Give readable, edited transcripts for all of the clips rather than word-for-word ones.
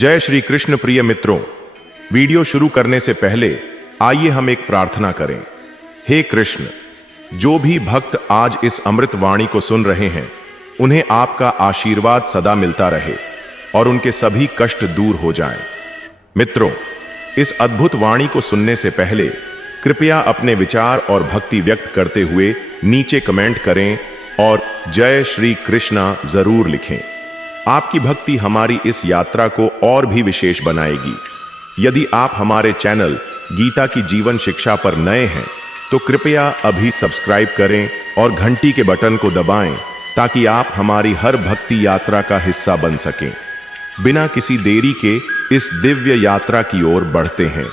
जय श्री कृष्ण। प्रिय मित्रों, वीडियो शुरू करने से पहले आइए हम एक प्रार्थना करें। हे कृष्ण, जो भी भक्त आज इस अमृत वाणी को सुन रहे हैं, उन्हें आपका आशीर्वाद सदा मिलता रहे और उनके सभी कष्ट दूर हो जाएं। मित्रों, इस अद्भुत वाणी को सुनने से पहले कृपया अपने विचार और भक्ति व्यक्त करते हुए नीचे कमेंट करें और जय श्री कृष्णा जरूर लिखें। आपकी भक्ति हमारी इस यात्रा को और भी विशेष बनाएगी। यदि आप हमारे चैनल गीता की जीवन शिक्षा पर नए हैं तो कृपया अभी सब्सक्राइब करें और घंटी के बटन को दबाएं ताकि आप हमारी हर भक्ति यात्रा का हिस्सा बन सकें। बिना किसी देरी के इस दिव्य यात्रा की ओर बढ़ते हैं।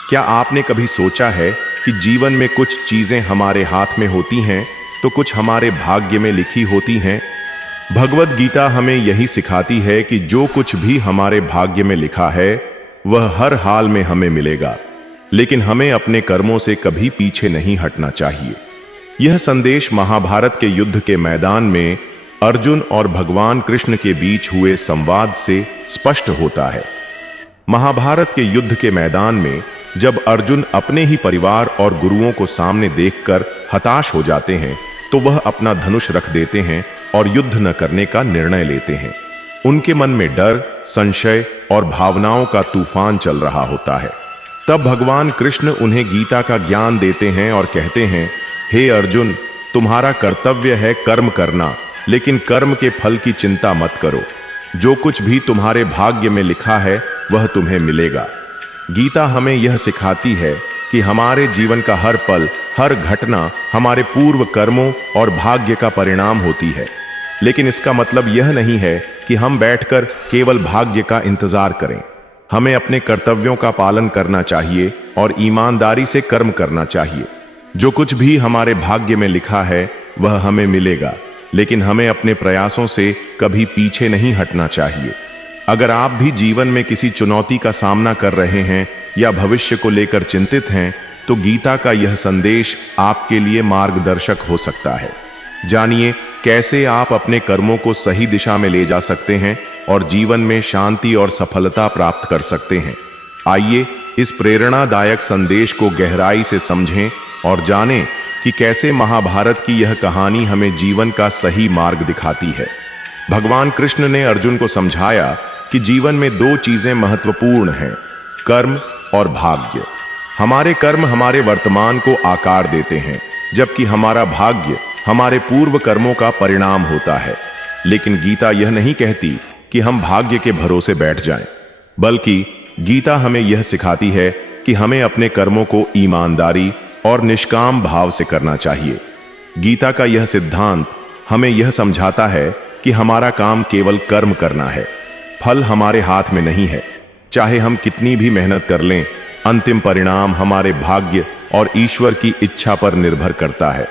क्या आपने कभी सोचा है कि जीवन में कुछ चीजें हमारे हाथ में होती हैं तो कुछ हमारे भाग्य में लिखी होती हैं? भगवद गीता हमें यही सिखाती है कि जो कुछ भी हमारे भाग्य में लिखा है वह हर हाल में हमें मिलेगा, लेकिन हमें अपने कर्मों से कभी पीछे नहीं हटना चाहिए। यह संदेश महाभारत के युद्ध के मैदान में अर्जुन और भगवान कृष्ण के बीच हुए संवाद से स्पष्ट होता है। महाभारत के युद्ध के मैदान में जब अर्जुन अपने ही परिवार और गुरुओं को सामने देखकर हताश हो जाते हैं तो वह अपना धनुष रख देते हैं और युद्ध न करने का निर्णय लेते हैं। उनके मन में डर, संशय और भावनाओं का तूफान चल रहा होता है। तब भगवान कृष्ण उन्हें गीता का ज्ञान देते हैं और कहते हैं, हे अर्जुन, तुम्हारा कर्तव्य है कर्म करना, लेकिन कर्म के फल की चिंता मत करो। जो कुछ भी तुम्हारे भाग्य में लिखा है वह तुम्हें मिलेगा। गीता हमें यह सिखाती है कि हमारे जीवन का हर पल, हर घटना हमारे पूर्व कर्मों और भाग्य का परिणाम होती है। लेकिन इसका मतलब यह नहीं है कि हम बैठकर केवल भाग्य का इंतजार करें। हमें अपने कर्तव्यों का पालन करना चाहिए और ईमानदारी से कर्म करना चाहिए। जो कुछ भी हमारे भाग्य में लिखा है वह हमें मिलेगा, लेकिन हमें अपने प्रयासों से कभी पीछे नहीं हटना चाहिए। अगर आप भी जीवन में किसी चुनौती का सामना कर रहे हैं या भविष्य को लेकर चिंतित हैं, तो गीता का यह संदेश आपके लिए मार्गदर्शक हो सकता है। जानिए कैसे आप अपने कर्मों को सही दिशा में ले जा सकते हैं और जीवन में शांति और सफलता प्राप्त कर सकते हैं। आइए इस प्रेरणादायक संदेश को गहराई से समझें और जानें कि कैसे महाभारत की यह कहानी हमें जीवन का सही मार्ग दिखाती है। भगवान कृष्ण ने अर्जुन को समझाया कि जीवन में दो चीजें महत्वपूर्ण हैं, कर्म और भाग्य। हमारे कर्म हमारे वर्तमान को आकार देते हैं, जबकि हमारा भाग्य हमारे पूर्व कर्मों का परिणाम होता है। लेकिन गीता यह नहीं कहती कि हम भाग्य के भरोसे बैठ जाएं, बल्कि गीता हमें यह सिखाती है कि हमें अपने कर्मों को ईमानदारी और निष्काम भाव से करना चाहिए। गीता का यह सिद्धांत हमें यह समझाता है कि हमारा काम केवल कर्म करना है, फल हमारे हाथ में नहीं है। चाहे हम कितनी भी मेहनत कर लें, अंतिम परिणाम हमारे भाग्य और ईश्वर की इच्छा पर निर्भर करता है।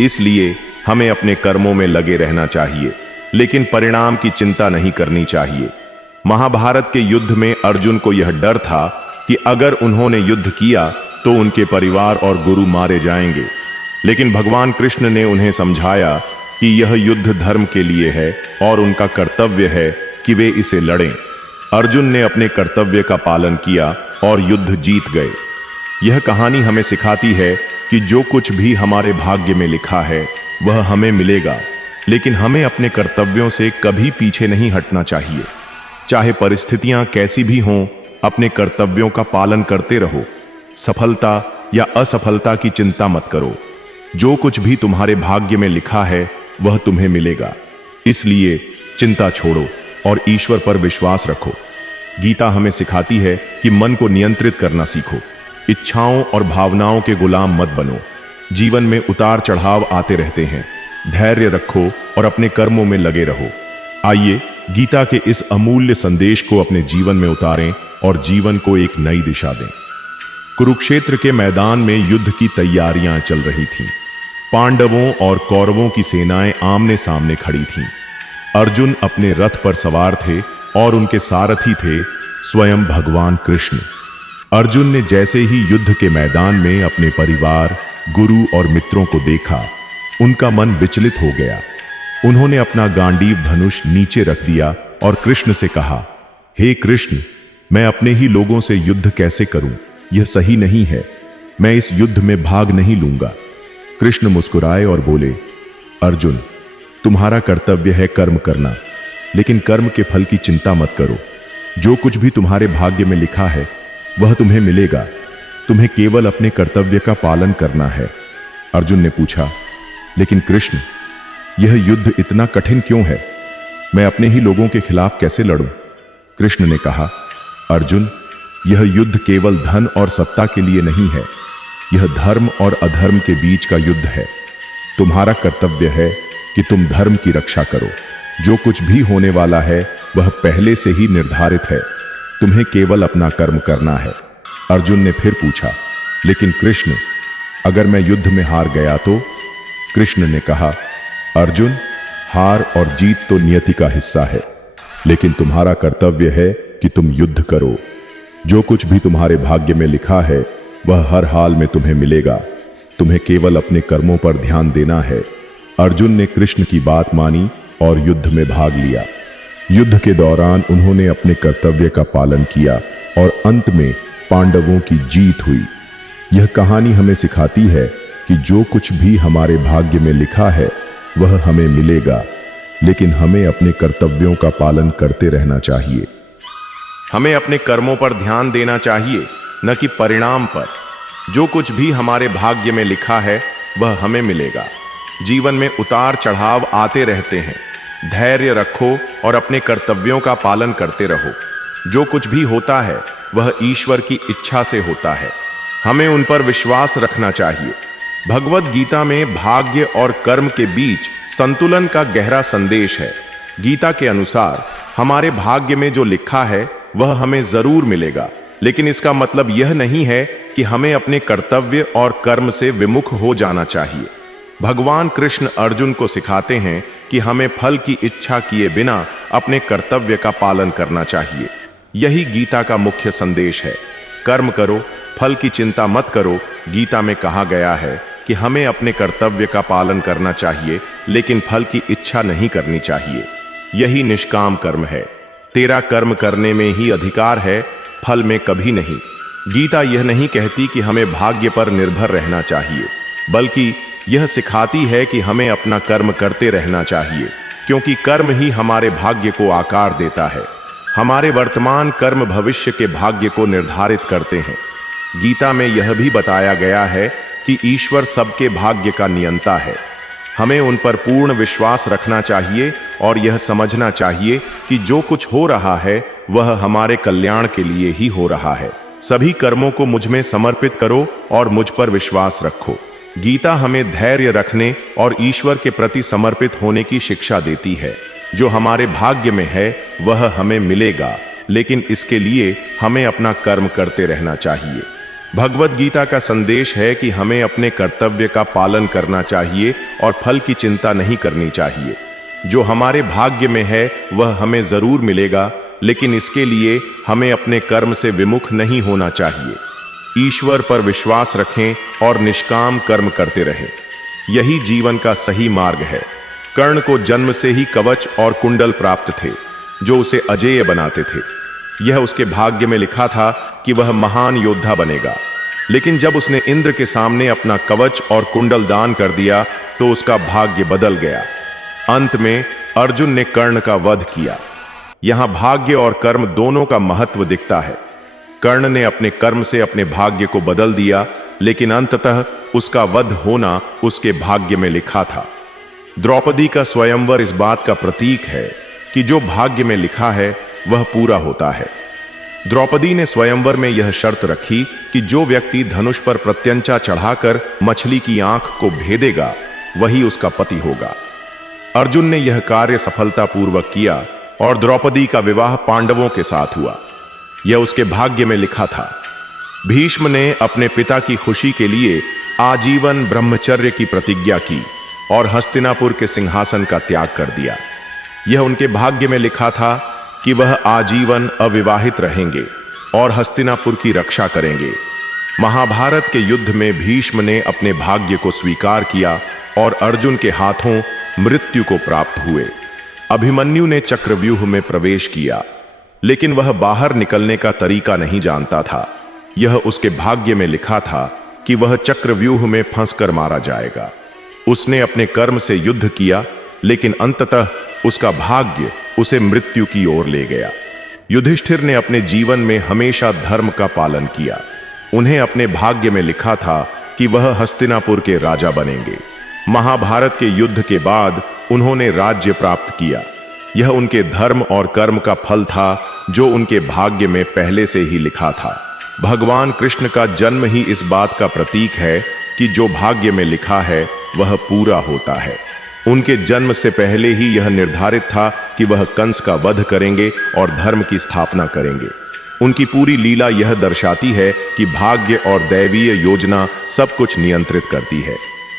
इसलिए हमें अपने कर्मों में लगे रहना चाहिए, लेकिन परिणाम की चिंता नहीं करनी चाहिए। महाभारत के युद्ध में अर्जुन को यह डर था कि अगर उन्होंने युद्ध किया तो उनके परिवार और गुरु मारे जाएंगे। लेकिन भगवान कृष्ण ने उन्हें समझाया कि यह युद्ध धर्म के लिए है और उनका कर्तव्य है कि वे इसे लड़ें। अर्जुन ने अपने कर्तव्य का पालन किया और युद्ध जीत गए। यह कहानी हमें सिखाती है कि जो कुछ भी हमारे भाग्य में लिखा है वह हमें मिलेगा, लेकिन हमें अपने कर्तव्यों से कभी पीछे नहीं हटना चाहिए। चाहे परिस्थितियां कैसी भी हों, अपने कर्तव्यों का पालन करते रहो। सफलता या असफलता की चिंता मत करो। जो कुछ भी तुम्हारे भाग्य में लिखा है वह तुम्हें मिलेगा। इसलिए चिंता छोड़ो और ईश्वर पर विश्वास रखो। गीता हमें सिखाती है कि मन को नियंत्रित करना सीखो। इच्छाओं और भावनाओं के गुलाम मत बनो। जीवन में उतार चढ़ाव आते रहते हैं। धैर्य रखो और अपने कर्मों में लगे रहो। आइए गीता के इस अमूल्य संदेश को अपने जीवन में उतारें और जीवन को एक नई दिशा दें। कुरुक्षेत्र के मैदान में युद्ध की तैयारियां चल रही थीं। पांडवों और कौरवों की सेनाएं आमने सामने खड़ी थीं। अर्जुन अपने रथ पर सवार थे और उनके सारथी थे स्वयं भगवान कृष्ण। अर्जुन ने जैसे ही युद्ध के मैदान में अपने परिवार, गुरु और मित्रों को देखा, उनका मन विचलित हो गया। उन्होंने अपना गांडीव धनुष नीचे रख दिया और कृष्ण से कहा, हे कृष्ण, मैं अपने ही लोगों से युद्ध कैसे करूं? यह सही नहीं है। मैं इस युद्ध में भाग नहीं लूंगा। कृष्ण मुस्कुराए और बोले, अर्जुन, तुम्हारा कर्तव्य है कर्म करना, लेकिन कर्म के फल की चिंता मत करो। जो कुछ भी तुम्हारे भाग्य में लिखा है वह तुम्हें मिलेगा। तुम्हें केवल अपने कर्तव्य का पालन करना है। अर्जुन ने पूछा, लेकिन कृष्ण, यह युद्ध इतना कठिन क्यों है? मैं अपने ही लोगों के खिलाफ कैसे लड़ूं? कृष्ण ने कहा, अर्जुन, यह युद्ध केवल धन और सत्ता के लिए नहीं है। यह धर्म और अधर्म के बीच का युद्ध है। तुम्हारा कर्तव्य है कि तुम धर्म की रक्षा करो। जो कुछ भी होने वाला है वह पहले से ही निर्धारित है। तुम्हें केवल अपना कर्म करना है। अर्जुन ने फिर पूछा, लेकिन कृष्ण, अगर मैं युद्ध में हार गया तो? कृष्ण ने कहा, अर्जुन, हार और जीत तो नियति का हिस्सा है, लेकिन तुम्हारा कर्तव्य है कि तुम युद्ध करो। जो कुछ भी तुम्हारे भाग्य में लिखा है वह हर हाल में तुम्हें मिलेगा। तुम्हें केवल अपने कर्मों पर ध्यान देना है। अर्जुन ने कृष्ण की बात मानी और युद्ध में भाग लिया। युद्ध के दौरान उन्होंने अपने कर्तव्य का पालन किया और अंत में पांडवों की जीत हुई। यह कहानी हमें सिखाती है कि जो कुछ भी हमारे भाग्य में लिखा है वह हमें मिलेगा, लेकिन हमें अपने कर्तव्यों का पालन करते रहना चाहिए। हमें अपने कर्मों पर ध्यान देना चाहिए, न कि परिणाम पर। जो कुछ भी हमारे भाग्य में लिखा है वह हमें मिलेगा। जीवन में उतार चढ़ाव आते रहते हैं। धैर्य रखो और अपने कर्तव्यों का पालन करते रहो। जो कुछ भी होता है वह ईश्वर की इच्छा से होता है। हमें उन पर विश्वास रखना चाहिए। भगवद गीता में भाग्य और कर्म के बीच संतुलन का गहरा संदेश है। गीता के अनुसार हमारे भाग्य में जो लिखा है वह हमें जरूर मिलेगा, लेकिन इसका मतलब यह नहीं है कि हमें अपने कर्तव्य और कर्म से विमुख हो जाना चाहिए। भगवान कृष्ण अर्जुन को सिखाते हैं कि हमें फल की इच्छा किए बिना अपने कर्तव्य का पालन करना चाहिए। यही गीता का मुख्य संदेश है। कर्म करो, फल की चिंता मत करो। गीता में कहा गया है कि हमें अपने कर्तव्य का पालन करना चाहिए, लेकिन फल की इच्छा नहीं करनी चाहिए। यही निष्काम कर्म है। तेरा कर्म करने में ही अधिकार है, फल में कभी नहीं। गीता यह नहीं कहती कि हमें भाग्य पर निर्भर रहना चाहिए, बल्कि यह सिखाती है कि हमें अपना कर्म करते रहना चाहिए, क्योंकि कर्म ही हमारे भाग्य को आकार देता है। हमारे वर्तमान कर्म भविष्य के भाग्य को निर्धारित करते हैं। गीता में यह भी बताया गया है कि ईश्वर सबके भाग्य का नियंता है। हमें उन पर पूर्ण विश्वास रखना चाहिए और यह समझना चाहिए कि जो कुछ हो रहा है वह हमारे कल्याण के लिए ही हो रहा है। सभी कर्मों को मुझ में समर्पित करो और मुझ पर विश्वास रखो। गीता हमें धैर्य रखने और ईश्वर के प्रति समर्पित होने की शिक्षा देती है। जो हमारे भाग्य में है वह हमें मिलेगा, लेकिन इसके लिए हमें अपना कर्म करते रहना चाहिए। भगवद गीता का संदेश है कि हमें अपने कर्तव्य का पालन करना चाहिए और फल की चिंता नहीं करनी चाहिए। जो हमारे भाग्य में है वह हमें जरूर मिलेगा, लेकिन इसके लिए हमें अपने कर्म से विमुख नहीं होना चाहिए। ईश्वर पर विश्वास रखें और निष्काम कर्म करते रहें। यही जीवन का सही मार्ग है। कर्ण को जन्म से ही कवच और कुंडल प्राप्त थे, जो उसे अजेय बनाते थे। यह उसके भाग्य में लिखा था कि वह महान योद्धा बनेगा, लेकिन जब उसने इंद्र के सामने अपना कवच और कुंडल दान कर दिया तो उसका भाग्य बदल गया। अंत में अर्जुन ने कर्ण का वध किया। यहां भाग्य और कर्म दोनों का महत्व दिखता है। कर्ण ने अपने कर्म से अपने भाग्य को बदल दिया, लेकिन अंततः उसका वध होना उसके भाग्य में लिखा था। द्रौपदी का स्वयंवर इस बात का प्रतीक है कि जो भाग्य में लिखा है वह पूरा होता है। द्रौपदी ने स्वयंवर में यह शर्त रखी कि जो व्यक्ति धनुष पर प्रत्यंचा चढ़ाकर मछली की आंख को भेदेगा वही उसका पति होगा। अर्जुन ने यह कार्य सफलतापूर्वक किया और द्रौपदी का विवाह पांडवों के साथ हुआ। यह उसके भाग्य में लिखा था। भीष्म ने अपने पिता की खुशी के लिए आजीवन ब्रह्मचर्य की प्रतिज्ञा की और हस्तिनापुर के सिंहासन का त्याग कर दिया। यह उनके भाग्य में लिखा था कि वह आजीवन अविवाहित रहेंगे और हस्तिनापुर की रक्षा करेंगे। महाभारत के युद्ध में भीष्म ने अपने भाग्य को स्वीकार किया और अर्जुन के हाथों मृत्यु को प्राप्त हुए। अभिमन्यु ने चक्रव्यूह में प्रवेश किया। लेकिन वह बाहर निकलने का तरीका नहीं जानता था। यह उसके भाग्य में लिखा था कि वह चक्रव्यूह में फंसकर मारा जाएगा। उसने अपने कर्म से युद्ध किया, लेकिन अंततः उसका भाग्य उसे मृत्यु की ओर ले गया। युधिष्ठिर ने अपने जीवन में हमेशा धर्म का पालन किया। उन्हें अपने भाग्य में लिखा था कि वह हस्तिनापुर के राजा बनेंगे। महाभारत के युद्ध के बाद उन्होंने राज्य प्राप्त किया। यह उनके धर्म और कर्म का फल था जो उनके भाग्य में पहले से ही लिखा था। भगवान कृष्ण का जन्म ही इस बात का प्रतीक है कि जो भाग्य में लिखा है वह पूरा होता है। उनके जन्म से पहले ही यह निर्धारित था कि वह कंस का वध करेंगे और धर्म की स्थापना करेंगे। उनकी पूरी लीला यह दर्शाती है कि भाग्य और दैवीय योजना सब कुछ नियंत्रित करती है।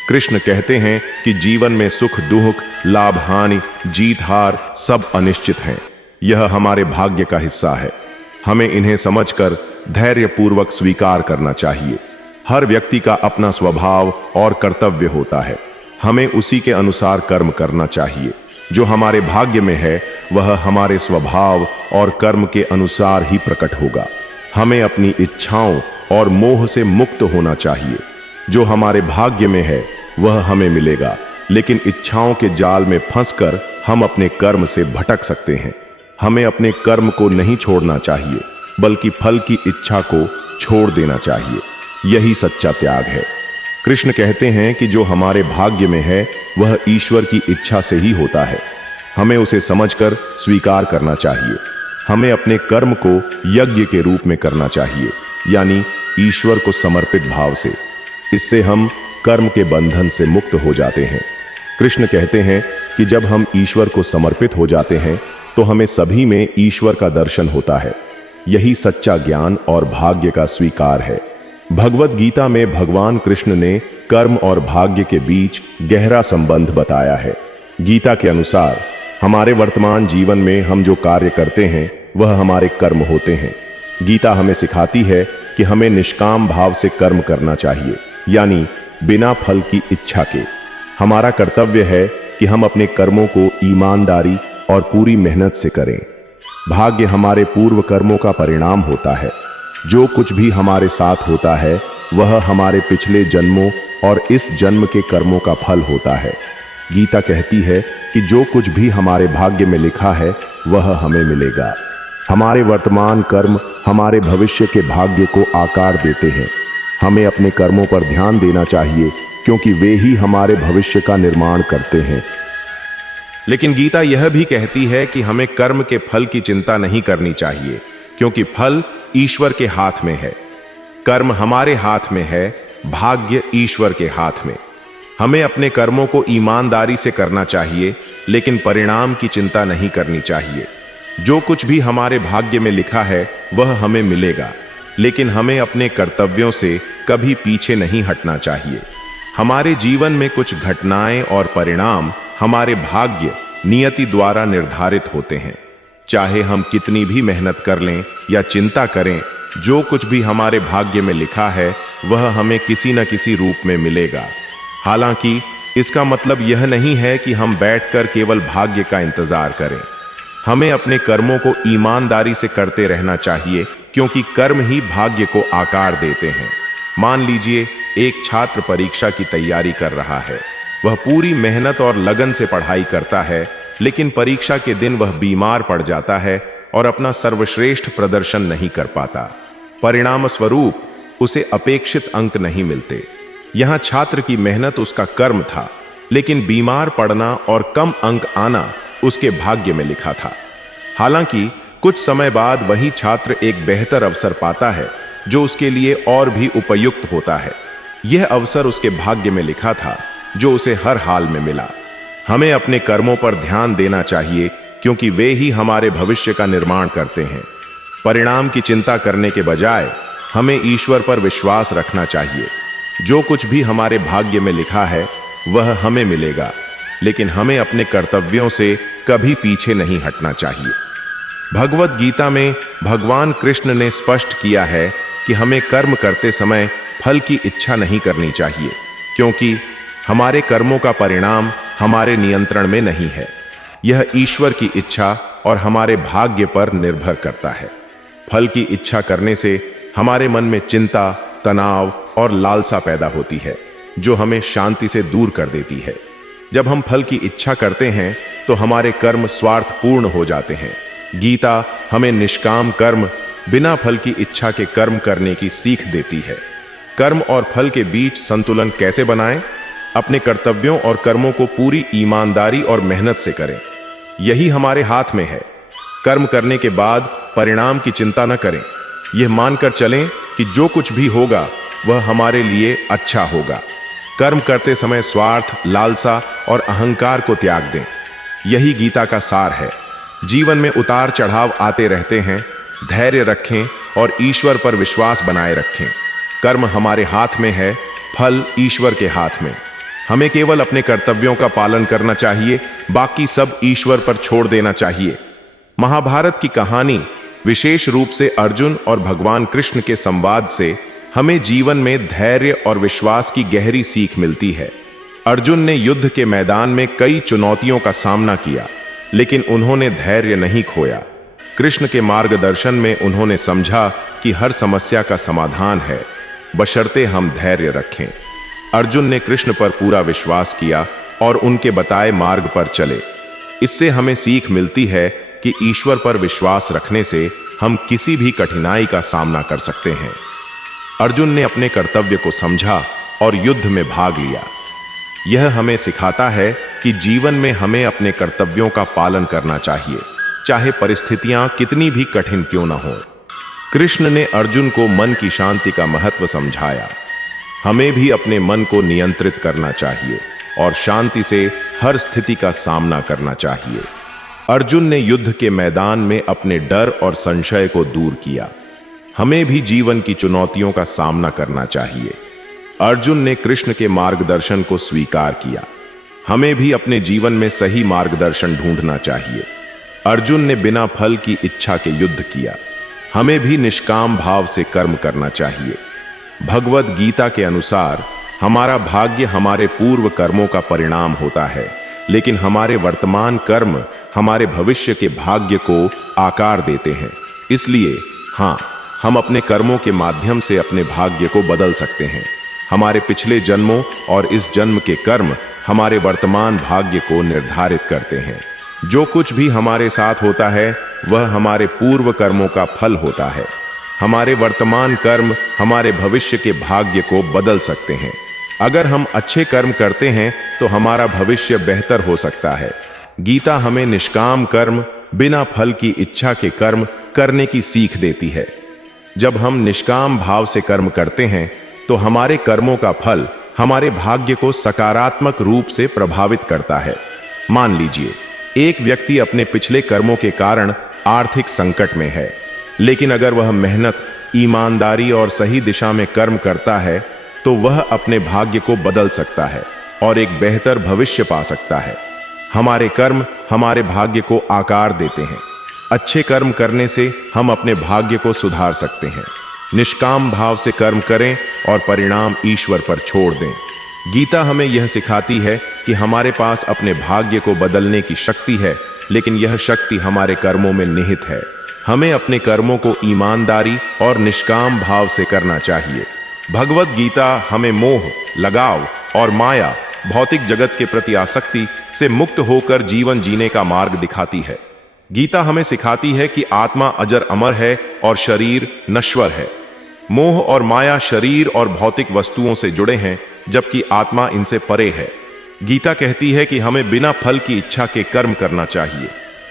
कृष्ण कहते हैं कि जीवन में सुख दुख, लाभ हानि, जीत हार सब अनिश्चित हैं। यह हमारे भाग्य का हिस्सा है। हमें इन्हें समझकर धैर्यपूर्वक स्वीकार करना चाहिए। हर व्यक्ति का अपना स्वभाव और कर्तव्य होता है। हमें उसी के अनुसार कर्म करना चाहिए। जो हमारे भाग्य में है वह हमारे स्वभाव और कर्म के अनुसार ही प्रकट होगा। हमें अपनी इच्छाओं और मोह से मुक्त होना चाहिए। जो हमारे भाग्य में है वह हमें मिलेगा, लेकिन इच्छाओं के जाल में फंसकर हम अपने कर्म से भटक सकते हैं। हमें अपने कर्म को नहीं छोड़ना चाहिए, बल्कि फल की इच्छा को छोड़ देना चाहिए। यही सच्चा त्याग है। कृष्ण कहते हैं कि जो हमारे भाग्य में है वह ईश्वर की इच्छा से ही होता है। हमें उसे समझकर स्वीकार करना चाहिए। हमें अपने कर्म को यज्ञ के रूप में करना चाहिए, यानी ईश्वर को समर्पित भाव से। इससे हम कर्म के बंधन से मुक्त हो जाते हैं। कृष्ण कहते हैं कि जब हम ईश्वर को समर्पित हो जाते हैं तो हमें सभी में ईश्वर का दर्शन होता है। यही सच्चा ज्ञान और भाग्य का स्वीकार है। भगवत गीता में भगवान कृष्ण ने कर्म और भाग्य के बीच गहरा संबंध बताया है। गीता के अनुसार हमारे वर्तमान जीवन में हम जो कार्य करते हैं वह हमारे कर्म होते हैं। गीता हमें सिखाती है कि हमें निष्काम भाव से कर्म करना चाहिए, यानी बिना फल की इच्छा के। हमारा कर्तव्य है कि हम अपने कर्मों को ईमानदारी और पूरी मेहनत से करें। भाग्य हमारे पूर्व कर्मों का परिणाम होता है। जो कुछ भी हमारे साथ होता है वह हमारे पिछले जन्मों और इस जन्म के कर्मों का फल होता है। गीता कहती है कि जो कुछ भी हमारे भाग्य में लिखा है वह हमें मिलेगा। हमारे वर्तमान कर्म हमारे भविष्य के भाग्य को आकार देते हैं। हमें अपने कर्मों पर ध्यान देना चाहिए, क्योंकि वे ही हमारे भविष्य का निर्माण करते हैं। लेकिन गीता यह भी कहती है कि हमें कर्म के फल की चिंता नहीं करनी चाहिए, क्योंकि फल ईश्वर के हाथ में है। कर्म हमारे हाथ में है, भाग्य ईश्वर के हाथ में। हमें अपने कर्मों को ईमानदारी से करना चाहिए, लेकिन परिणाम की चिंता नहीं करनी चाहिए। जो कुछ भी हमारे भाग्य में लिखा है वह हमें मिलेगा, लेकिन हमें अपने कर्तव्यों से कभी पीछे नहीं हटना चाहिए। हमारे जीवन में कुछ घटनाएं और परिणाम हमारे भाग्य नियति द्वारा निर्धारित होते हैं। चाहे हम कितनी भी मेहनत कर लें या चिंता करें, जो कुछ भी हमारे भाग्य में लिखा है वह हमें किसी न किसी रूप में मिलेगा। हालांकि इसका मतलब यह नहीं है कि हम बैठकर केवल भाग्य का इंतजार करें। हमें अपने कर्मों को ईमानदारी से करते रहना चाहिए, क्योंकि कर्म ही भाग्य को आकार देते हैं। मान लीजिए एक छात्र परीक्षा की तैयारी कर रहा है। वह पूरी मेहनत और लगन से पढ़ाई करता है, लेकिन परीक्षा के दिन वह बीमार पड़ जाता है और अपना सर्वश्रेष्ठ प्रदर्शन नहीं कर पाता। परिणाम स्वरूप उसे अपेक्षित अंक नहीं मिलते। यहां छात्र की मेहनत उसका कर्म था, लेकिन बीमार पड़ना और कम अंक आना उसके भाग्य में लिखा था। हालांकि कुछ समय बाद वही छात्र एक बेहतर अवसर पाता है जो उसके लिए और भी उपयुक्त होता है। यह अवसर उसके भाग्य में लिखा था, जो उसे हर हाल में मिला। हमें अपने कर्मों पर ध्यान देना चाहिए, क्योंकि वे ही हमारे भविष्य का निर्माण करते हैं। परिणाम की चिंता करने के बजाय हमें ईश्वर पर विश्वास रखना चाहिए। जो कुछ भी हमारे भाग्य में लिखा है वह हमें मिलेगा, लेकिन हमें अपने कर्तव्यों से कभी पीछे नहीं हटना चाहिए। भगवत गीता में भगवान कृष्ण ने स्पष्ट किया है कि हमें कर्म करते समय फल की इच्छा नहीं करनी चाहिए, क्योंकि हमारे कर्मों का परिणाम हमारे नियंत्रण में नहीं है। यह ईश्वर की इच्छा और हमारे भाग्य पर निर्भर करता है। फल की इच्छा करने से हमारे मन में चिंता, तनाव और लालसा पैदा होती है, जो हमें शांति से दूर कर देती है। जब हम फल की इच्छा करते हैं तो हमारे कर्म स्वार्थपूर्ण हो जाते हैं। गीता हमें निष्काम कर्म, बिना फल की इच्छा के कर्म करने की सीख देती है। कर्म और फल के बीच संतुलन कैसे बनाएं? अपने कर्तव्यों और कर्मों को पूरी ईमानदारी और मेहनत से करें, यही हमारे हाथ में है। कर्म करने के बाद परिणाम की चिंता न करें, यह मानकर चलें कि जो कुछ भी होगा वह हमारे लिए अच्छा होगा। कर्म करते समय स्वार्थ, लालसा और अहंकार को त्याग दें, यही गीता का सार है। जीवन में उतार चढ़ाव आते रहते हैं, धैर्य रखें और ईश्वर पर विश्वास बनाए रखें। कर्म हमारे हाथ में है, फल ईश्वर के हाथ में। हमें केवल अपने कर्तव्यों का पालन करना चाहिए, बाकी सब ईश्वर पर छोड़ देना चाहिए। महाभारत की कहानी, विशेष रूप से अर्जुन और भगवान कृष्ण के संवाद से हमें जीवन में धैर्य और विश्वास की गहरी सीख मिलती है। अर्जुन ने युद्ध के मैदान में कई चुनौतियों का सामना किया, लेकिन उन्होंने धैर्य नहीं खोया। कृष्ण के मार्गदर्शन में उन्होंने समझा कि हर समस्या का समाधान है, बशर्ते हम धैर्य रखें। अर्जुन ने कृष्ण पर पूरा विश्वास किया और उनके बताए मार्ग पर चले। इससे हमें सीख मिलती है कि ईश्वर पर विश्वास रखने से हम किसी भी कठिनाई का सामना कर सकते हैं। अर्जुन ने अपने कर्तव्य को समझा और युद्ध में भाग लिया। यह हमें सिखाता है कि जीवन में हमें अपने कर्तव्यों का पालन करना चाहिए, चाहे परिस्थितियां कितनी भी कठिन क्यों न हो। कृष्ण ने अर्जुन को मन की शांति का महत्व समझाया। हमें भी अपने मन को नियंत्रित करना चाहिए और शांति से हर स्थिति का सामना करना चाहिए। अर्जुन ने युद्ध के मैदान में अपने डर और संशय को दूर किया। हमें भी जीवन की चुनौतियों का सामना करना चाहिए। अर्जुन ने कृष्ण के मार्गदर्शन को स्वीकार किया। हमें भी अपने जीवन में सही मार्गदर्शन ढूंढना चाहिए। अर्जुन ने बिना फल की इच्छा के युद्ध किया। हमें भी निष्काम भाव से कर्म करना चाहिए। भगवद गीता के अनुसार हमारा भाग्य हमारे पूर्व कर्मों का परिणाम होता है, लेकिन हमारे वर्तमान कर्म हमारे भविष्य के भाग्य को आकार देते हैं। इसलिए हाँ, हम अपने कर्मों के माध्यम से अपने भाग्य को बदल सकते हैं। हमारे पिछले जन्मों और इस जन्म के कर्म हमारे वर्तमान भाग्य को निर्धारित करते हैं। जो कुछ भी हमारे साथ होता है वह हमारे पूर्व कर्मों का फल होता है। हमारे वर्तमान कर्म हमारे भविष्य के भाग्य को बदल सकते हैं। अगर हम अच्छे कर्म करते हैं तो हमारा भविष्य बेहतर हो सकता है। गीता हमें निष्काम कर्म, बिना फल की इच्छा के कर्म करने की सीख देती है। जब हम निष्काम भाव से कर्म करते हैं तो हमारे कर्मों का फल हमारे भाग्य को सकारात्मक रूप से प्रभावित करता है। मान लीजिए, एक व्यक्ति अपने पिछले कर्मों के कारण आर्थिक संकट में है, लेकिन अगर वह मेहनत, ईमानदारी और सही दिशा में कर्म करता है तो वह अपने भाग्य को बदल सकता है और एक बेहतर भविष्य पा सकता है। हमारे कर्म हमारे भाग्य को आकार देते हैं। अच्छे कर्म करने से हम अपने भाग्य को सुधार सकते हैं। निष्काम भाव से कर्म करें और परिणाम ईश्वर पर छोड़ दें। गीता हमें यह सिखाती है कि हमारे पास अपने भाग्य को बदलने की शक्ति है, लेकिन यह शक्ति हमारे कर्मों में निहित है। हमें अपने कर्मों को ईमानदारी और निष्काम भाव से करना चाहिए। भगवद गीता हमें मोह, लगाव और माया, भौतिक जगत के प्रति आसक्ति से मुक्त होकर जीवन जीने का मार्ग दिखाती है। गीता हमें सिखाती है कि आत्मा अजर अमर है और शरीर नश्वर है। मोह और माया शरीर और भौतिक वस्तुओं से जुड़े हैं, जबकि आत्मा इनसे परे है। गीता कहती है कि हमें बिना फल की इच्छा के कर्म करना चाहिए।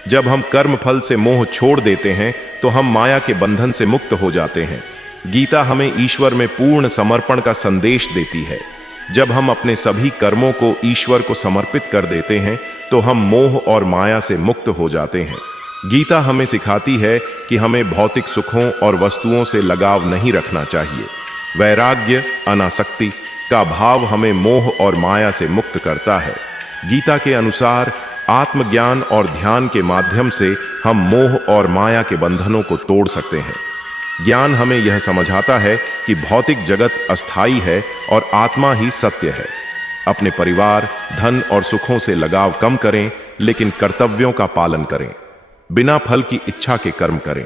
जब हम कर्म फल से मोह छोड़ देते हैं तो हम माया के बंधन से मुक्त हो जाते हैं। गीता हमें ईश्वर में पूर्ण समर्पण का संदेश देती है। जब हम अपने सभी कर्मों को ईश्वर को समर्पित कर देते हैं तो हम मोह और माया से मुक्त हो जाते हैं। गीता हमें सिखाती है कि हमें भौतिक सुखों और वस्तुओं से लगाव नहीं रखना चाहिए। वैराग्य, अनासक्ति का भाव हमें मोह और माया से मुक्त करता है। गीता के अनुसार आत्मज्ञान और ध्यान के माध्यम से हम मोह और माया के बंधनों को तोड़ सकते हैं। ज्ञान हमें यह समझाता है कि भौतिक जगत अस्थायी है और आत्मा ही सत्य है। अपने परिवार, धन और सुखों से लगाव कम करें, लेकिन कर्तव्यों का पालन करें। बिना फल की इच्छा के कर्म करें।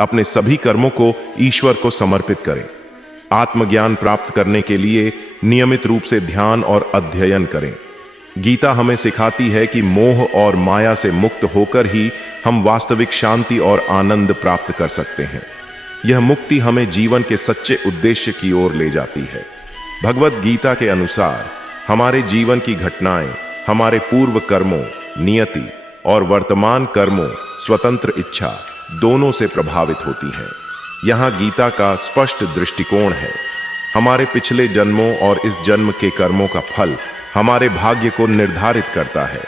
अपने सभी कर्मों को ईश्वर को समर्पित करें। आत्मज्ञान प्राप्त करने के लिए नियमित रूप से ध्यान और अध्ययन करें। गीता हमें सिखाती है कि मोह और माया से मुक्त होकर ही हम वास्तविक शांति और आनंद प्राप्त कर सकते हैं। यह मुक्ति हमें जीवन के सच्चे उद्देश्य की ओर ले जाती है। भगवत गीता के अनुसार हमारे जीवन की घटनाएं हमारे पूर्व कर्मों, नियति और वर्तमान कर्मों, स्वतंत्र इच्छा दोनों से प्रभावित होती हैं। यहाँ गीता का स्पष्ट दृष्टिकोण है। हमारे पिछले जन्मों और इस जन्म के कर्मों का फल हमारे भाग्य को निर्धारित करता है।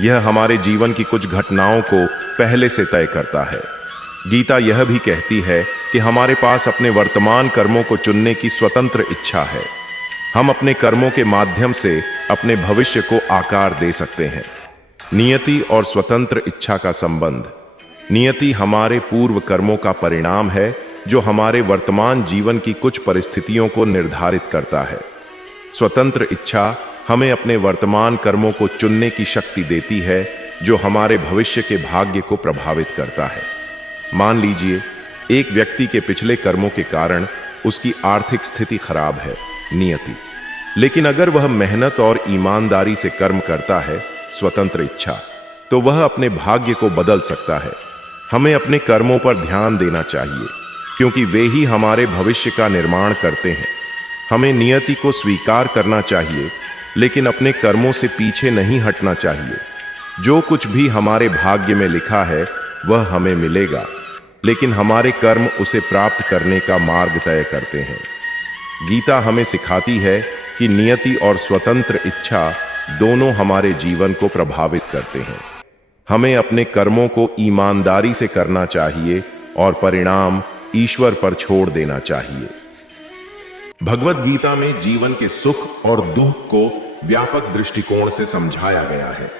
यह हमारे जीवन की कुछ घटनाओं को पहले से तय करता है। गीता यह भी कहती है कि हमारे पास अपने वर्तमान कर्मों को चुनने की स्वतंत्र इच्छा है। हम अपने कर्मों के माध्यम से अपने भविष्य को आकार दे सकते हैं। नियति और स्वतंत्र इच्छा का संबंध। नियति हमारे पूर्व कर्मों का परिणाम है जो हमारे वर्तमान जीवन की कुछ परिस्थितियों को निर्धारित करता है। स्वतंत्र इच्छा हमें अपने वर्तमान कर्मों को चुनने की शक्ति देती है जो हमारे भविष्य के भाग्य को प्रभावित करता है। मान लीजिए एक व्यक्ति के पिछले कर्मों के कारण उसकी आर्थिक स्थिति खराब है, नियति। लेकिन अगर वह मेहनत और ईमानदारी से कर्म करता है, स्वतंत्र इच्छा, तो वह अपने भाग्य को बदल सकता है। हमें अपने कर्मों पर ध्यान देना चाहिए क्योंकि वे ही हमारे भविष्य का निर्माण करते हैं। हमें नियति को स्वीकार करना चाहिए लेकिन अपने कर्मों से पीछे नहीं हटना चाहिए। जो कुछ भी हमारे भाग्य में लिखा है वह हमें मिलेगा, लेकिन हमारे कर्म उसे प्राप्त करने का मार्ग तय करते हैं। गीता हमें सिखाती है कि नियति और स्वतंत्र इच्छा दोनों हमारे जीवन को प्रभावित करते हैं। हमें अपने कर्मों को ईमानदारी से करना चाहिए और परिणाम ईश्वर पर छोड़ देना चाहिए। भगवत गीता में जीवन के सुख और दुख को व्यापक दृष्टिकोण से समझाया गया है।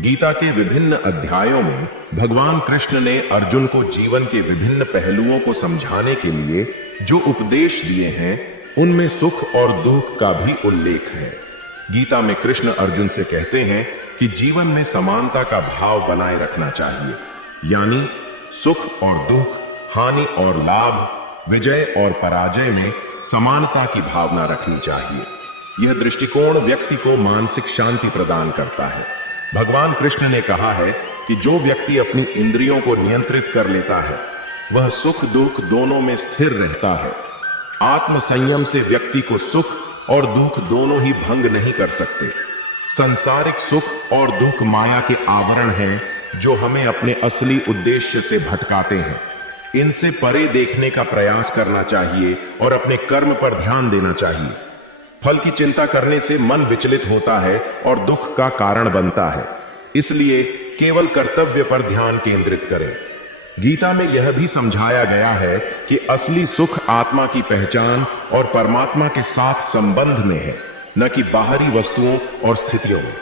गीता के विभिन्न अध्यायों में भगवान कृष्ण ने अर्जुन को जीवन के विभिन्न पहलुओं को समझाने के लिए जो उपदेश दिए हैं उनमें सुख और दुख का भी उल्लेख है। गीता में कृष्ण अर्जुन से कहते हैं कि जीवन में समानता का भाव बनाए रखना चाहिए, यानी सुख और दुख, हानि और लाभ, विजय और पराजय में समानता की भावना रखनी चाहिए। यह दृष्टिकोण व्यक्ति को मानसिक शांति प्रदान करता है। भगवान कृष्ण ने कहा है कि जो व्यक्ति अपनी इंद्रियों को नियंत्रित कर लेता है वह सुख दुख दोनों में स्थिर रहता है। आत्म संयम से व्यक्ति को सुख और दुख दोनों ही भंग नहीं कर सकते। संसारिक सुख और दुख माया के आवरण हैं जो हमें अपने असली उद्देश्य से भटकाते हैं। इनसे परे देखने का प्रयास करना चाहिए और अपने कर्म पर ध्यान देना चाहिए। फल की चिंता करने से मन विचलित होता है और दुख का कारण बनता है। इसलिए केवल कर्तव्य पर ध्यान केंद्रित करें। गीता में यह भी समझाया गया है कि असली सुख आत्मा की पहचान और परमात्मा के साथ संबंध में है, न कि बाहरी वस्तुओं और स्थितियों में।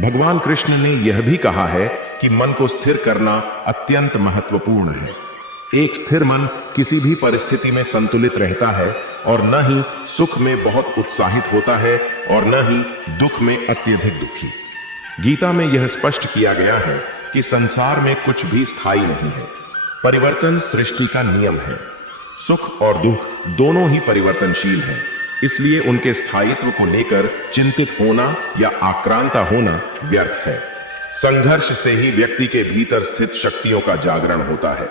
भगवान कृष्ण ने यह भी कहा है कि मन को स्थिर करना अत्यंत महत्वपूर्ण है। एक स्थिर मन किसी भी परिस्थिति में संतुलित रहता है और न ही सुख में बहुत उत्साहित होता है और न ही दुख में अत्यधिक दुखी। गीता में यह स्पष्ट किया गया है कि संसार में कुछ भी स्थायी नहीं है। परिवर्तन सृष्टि का नियम है। सुख और दुख दोनों ही परिवर्तनशील हैं, इसलिए उनके स्थायित्व को लेकर चिंतित होना या आक्रांता होना व्यर्थ है। संघर्ष से ही व्यक्ति के भीतर स्थित शक्तियों का जागरण होता है।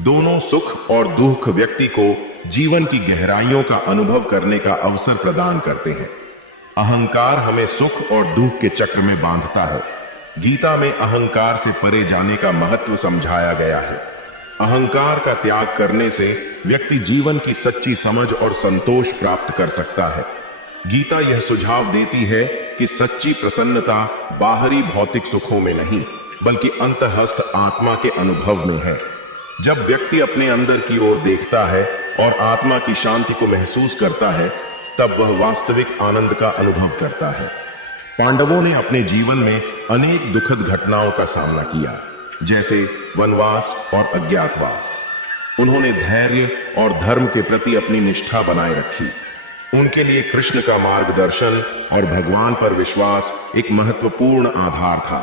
दोनों सुख और दुख व्यक्ति को जीवन की गहराइयों का अनुभव करने का अवसर प्रदान करते हैं। अहंकार हमें सुख और दुख के चक्र में बांधता है। गीता में अहंकार से परे जाने का महत्व समझाया गया है। अहंकार का त्याग करने से व्यक्ति जीवन की सच्ची समझ और संतोष प्राप्त कर सकता है। गीता यह सुझाव देती है कि सच्ची प्रसन्नता बाहरी भौतिक सुखों में नहीं बल्कि अंतःस्थ आत्मा के अनुभव में है। जब व्यक्ति अपने अंदर की ओर देखता है और आत्मा की शांति को महसूस करता है तब वह वास्तविक आनंद का अनुभव करता है। पांडवों ने अपने जीवन में अनेक दुखद घटनाओं का सामना किया, जैसे वनवास और अज्ञातवास। उन्होंने धैर्य और धर्म के प्रति अपनी निष्ठा बनाए रखी। उनके लिए कृष्ण का मार्गदर्शन और भगवान पर विश्वास एक महत्वपूर्ण आधार था।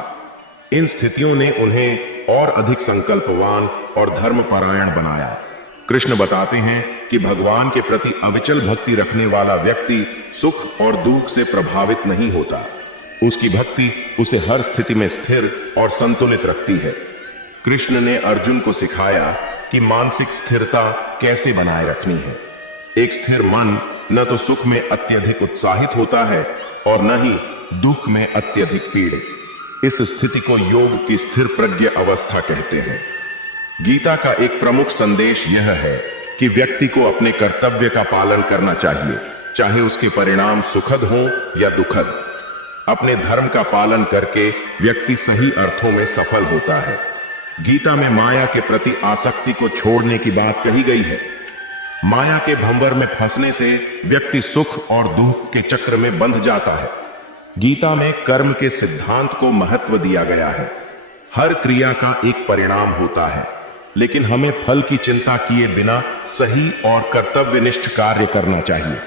इन स्थितियों ने उन्हें और अधिक संकल्पवान और धर्मपरायण बनाया। कृष्ण बताते हैं कि भगवान के प्रति अविचल भक्ति रखने वाला व्यक्ति सुख और दुख से प्रभावित नहीं होता। उसकी भक्ति उसे हर स्थिति में स्थिर और संतुलित रखती है। कृष्ण ने अर्जुन को सिखाया कि मानसिक स्थिरता कैसे बनाए रखनी है। एक स्थिर मन न तो सुख में अत्यधिक उत्साहित होता है और न ही दुख में अत्यधिक पीड़ित। इस स्थिति को योग की स्थिर प्रज्ञ अवस्था कहते हैं। गीता का एक प्रमुख संदेश यह है कि व्यक्ति को अपने कर्तव्य का पालन करना चाहिए, चाहे उसके परिणाम सुखद हो या दुखद। अपने धर्म का पालन करके व्यक्ति सही अर्थों में सफल होता है। गीता में माया के प्रति आसक्ति को छोड़ने की बात कही गई है। माया के भंवर में फंसने से व्यक्ति सुख और दुख के चक्र में बंध जाता है। गीता में कर्म के सिद्धांत को महत्व दिया गया है। हर क्रिया का एक परिणाम होता है, लेकिन हमें फल की चिंता किए बिना सही और कर्तव्यनिष्ठ कार्य करना चाहिए।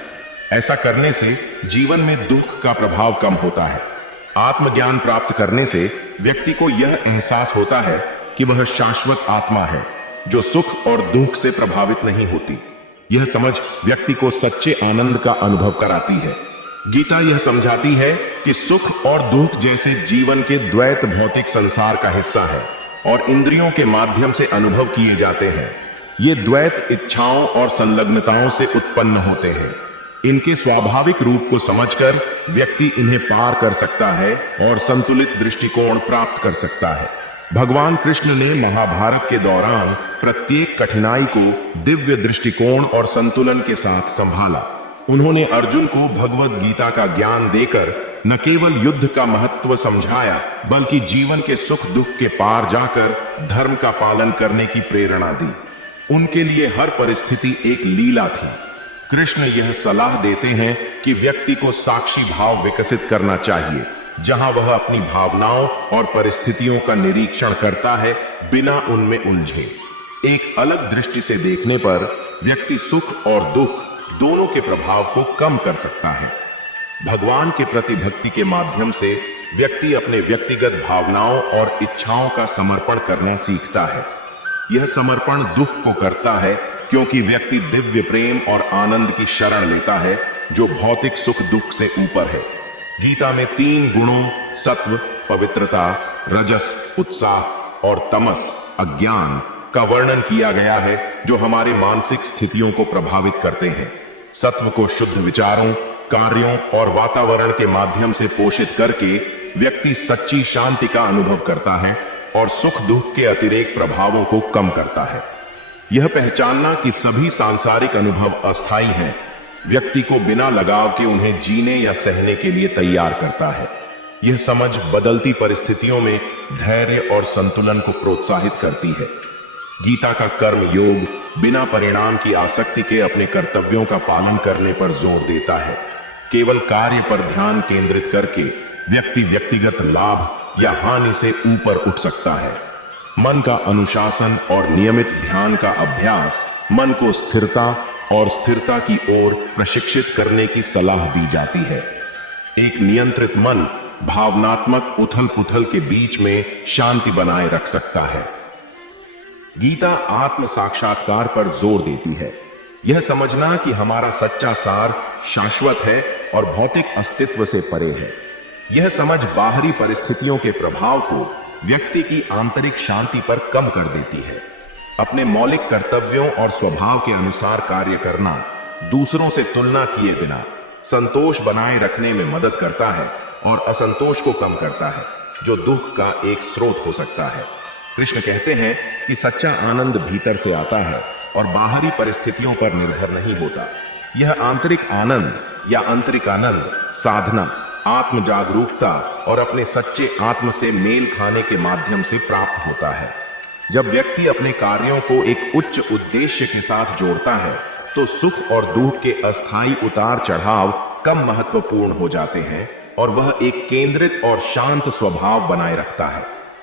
ऐसा करने से जीवन में दुख का प्रभाव कम होता है। आत्मज्ञान प्राप्त करने से व्यक्ति को यह एहसास होता है कि वह शाश्वत आत्मा है जो सुख और दुख से प्रभावित नहीं होती। यह समझ व्यक्ति को सच्चे आनंद का अनुभव कराती है। गीता यह समझाती है कि सुख और दुख जैसे जीवन के द्वैत भौतिक संसार का हिस्सा है और इंद्रियों के माध्यम से अनुभव किए जाते हैं। ये द्वैत इच्छाओं और संलग्नताओं से उत्पन्न होते हैं। इनके स्वाभाविक रूप को समझकर व्यक्ति इन्हें पार कर सकता है और संतुलित दृष्टिकोण प्राप्त कर सकता है। भगवान कृष्ण ने महाभारत के दौरान प्रत्येक कठिनाई को दिव्य दृष्टिकोण और संतुलन के साथ संभाला। उन्होंने अर्जुन को भगवद गीता का ज्ञान देकर न केवल युद्ध का महत्व समझाया, बल्कि जीवन के सुख दुख के पार जाकर धर्म का पालन करने की प्रेरणा दी। उनके लिए हर परिस्थिति एक लीला थी। कृष्ण यह सलाह देते हैं कि व्यक्ति को साक्षी भाव विकसित करना चाहिए, जहां वह अपनी भावनाओं और परिस्थितियों का निरीक्षण करता है बिना उनमें उलझे। एक अलग दृष्टि से देखने पर व्यक्ति सुख और दुख दोनों के प्रभाव को कम कर सकता है। भगवान के प्रति भक्ति के माध्यम से व्यक्ति अपने व्यक्तिगत भावनाओं और इच्छाओं का समर्पण करना सीखता है। यह समर्पण दुख को करता है, क्योंकि व्यक्ति दिव्य प्रेम और आनंद की शरण लेता है जो भौतिक सुख दुख से ऊपर है। गीता में 3 गुणों सत्व, पवित्रता, रजस, उत्साह और तमस, अज्ञान का वर्णन किया गया है जो हमारी मानसिक स्थितियों को प्रभावित करते हैं। सत्व को शुद्ध विचारों, कार्यों और वातावरण के माध्यम से पोषित करके व्यक्ति सच्ची शांति का अनुभव करता है और सुख दुख के अतिरेक प्रभावों को कम करता है। यह पहचानना कि सभी सांसारिक अनुभव अस्थायी हैं, व्यक्ति को बिना लगाव के उन्हें जीने या सहने के लिए तैयार करता है। यह समझ बदलती परिस्थितियों में धैर्य और संतुलन को प्रोत्साहित करती है। गीता का कर्म योग बिना परिणाम की आसक्ति के अपने कर्तव्यों का पालन करने पर जोर देता है। केवल कार्य पर ध्यान केंद्रित करके व्यक्ति व्यक्तिगत लाभ या हानि से ऊपर उठ सकता है। मन का अनुशासन और नियमित ध्यान का अभ्यास मन को स्थिरता और स्थिरता की ओर प्रशिक्षित करने की सलाह दी जाती है। एक नियंत्रित मन भावनात्मक उथल पुथल के बीच में शांति बनाए रख सकता है। गीता आत्म साक्षात्कार पर जोर देती है। यह समझना कि हमारा सच्चा सार शाश्वत है और भौतिक अस्तित्व से परे है। यह समझ बाहरी परिस्थितियों के प्रभाव को व्यक्ति की आंतरिक शांति पर कम कर देती है। अपने मौलिक कर्तव्यों और स्वभाव के अनुसार कार्य करना दूसरों से तुलना किए बिना संतोष बनाए रखने में मदद करता है और असंतोष को कम करता है, जो दुख का एक स्रोत हो सकता है। कृष्ण कहते हैं कि सच्चा आनंद भीतर से आता है और बाहरी परिस्थितियों पर निर्भर नहीं होता। यह आंतरिक आनंद या आंतरिक आनंद साधना, आत्म जागरूकता और अपने सच्चे आत्म से मेल खाने के माध्यम से प्राप्त होता है। जब व्यक्ति अपने कार्यों को एक उच्च उद्देश्य के साथ जोड़ता है तो सुख और दुख के अस्थायी उतार चढ़ाव कम महत्वपूर्ण हो जाते हैं और वह एक केंद्रित और शांत स्वभाव बनाए रखता है।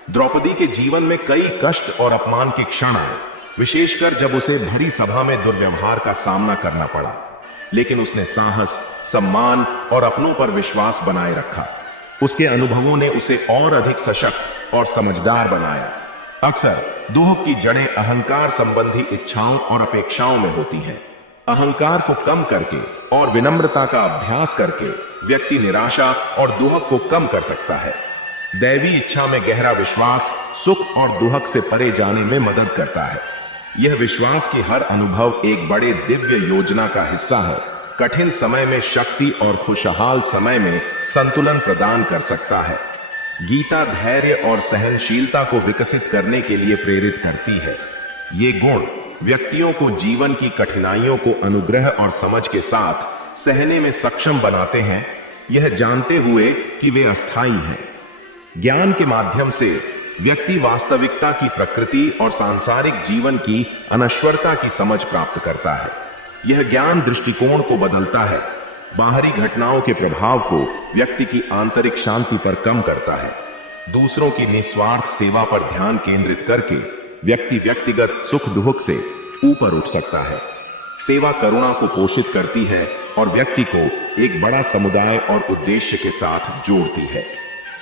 द्रौपदी के जीवन में कई कष्ट और अपमान के क्षण आए, विशेषकर जब उसे भरी सभा में दुर्व्यवहार का सामना करना पड़ा, लेकिन उसने साहस, सम्मान और अपनों पर विश्वास बनाए रखा। उसके अनुभवों ने उसे और अधिक सशक्त और समझदार बनाया। अक्सर दोह की जड़ें अहंकार संबंधी इच्छाओं और अपेक्षाओं में होती हैं। अहंकार को कम करके और विनम्रता का अभ्यास करके व्यक्ति निराशा और दुहक को कम कर सकता है। दैवी इच्छा में गहरा विश्वास सुख और दुहक से परे जाने में मदद करता है। यह विश्वास की हर अनुभव एक बड़े दिव्य योजना का हिस्सा है, कठिन समय में शक्ति और खुशहाल समय में संतुलन प्रदान कर सकता है। गीता धैर्य और सहनशीलता को विकसित करने के लिए प्रेरित करती है। ये गुण व्यक्तियों को जीवन की कठिनाइयों को अनुग्रह और समझ के साथ सहने में सक्षम बनाते हैं, यह जानते हुए कि वे अस्थायी हैं। ज्ञान के माध्यम से व्यक्ति वास्तविकता की प्रकृति और सांसारिक जीवन की अनश्वरता की समझ प्राप्त करता है। यह ज्ञान दृष्टिकोण को बदलता है, बाहरी घटनाओं के प्रभाव को व्यक्ति की आंतरिक शांति पर कम करता है। दूसरों की निस्वार्थ सेवा पर ध्यान केंद्रित करके व्यक्ति व्यक्तिगत सुख दुख से ऊपर उठ सकता है। सेवा करुणा को पोषित करती है और व्यक्ति को एक बड़ा समुदाय और उद्देश्य के साथ जोड़ती है।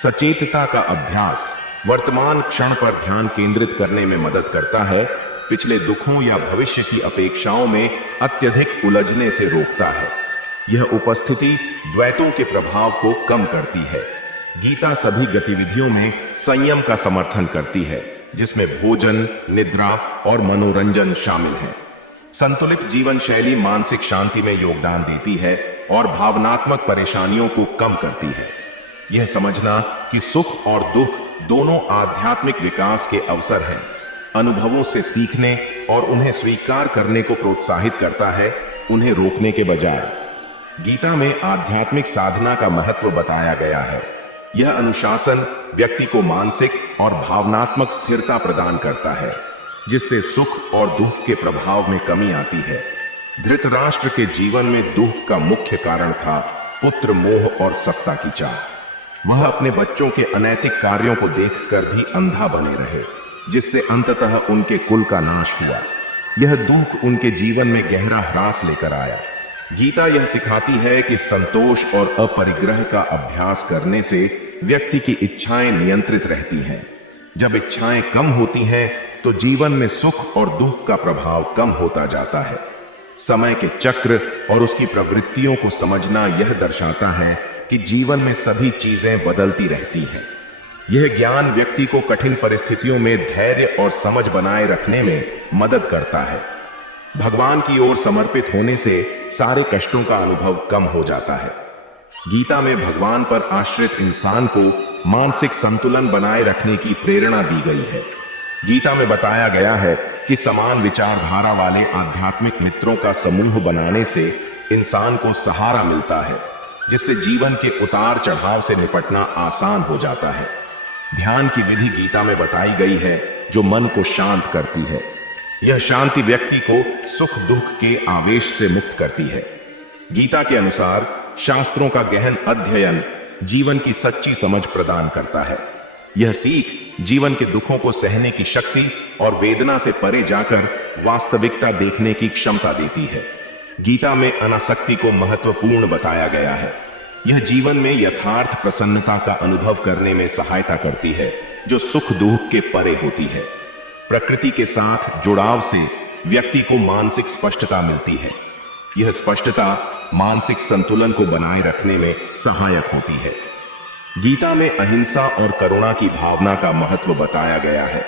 सचेतता का अभ्यास वर्तमान क्षण पर ध्यान केंद्रित करने में मदद करता है, पिछले दुखों या भविष्य की अपेक्षाओं में अत्यधिक उलझने से रोकता है। यह उपस्थिति द्वैतों के प्रभाव को कम करती है। गीता सभी गतिविधियों में संयम का समर्थन करती है, जिसमें भोजन, निद्रा और मनोरंजन शामिल हैं। संतुलित जीवन शैली मानसिक शांति में योगदान देती है और भावनात्मक परेशानियों को कम करती है। यह समझना कि सुख और दुख दोनों आध्यात्मिक विकास के अवसर हैं, अनुभवों से सीखने और उन्हें स्वीकार करने को प्रोत्साहित करता है, उन्हें रोकने के बजाय। गीता में आध्यात्मिक साधना का महत्व बताया गया है। यह अनुशासन व्यक्ति को मानसिक और भावनात्मक स्थिरता प्रदान करता है, जिससे सुख और दुख के प्रभाव में कमी आती है। धृतराष्ट्र के जीवन में दुख का मुख्य कारण था पुत्र मोह और सत्ता की चाह। वह अपने बच्चों के अनैतिक कार्यों को देखकर भी अंधा बने रहे, जिससे अंततः उनके कुल का नाश हुआ। यह दुख उनके जीवन में गहरा ह्रास लेकर आया। गीता यह सिखाती है कि संतोष और अपरिग्रह का अभ्यास करने से व्यक्ति की इच्छाएं नियंत्रित रहती हैं। जब इच्छाएं कम होती हैं तो जीवन में सुख और दुख का प्रभाव कम होता जाता है। समय के चक्र और उसकी प्रवृत्तियों को समझना यह दर्शाता है कि जीवन में सभी चीजें बदलती रहती हैं। यह ज्ञान व्यक्ति को कठिन परिस्थितियों में धैर्य और समझ बनाए रखने में मदद करता है। भगवान की ओर समर्पित होने से सारे कष्टों का अनुभव कम हो जाता है। गीता में भगवान पर आश्रित इंसान को मानसिक संतुलन बनाए रखने की प्रेरणा दी गई है। गीता में बताया गया है कि समान विचारधारा वाले आध्यात्मिक मित्रों का समूह बनाने से इंसान को सहारा मिलता है, जिससे जीवन के उतार चढ़ाव से निपटना आसान हो जाता है। ध्यान की विधि गीता में बताई गई है, जो मन को शांत करती है। यह शांति व्यक्ति को सुख दुख के आवेश से मुक्त करती है। गीता के अनुसार शास्त्रों का गहन अध्ययन जीवन की सच्ची समझ प्रदान करता है। यह सीख जीवन के दुखों को सहने की शक्ति और वेदना से परे जाकर वास्तविकता देखने की क्षमता देती है। गीता में अनासक्ति को महत्वपूर्ण बताया गया है। यह जीवन में यथार्थ प्रसन्नता का अनुभव करने में सहायता करती है, जो सुख दुख के परे होती है। प्रकृति के साथ जुड़ाव से व्यक्ति को मानसिक स्पष्टता मिलती है। यह स्पष्टता मानसिक संतुलन को बनाए रखने में सहायक होती है। गीता में अहिंसा और करुणा की भावना का महत्व बताया गया है।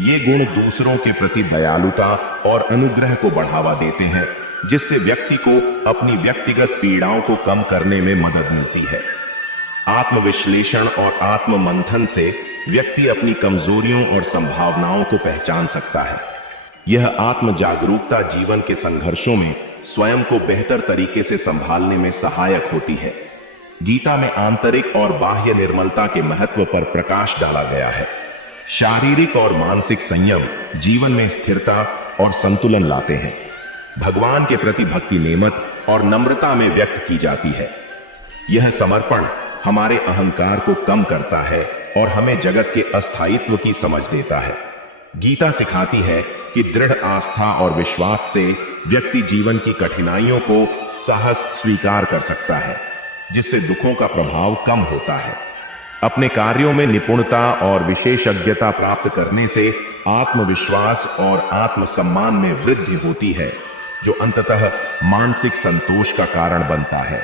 ये गुण दूसरों के प्रति दयालुता और अनुग्रह को बढ़ावा देते हैं, जिससे व्यक्ति को अपनी व्यक्तिगत पीड़ाओं को कम करने में मदद मिलती है। आत्मविश्लेषण और आत्म मंथन से व्यक्ति अपनी कमजोरियों और संभावनाओं को पहचान सकता है। यह आत्म जागरूकता जीवन के संघर्षों में स्वयं को बेहतर तरीके से संभालने में सहायक होती है। गीता में आंतरिक और बाह्य निर्मलता के महत्व पर प्रकाश डाला गया है। शारीरिक और मानसिक संयम जीवन में स्थिरता और संतुलन लाते हैं। भगवान के प्रति भक्ति नेमत और नम्रता में व्यक्त की जाती है। यह समर्पण हमारे अहंकार को कम करता है और हमें जगत के अस्थायित्व की समझ देता है। गीता सिखाती है कि दृढ़ आस्था और विश्वास से व्यक्ति जीवन की कठिनाइयों को साहस स्वीकार कर सकता है, जिससे दुखों का प्रभाव कम होता है। अपने कार्यों में निपुणता और विशेषज्ञता प्राप्त करने से आत्मविश्वास और आत्मसम्मान में वृद्धि होती है, जो अंततः मानसिक संतोष का कारण बनता है।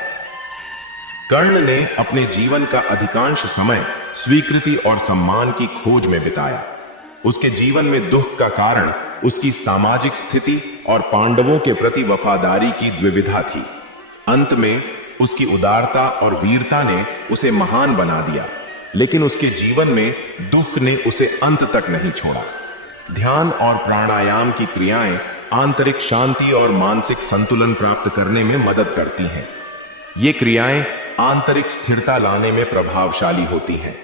कर्ण ने अपने जीवन का अधिकांश समय स्वीकृति और सम्मान की खोज में बिताया। उसके जीवन में दुख का कारण उसकी सामाजिक स्थिति और पांडवों के प्रति वफादारी की द्विविधा थी। अंत में उसकी उदारता और वीरता ने उसे महान बना दिया, लेकिन उसके जीवन में दुख ने उसे अंत तक नहीं छोड़ा। ध्यान और प्राणायाम की क्रियाएं आंतरिक शांति और मानसिक संतुलन प्राप्त करने में मदद करती हैं। ये क्रियाएं आंतरिक स्थिरता लाने में प्रभावशाली होती हैं।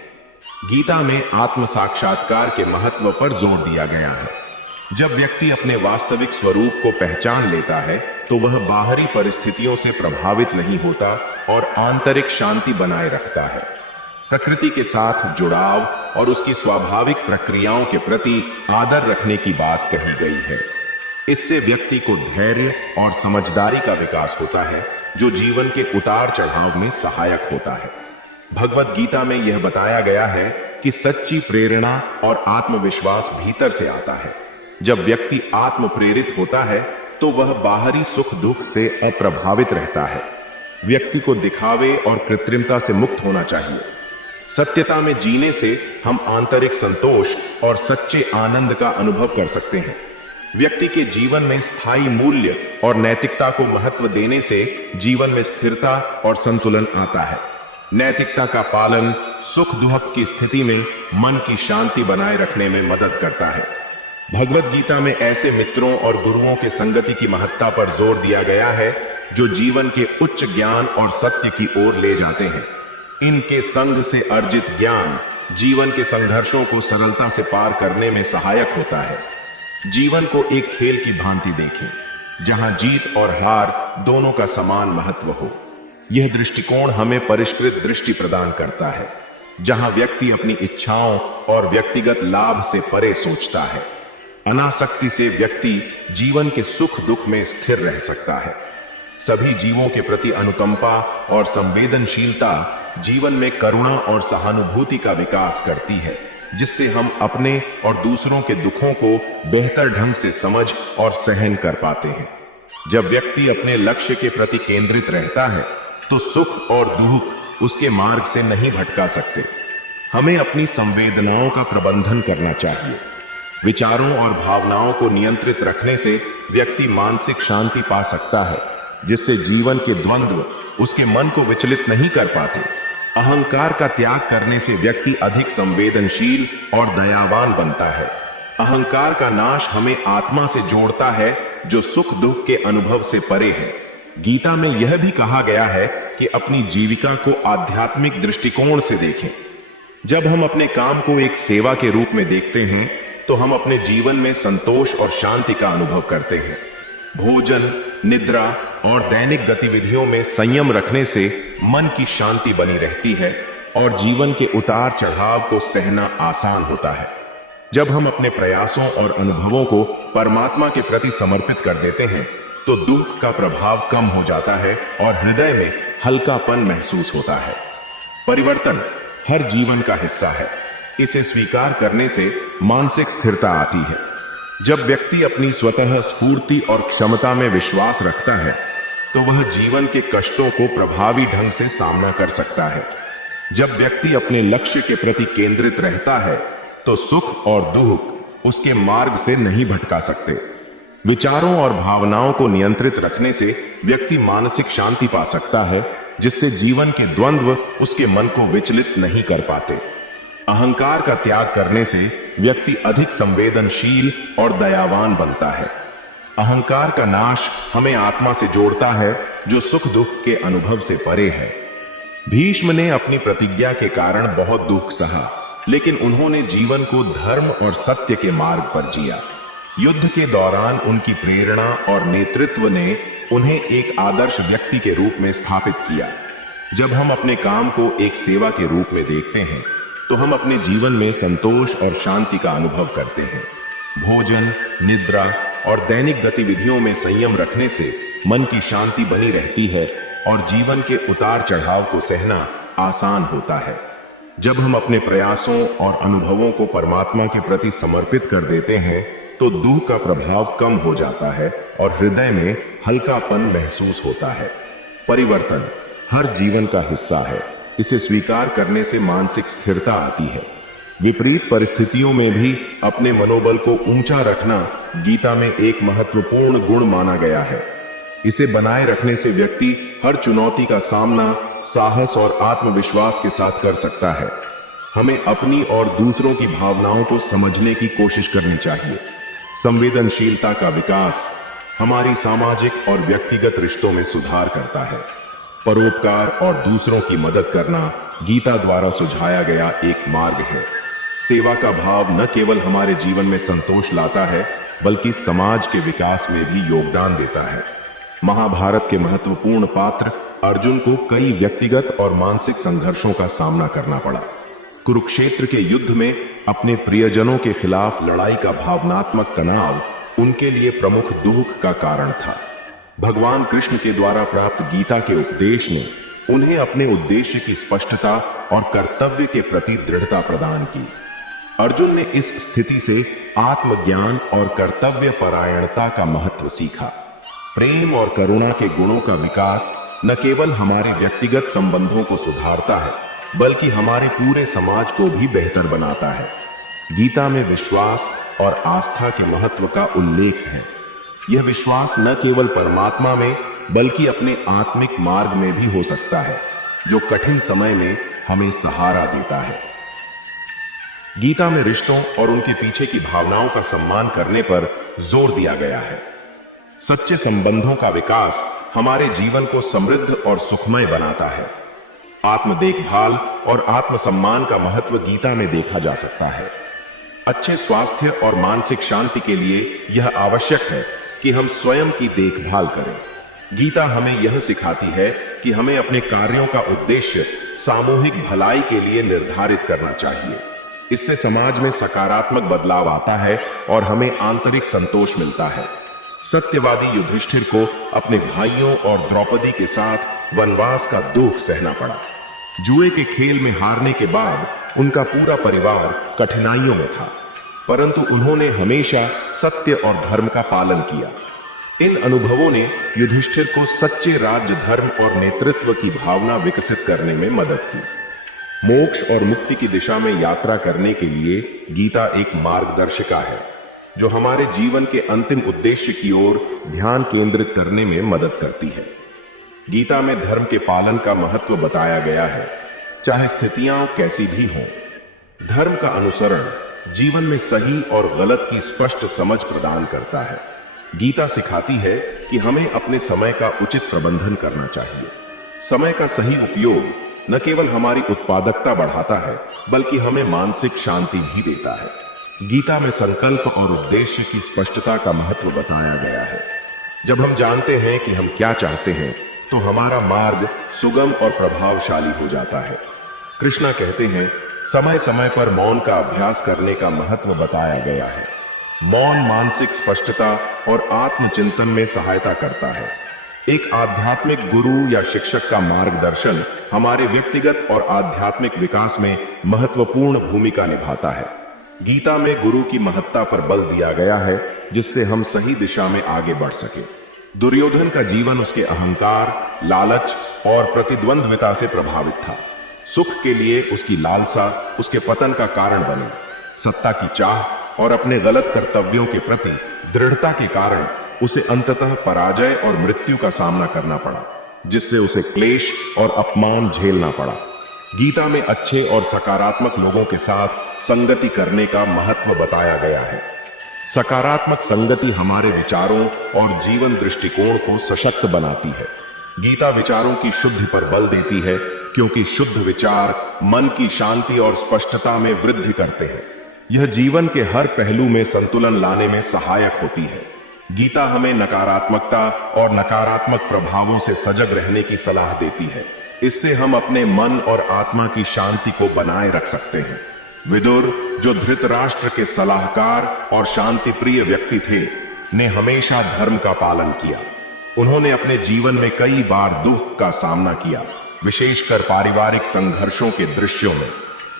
गीता में आत्म साक्षात्कार के महत्व पर जोर दिया गया है। जब व्यक्ति अपने वास्तविक स्वरूप को पहचान लेता है तो वह बाहरी परिस्थितियों से प्रभावित नहीं होता और आंतरिक शांति बनाए रखता है। प्रकृति के साथ जुड़ाव और उसकी स्वाभाविक प्रक्रियाओं के प्रति आदर रखने की बात कही गई है। इससे व्यक्ति को धैर्य और समझदारी का विकास होता है, जो जीवन के उतार चढ़ाव में सहायक होता है। भगवत गीता में यह बताया गया है कि सच्ची प्रेरणा और आत्मविश्वास भीतर से आता है। जब व्यक्ति आत्म प्रेरित होता है तो वह बाहरी सुख दुख से अप्रभावित रहता है। व्यक्ति को दिखावे और कृत्रिमता से मुक्त होना चाहिए। सत्यता में जीने से हम आंतरिक संतोष और सच्चे आनंद का अनुभव कर सकते हैं। व्यक्ति के जीवन में स्थायी मूल्य और नैतिकता को महत्व देने से जीवन में स्थिरता और संतुलन आता है। नैतिकता का पालन सुख दुख की स्थिति में मन की शांति बनाए रखने में मदद करता है। भगवत गीता में ऐसे मित्रों और गुरुओं के संगति की महत्ता पर जोर दिया गया है जो जीवन के उच्च ज्ञान और सत्य की ओर ले जाते हैं। इनके संग से अर्जित ज्ञान जीवन के संघर्षों को सरलता से पार करने में सहायक होता है। जीवन को एक खेल की भांति देखें, जहां जीत और हार दोनों का समान महत्व हो। यह दृष्टिकोण हमें परिष्कृत दृष्टि प्रदान करता है, जहां व्यक्ति अपनी इच्छाओं और व्यक्तिगत लाभ से परे सोचता है। अनासक्ति से व्यक्ति जीवन के सुख दुख में स्थिर रह सकता है। सभी जीवों के प्रति अनुकंपा और संवेदनशीलता जीवन में करुणा और सहानुभूति का विकास करती है, जिससे हम अपने और दूसरों के दुखों को बेहतर ढंग से समझ और सहन कर पाते हैं। जब व्यक्ति अपने लक्ष्य के प्रति केंद्रित रहता है तो सुख और दुख उसके मार्ग से नहीं भटका सकते। हमें अपनी संवेदनाओं का प्रबंधन करना चाहिए। विचारों और भावनाओं को नियंत्रित रखने से व्यक्ति मानसिक शांति पा सकता है, जिससे जीवन के द्वंद्व उसके मन को विचलित नहीं कर पाते। अहंकार का त्याग करने से व्यक्ति अधिक संवेदनशील और दयावान बनता है। अहंकार का नाश हमें आत्मा से जोड़ता है, जो सुख दुख के अनुभव से परे है। गीता में यह भी कहा गया है कि अपनी जीविका को आध्यात्मिक दृष्टिकोण से देखें। जब हम अपने काम को एक सेवा के रूप में देखते हैं तो हम अपने जीवन में संतोष और शांति का अनुभव करते हैं। भोजन, निद्रा और दैनिक गतिविधियों में संयम रखने से मन की शांति बनी रहती है और जीवन के उतार चढ़ाव को सहना आसान होता है। जब हम अपने प्रयासों और अनुभवों को परमात्मा के प्रति समर्पित कर देते हैं तो दुख का प्रभाव कम हो जाता है और हृदय में हल्कापन महसूस होता है। परिवर्तन हर जीवन का हिस्सा है। इसे स्वीकार करने से मानसिक स्थिरता आती है। जब व्यक्ति अपनी स्वतः स्फूर्ति और क्षमता में विश्वास रखता है तो वह जीवन के कष्टों को प्रभावी ढंग से सामना कर सकता है। जब व्यक्ति अपने लक्ष्य के प्रति केंद्रित रहता है तो सुख और दुख उसके मार्ग से नहीं भटका सकते। विचारों और भावनाओं को नियंत्रित रखने से व्यक्ति मानसिक शांति पा सकता है, जिससे जीवन के द्वंद्व उसके मन को विचलित नहीं कर पाते। अहंकार का त्याग करने से व्यक्ति अधिक संवेदनशील और दयावान बनता है। अहंकार का नाश हमें आत्मा से जोड़ता है, जो सुख दुख के अनुभव से परे है। भीष्म ने अपनी प्रतिज्ञा के कारण बहुत दुख सहा, लेकिन उन्होंने जीवन को धर्म और सत्य के मार्ग पर जिया। युद्ध के दौरान उनकी प्रेरणा और नेतृत्व ने उन्हें एक आदर्श व्यक्ति के रूप में स्थापित किया। जब हम अपने काम को एक सेवा के रूप में देखते हैं तो हम अपने जीवन में संतोष और शांति का अनुभव करते हैं। भोजन, निद्रा और दैनिक गतिविधियों में संयम रखने से मन की शांति बनी रहती है और जीवन के उतार चढ़ाव को सहना आसान होता है। जब हम अपने प्रयासों और अनुभवों को परमात्मा के प्रति समर्पित कर देते हैं तो दुख का प्रभाव कम हो जाता है और हृदय में हल्कापन महसूस होता है। परिवर्तन हर जीवन का हिस्सा है, इसे स्वीकार करने से मानसिक स्थिरता आती है। विपरीत परिस्थितियों में भी अपने मनोबल को ऊंचा रखना गीता में एक महत्वपूर्ण गुण माना गया है। इसे बनाए रखने से व्यक्ति हर चुनौती का सामना साहस और आत्मविश्वास के साथ कर सकता है। हमें अपनी और दूसरों की भावनाओं को समझने की कोशिश करनी चाहिए। संवेदनशीलता का विकास हमारी सामाजिक और व्यक्तिगत रिश्तों में सुधार करता है। परोपकार और दूसरों की मदद करना गीता द्वारा सुझाया गया एक मार्ग है। सेवा का भाव न केवल हमारे जीवन में संतोष लाता है बल्कि समाज के विकास में भी योगदान देता है। महाभारत के महत्वपूर्ण पात्र अर्जुन को कई व्यक्तिगत और मानसिक संघर्षों का सामना करना पड़ा। कुरुक्षेत्र के युद्ध में अपने प्रियजनों के खिलाफ लड़ाई का भावनात्मक तनाव उनके लिए प्रमुख दुख का कारण था। भगवान कृष्ण के द्वारा प्राप्त गीता के उपदेश ने उन्हें अपने उद्देश्य की स्पष्टता और कर्तव्य के प्रति दृढ़ता प्रदान की। अर्जुन ने इस स्थिति से आत्मज्ञान और कर्तव्य परायणता का महत्व सीखा। प्रेम और करुणा के गुणों का विकास न केवल हमारे व्यक्तिगत संबंधों को सुधारता है बल्कि हमारे पूरे समाज को भी बेहतर बनाता है। गीता में विश्वास और आस्था के महत्व का उल्लेख है। यह विश्वास न केवल परमात्मा में बल्कि अपने आत्मिक मार्ग में भी हो सकता है, जो कठिन समय में हमें सहारा देता है। गीता में रिश्तों और उनके पीछे की भावनाओं का सम्मान करने पर जोर दिया गया है। सच्चे संबंधों का विकास हमारे जीवन को समृद्ध और सुखमय बनाता है। आत्म देखभाल और आत्मसम्मान का महत्व गीता में देखा जा सकता है। अच्छे स्वास्थ्य और मानसिक शांति के लिए यह आवश्यक है कि हम स्वयं की देखभाल करें। गीता हमें यह सिखाती है कि हमें अपने कार्यों का उद्देश्य सामूहिक भलाई के लिए निर्धारित करना चाहिए। इससे समाज में सकारात्मक बदलाव आता है और हमें आंतरिक संतोष मिलता है। सत्यवादी युधिष्ठिर को अपने भाइयों और द्रौपदी के साथ वनवास का दुख सहना पड़ा। जुए के खेल में हारने के बाद उनका पूरा परिवार कठिनाइयों में था, परंतु उन्होंने हमेशा सत्य और धर्म का पालन किया। इन अनुभवों ने युधिष्ठिर को सच्चे राज्य धर्म और नेतृत्व की भावना विकसित करने में मदद की। मोक्ष और मुक्ति की दिशा में यात्रा करने के लिए गीता एक मार्गदर्शिका है जो हमारे जीवन के अंतिम उद्देश्य की ओर ध्यान केंद्रित करने में मदद करती है। गीता में धर्म के पालन का महत्व बताया गया है, चाहे स्थितियां कैसी भी हों। धर्म का अनुसरण जीवन में सही और गलत की स्पष्ट समझ प्रदान करता है। गीता सिखाती है कि हमें अपने समय का उचित प्रबंधन करना चाहिए। समय का सही उपयोग न केवल हमारी उत्पादकता बढ़ाता है बल्कि हमें मानसिक शांति भी देता है। गीता में संकल्प और उद्देश्य की स्पष्टता का महत्व बताया गया है। जब हम जानते हैं कि हम क्या चाहते हैं तो हमारा मार्ग सुगम और प्रभावशाली हो जाता है। कृष्णा कहते हैं, समय समय पर मौन का अभ्यास करने का महत्व बताया गया है। मौन मानसिक स्पष्टता और आत्मचिंतन में सहायता करता है। एक आध्यात्मिक गुरु या शिक्षक का मार्गदर्शन हमारे व्यक्तिगत और आध्यात्मिक विकास में महत्वपूर्ण भूमिका निभाता है। गीता में गुरु की महत्ता पर बल दिया गया है जिससे हम सही दिशा में आगे बढ़ सके। दुर्योधन का जीवन उसके अहंकार, लालच और प्रतिद्वंद्विता से प्रभावित था। सुख के लिए उसकी लालसा उसके पतन का कारण बनी। सत्ता की चाह और अपने गलत कर्तव्यों के प्रति दृढ़ता के कारण उसे अंततः पराजय और मृत्यु का सामना करना पड़ा, जिससे उसे क्लेश और अपमान झेलना पड़ा। गीता में अच्छे और सकारात्मक लोगों के साथ संगति करने का महत्व बताया गया है। सकारात्मक संगति हमारे विचारों और जीवन दृष्टिकोण को सशक्त बनाती है। गीता विचारों की शुद्धि पर बल देती है क्योंकि शुद्ध विचार मन की शांति और स्पष्टता में वृद्धि करते हैं। यह जीवन के हर पहलू में संतुलन लाने में सहायक होती है। गीता हमें नकारात्मकता और नकारात्मक प्रभावों से सजग रहने की सलाह देती है। इससे हम अपने मन और आत्मा की शांति को बनाए रख सकते हैं। विदुर, जो धृतराष्ट्र के सलाहकार और शांति प्रिय व्यक्ति थे, ने हमेशा धर्म का पालन किया। उन्होंने अपने जीवन में कई बार दुख का सामना किया, विशेषकर पारिवारिक संघर्षों के दृश्यों में।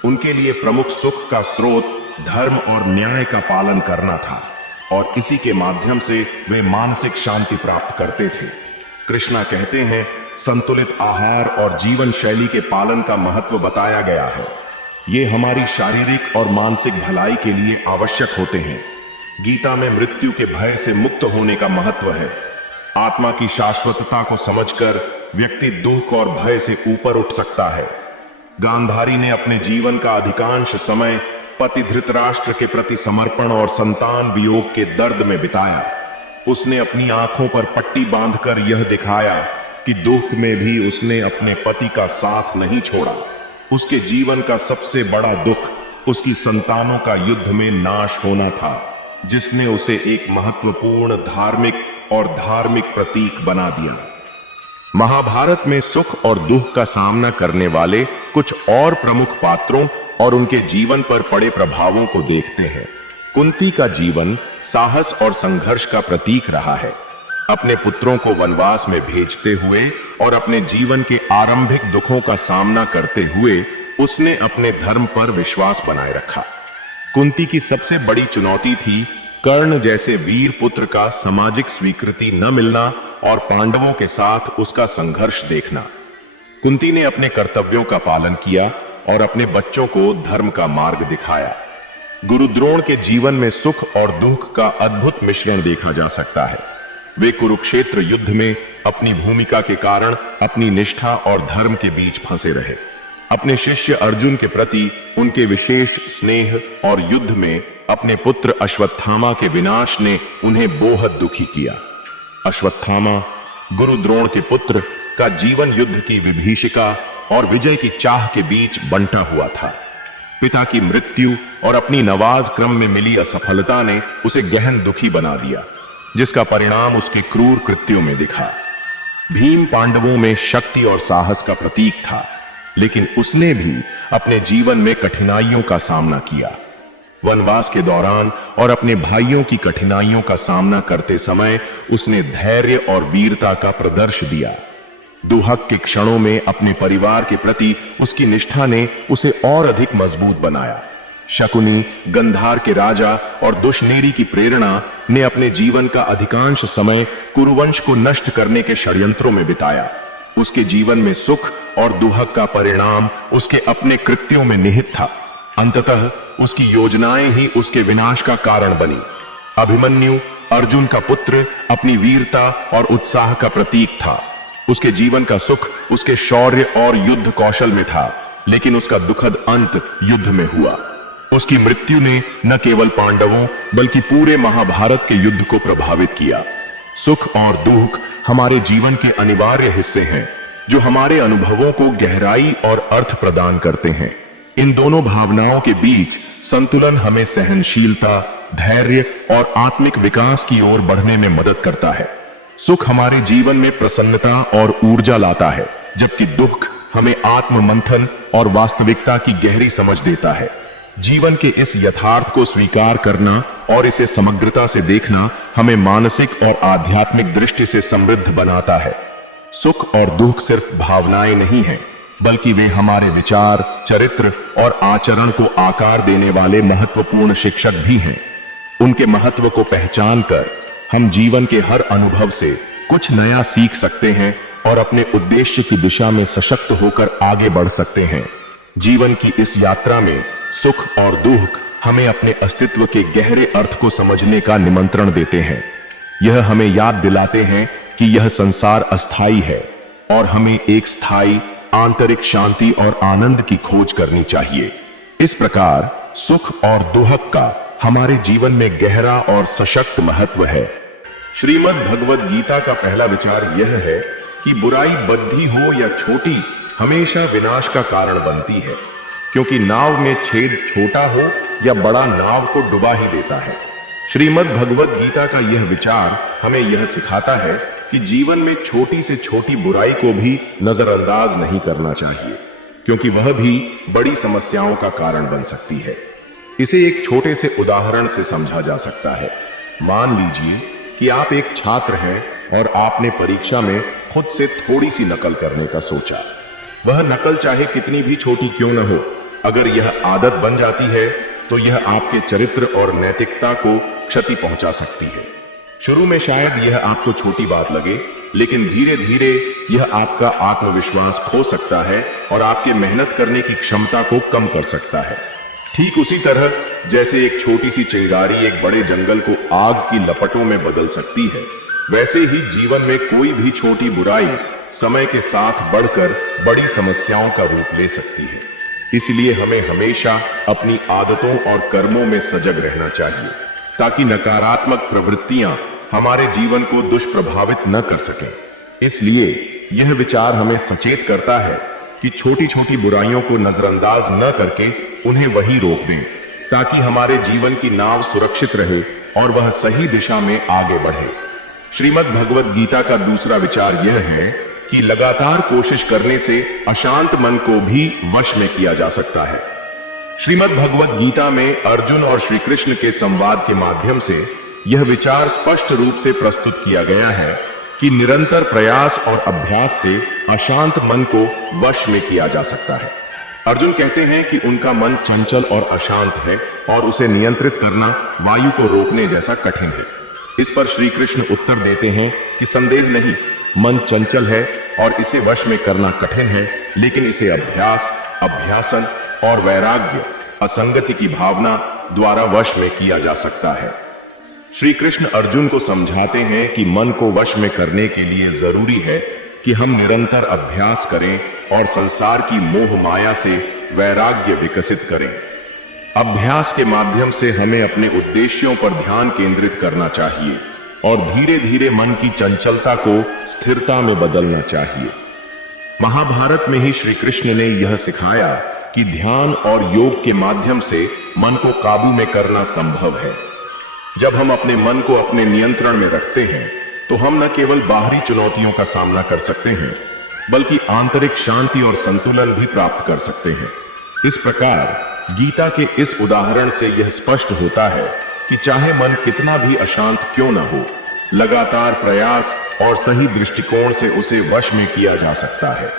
उनके लिए प्रमुख सुख का स्रोत धर्म और न्याय का पालन करना था और इसी के माध्यम से वे मानसिक शांति प्राप्त करते थे। कृष्णा कहते हैं, संतुलित आहार और जीवन शैली के पालन का महत्व बताया गया है। ये हमारी शारीरिक और मानसिक भलाई के लिए आवश्यक होते हैं। गीता में मृत्यु के भय से मुक्त होने का महत्व है। आत्मा की शाश्वतता को समझकर व्यक्ति दुख और भय से ऊपर उठ सकता है। गांधारी ने अपने जीवन का अधिकांश समय पति धृतराष्ट्र के प्रति समर्पण और संतान वियोग के दर्द में बिताया। उसने अपनी आंखों पर पट्टी बांधकर यह दिखाया कि दुख में भी उसने अपने पति का साथ नहीं छोड़ा। उसके जीवन का सबसे बड़ा दुख उसकी संतानों का युद्ध में नाश होना था, जिसने उसे एक महत्वपूर्ण धार्मिक प्रतीक बना दिया। महाभारत में सुख और दुख का सामना करने वाले कुछ और प्रमुख पात्रों और उनके जीवन पर पड़े प्रभावों को देखते हैं। कुंती का जीवन साहस और संघर्ष का प्रतीक रहा है। अपने पुत्रों को वनवास में भेजते हुए और अपने जीवन के आरंभिक दुखों का सामना करते हुए उसने अपने धर्म पर विश्वास बनाए रखा। कुंती की सबसे बड़ी चुनौती थी कर्ण जैसे वीर पुत्र का सामाजिक स्वीकृति न मिलना और पांडवों के साथ उसका संघर्ष देखना। कुंती ने अपने कर्तव्यों का पालन किया और अपने बच्चों को धर्म का मार्ग दिखाया। गुरु द्रोण के जीवन में सुख और दुख का अद्भुत मिश्रण देखा जा सकता है। वे कुरुक्षेत्र युद्ध में अपनी भूमिका के कारण अपनी निष्ठा और धर्म के बीच फंसे रहे। अपने शिष्य अर्जुन के प्रति उनके विशेष स्नेह और युद्ध में अपने पुत्र अश्वत्थामा के विनाश ने उन्हें बेहद दुखी किया। अश्वत्थामा गुरु द्रोण के पुत्र का जीवन युद्ध की विभीषिका और विजय की चाह के बीच बंटा हुआ था। पिता की मृत्यु और अपनी नवाज क्रम में मिली असफलता ने उसे गहन दुखी बना दिया, जिसका परिणाम उसके क्रूर कृत्यों में दिखा। भीम पांडवों में शक्ति और साहस का प्रतीक था, लेकिन उसने भी अपने जीवन में कठिनाइयों का सामना किया। वनवास के दौरान और अपने भाइयों की कठिनाइयों का सामना करते समय उसने धैर्य और वीरता का प्रदर्शन दिया। दुहक के क्षणों में अपने परिवार के प्रति उसकी निष्ठा ने उसे और अधिक मजबूत बनाया। शकुनी, गंधार के राजा और दुष्नेरी की प्रेरणा ने अपने जीवन का अधिकांश समय कुरुवंश को नष्ट करने के षड्यंत्रों में बिताया। उसके जीवन में सुख और दुहक का परिणाम उसके अपने कृत्यों में निहित था। अंततः उसकी योजनाएं ही उसके विनाश का कारण बनी। अभिमन्यु, अर्जुन का पुत्र, अपनी वीरता और उत्साह का प्रतीक था। उसके जीवन का सुख उसके शौर्य और युद्ध कौशल में था, लेकिन उसका दुखद अंत युद्ध में हुआ। उसकी मृत्यु ने न केवल पांडवों बल्कि पूरे महाभारत के युद्ध को प्रभावित किया। सुख और दुख हमारे जीवन के अनिवार्य हिस्से हैं, जो हमारे अनुभवों को गहराई और अर्थ प्रदान करते हैं। इन दोनों भावनाओं के बीच संतुलन हमें सहनशीलता, धैर्य और आत्मिक विकास की ओर बढ़ने में मदद करता है। सुख हमारे जीवन में प्रसन्नता और ऊर्जा लाता है, जबकि दुख हमें आत्म मंथन और वास्तविकता की गहरी समझ देता है। जीवन के इस यथार्थ को स्वीकार करना और इसे समग्रता से देखना हमें मानसिक और आध्यात्मिक दृष्टि से समृद्ध बनाता है। सुख और दुख सिर्फ भावनाएं नहीं हैं, बल्कि वे हमारे विचार, चरित्र और आचरण को आकार देने वाले महत्वपूर्ण शिक्षक भी हैं। उनके महत्व को पहचान कर हम जीवन के हर अनुभव से कुछ नया सीख सकते हैं और अपने उद्देश्य की दिशा में सशक्त होकर आगे बढ़ सकते हैं। जीवन की इस यात्रा में सुख और दुख हमें अपने अस्तित्व के गहरे अर्थ को समझने का निमंत्रण देते हैं। यह हमें याद दिलाते हैं कि यह संसार अस्थायी है और हमें एक स्थायी आंतरिक शांति और आनंद की खोज करनी चाहिए। इस प्रकार सुख और दुख का हमारे जीवन में गहरा और सशक्त महत्व है। श्रीमद् भगवद गीता का पहला विचार यह है कि बुराई बद्धी हो या छोटी हमेशा विनाश का कारण बनती है, क्योंकि नाव में छेद छोटा हो या बड़ा नाव को डुबा ही देता है। श्रीमद् भगवद गीता का यह विचार हमें यह सिखाता है कि जीवन में छोटी से छोटी बुराई को भी नजरअंदाज नहीं करना चाहिए, क्योंकि वह भी बड़ी समस्याओं का कारण बन सकती है। इसे एक छोटे से उदाहरण से समझा जा सकता है। मान लीजिए कि आप एक छात्र हैं और आपने परीक्षा में खुद से थोड़ी सी नकल करने का सोचा। वह नकल चाहे कितनी भी छोटी क्यों न हो, अगर यह आदत बन जाती है तो यह आपके चरित्र और नैतिकता को क्षति पहुंचा सकती है। शुरू में शायद यह आपको छोटी बात लगे, लेकिन धीरे धीरे यह आपका आत्मविश्वास खो सकता है और आपके मेहनत करने की क्षमता को कम कर सकता है। ठीक उसी तरह जैसे एक छोटी सी चिंगारी एक बड़े जंगल को आग की लपटों में बदल सकती है, वैसे ही जीवन में कोई भी छोटी बुराई समय के साथ बढ़कर बड़ी समस्याओं का रूप ले सकती है। इसलिए हमें हमेशा अपनी आदतों और कर्मों में सजग रहना चाहिए, ताकि नकारात्मक प्रवृत्तियां हमारे जीवन को दुष्प्रभावित न कर सकें। इसलिए यह विचार हमें सचेत करता है कि छोटी छोटी बुराइयों को नजरअंदाज न करके उन्हें वहीं रोक दें, ताकि हमारे जीवन की नाव सुरक्षित रहे और वह सही दिशा में आगे बढ़े। श्रीमद् भगवद गीता का दूसरा विचार यह है कि लगातार कोशिश करने से अशांत मन को भी वश में किया जा सकता है। श्रीमद् भगवद गीता में अर्जुन और श्री कृष्ण के संवाद के माध्यम से यह विचार स्पष्ट रूप से प्रस्तुत किया गया है कि निरंतर प्रयास और अभ्यास से अशांत मन को वश में किया जा सकता है। अर्जुन कहते हैं कि उनका मन चंचल और अशांत है और उसे नियंत्रित करना वायु को रोकने जैसा कठिन है। इस पर श्री कृष्ण उत्तर देते हैं कि संदेह नहीं, मन चंचल है और इसे वश में करना कठिन है, लेकिन इसे अभ्यास, अभ्यासन और वैराग्य, असंगति की भावना द्वारा वश में किया जा सकता है। श्री कृष्ण अर्जुन को समझाते हैं कि मन को वश में करने के लिए जरूरी है कि हम निरंतर अभ्यास करें और संसार की मोह माया से वैराग्य विकसित करें। अभ्यास के माध्यम से हमें अपने उद्देश्यों पर ध्यान केंद्रित करना चाहिए और धीरे धीरे मन की चंचलता को स्थिरता में बदलना चाहिए। महाभारत में ही श्री कृष्ण ने यह सिखाया कि ध्यान और योग के माध्यम से मन को काबू में करना संभव है। जब हम अपने मन को अपने नियंत्रण में रखते हैं तो हम न केवल बाहरी चुनौतियों का सामना कर सकते हैं, बल्कि आंतरिक शांति और संतुलन भी प्राप्त कर सकते हैं। इस प्रकार गीता के इस उदाहरण से यह स्पष्ट होता है कि चाहे मन कितना भी अशांत क्यों न हो, लगातार प्रयास और सही दृष्टिकोण से उसे वश में किया जा सकता है।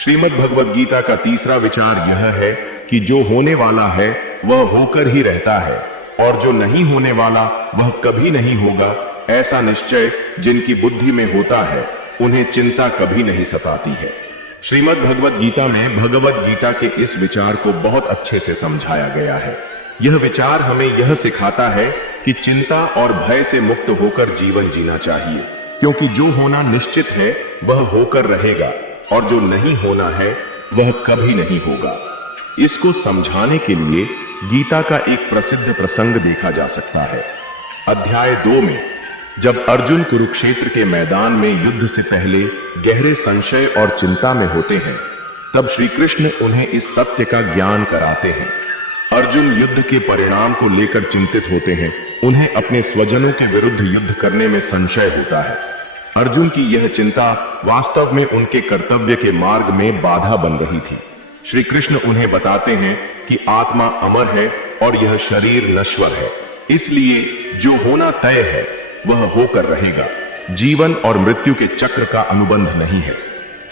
श्रीमद् भगवद गीता का तीसरा विचार यह है कि जो होने वाला है वह होकर ही रहता है और जो नहीं होने वाला वह कभी नहीं होगा, ऐसा निश्चय जिनकी बुद्धि में होता है उन्हें चिंता कभी नहीं सताती है। श्रीमद् भगवद गीता में भगवद गीता के इस विचार को बहुत अच्छे से समझाया गया है। यह विचार हमें यह सिखाता है कि चिंता और भय से मुक्त होकर जीवन जीना चाहिए, क्योंकि जो होना निश्चित है वह होकर रहेगा और जो नहीं होना है वह कभी नहीं होगा। इसको समझाने के लिए गीता का एक प्रसिद्ध प्रसंग देखा जा सकता है। अध्याय 2 में जब अर्जुन कुरुक्षेत्र के मैदान में युद्ध से पहले गहरे संशय और चिंता में होते हैं, तब श्री कृष्ण उन्हें इस सत्य का ज्ञान कराते हैं। अर्जुन युद्ध के परिणाम को लेकर चिंतित होते हैं। उन्हें अपने स्वजनों के विरुद्ध युद्ध करने में संशय होता है। अर्जुन की यह चिंता वास्तव में उनके कर्तव्य के मार्ग में बाधा बन रही थी। श्री कृष्ण उन्हें बताते हैं कि आत्मा अमर है और यह शरीर नश्वर है, इसलिए जो होना तय है वह होकर रहेगा। जीवन और मृत्यु के चक्र का अनुबंध नहीं है।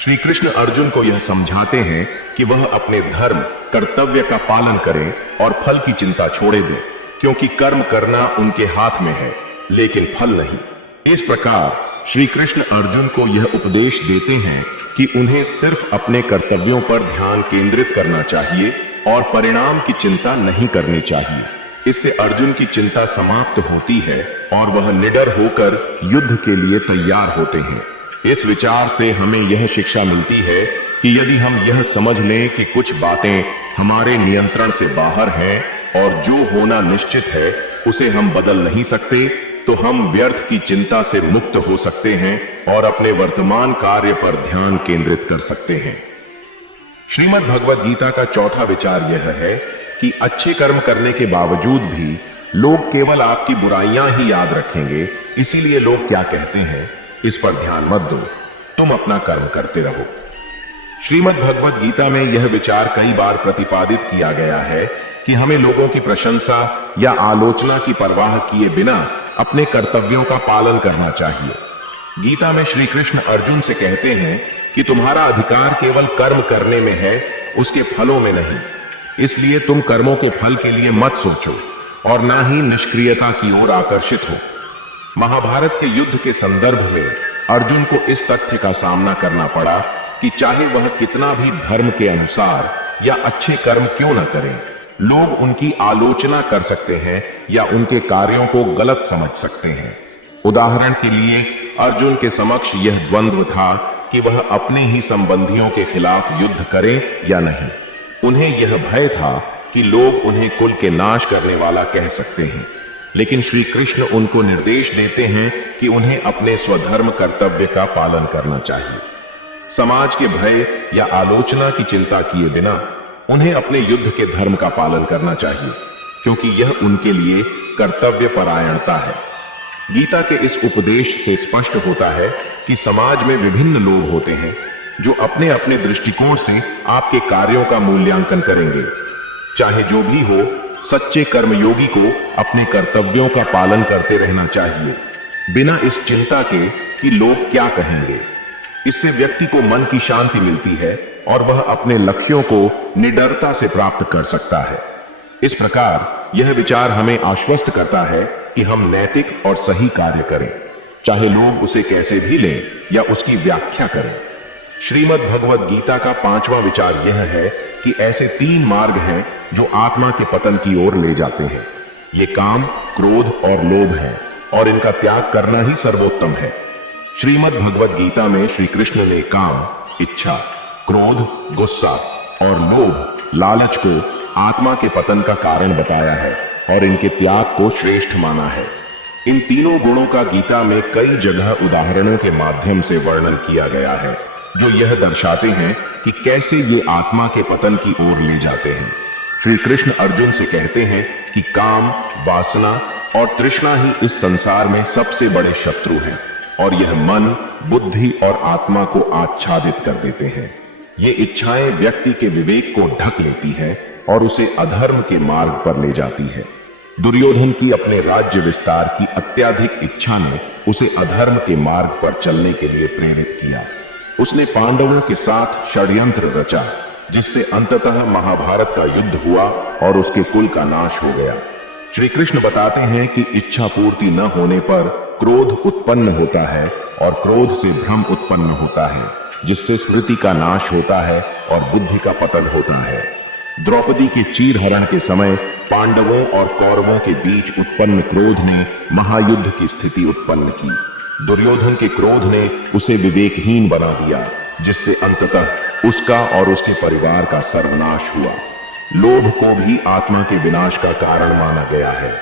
श्री कृष्ण अर्जुन को यह समझाते हैं कि वह अपने धर्म, कर्तव्य का पालन करें और फल की चिंता छोड़े दें, क्योंकि कर्म करना उनके हाथ में है, लेकिन फल नहीं। इस प्रकार श्री कृष्ण अर्जुन को यह उपदेश देते हैं कि उन्हें सिर्फ अपने कर्तव्यों पर ध्यान केंद्रित करना चाहिए और परिणाम की चिंता नहीं करनी चाहिए। इससे अर्जुन की चिंता समाप्त होती है और वह निडर होकर युद्ध के लिए तैयार होते हैं। इस विचार से हमें यह शिक्षा मिलती है कि यदि हम यह समझ लें कि कुछ बातें हमारे नियंत्रण से बाहर हैं और जो होना निश्चित है उसे हम बदल नहीं सकते, तो हम व्यर्थ की चिंता से मुक्त हो सकते हैं और अपने वर्तमान कार्य पर ध्यान केंद्रित कर सकते हैं। श्रीमद् भगवद गीता का चौथा विचार यह है कि अच्छे कर्म करने के बावजूद भी लोग केवल आपकी बुराइयां ही याद रखेंगे, इसीलिए लोग क्या कहते हैं इस पर ध्यान मत दो, तुम अपना कर्म करते रहो। श्रीमद् भगवद गीता में यह विचार कई बार प्रतिपादित किया गया है कि हमें लोगों की प्रशंसा या आलोचना की परवाह किए बिना अपने कर्तव्यों का पालन करना चाहिए। गीता में श्री कृष्ण अर्जुन से कहते हैं कि तुम्हारा अधिकार केवल कर्म करने में है, उसके फलों में नहीं। इसलिए तुम कर्मों के फल के लिए मत सोचो और ना ही निष्क्रियता की ओर आकर्षित हो। महाभारत के युद्ध के संदर्भ में अर्जुन को इस तथ्य का सामना करना पड़ा कि चाहे वह कितना भी धर्म के अनुसार या अच्छे कर्म क्यों न करें, लोग उनकी आलोचना कर सकते हैं या उनके कार्यों को गलत समझ सकते हैं। उदाहरण के लिए अर्जुन के समक्ष यह द्वंद्व था कि वह अपने ही संबंधियों के खिलाफ युद्ध करे या नहीं। उन्हें यह भय था कि लोग उन्हें कुल के नाश करने वाला कह सकते हैं, लेकिन श्री कृष्ण उनको निर्देश देते हैं कि उन्हें अपने स्वधर्म कर्तव्य का पालन करना चाहिए। समाज के भय या आलोचना की चिंता किए बिना उन्हें अपने युद्ध के धर्म का पालन करना चाहिए, क्योंकि यह उनके लिए कर्तव्य परायणता है। गीता के इस उपदेश से स्पष्ट होता है कि समाज में विभिन्न लोग होते हैं जो अपने अपने दृष्टिकोण से आपके कार्यों का मूल्यांकन करेंगे। चाहे जो भी हो, सच्चे कर्मयोगी को अपने कर्तव्यों का पालन करते रहना चाहिए, बिना इस चिंता के कि लोग क्या कहेंगे। इससे व्यक्ति को मन की शांति मिलती है और वह अपने लक्ष्यों को निडरता से प्राप्त कर सकता है। इस प्रकार यह विचार हमें आश्वस्त करता है कि हम नैतिक और सही कार्य करें, चाहे लोग उसे कैसे भी लें या उसकी व्याख्या करें। श्रीमद् भगवद गीता का 5वां विचार यह है कि ऐसे 3 मार्ग हैं जो आत्मा के पतन की ओर ले जाते हैं। ये काम, क्रोध और लोभ हैं और इनका त्याग करना ही सर्वोत्तम है। श्रीमद् भगवद गीता में श्री कृष्ण ने काम, इच्छा, क्रोध, गुस्सा और लोभ, लालच को आत्मा के पतन का कारण बताया है और इनके त्याग को श्रेष्ठ माना है। इन तीनों गुणों का गीता में कई जगह उदाहरणों के माध्यम से वर्णन किया गया है, जो यह दर्शाते हैं कि कैसे ये आत्मा के पतन की ओर ले जाते हैं। श्री कृष्ण अर्जुन से कहते हैं कि काम, वासना और तृष्णा ही इस संसार में सबसे बड़े शत्रु हैं और यह मन, बुद्धि और आत्मा को आच्छादित कर देते हैं। ये इच्छाएं व्यक्ति के विवेक को ढक लेती हैं और उसे अधर्म के मार्ग पर ले जाती है। दुर्योधन की अपने राज्य विस्तार की अत्यधिक इच्छा ने उसे अधर्म के मार्ग पर चलने के लिए प्रेरित किया। उसने पांडवों के साथ षड्यंत्र रचा, जिससे अंततः महाभारत का युद्ध हुआ और उसके कुल का नाश हो गया। श्री कृष्ण बताते हैं कि इच्छा पूर्ति न होने पर क्रोध उत्पन्न होता है और क्रोध से भ्रम उत्पन्न होता है, जिससे स्मृति का नाश होता है और बुद्धि का पतन होता है। द्रौपदी के चीरहरण के समय पांडवों और कौरवों के बीच उत्पन्न क्रोध ने महायुद्ध की स्थिति उत्पन्न की। दुर्योधन के क्रोध ने उसे विवेकहीन बना दिया, जिससे अंततः उसका और उसके परिवार का सर्वनाश हुआ। लोभ को भी आत्मा के विनाश का कारण माना गया है।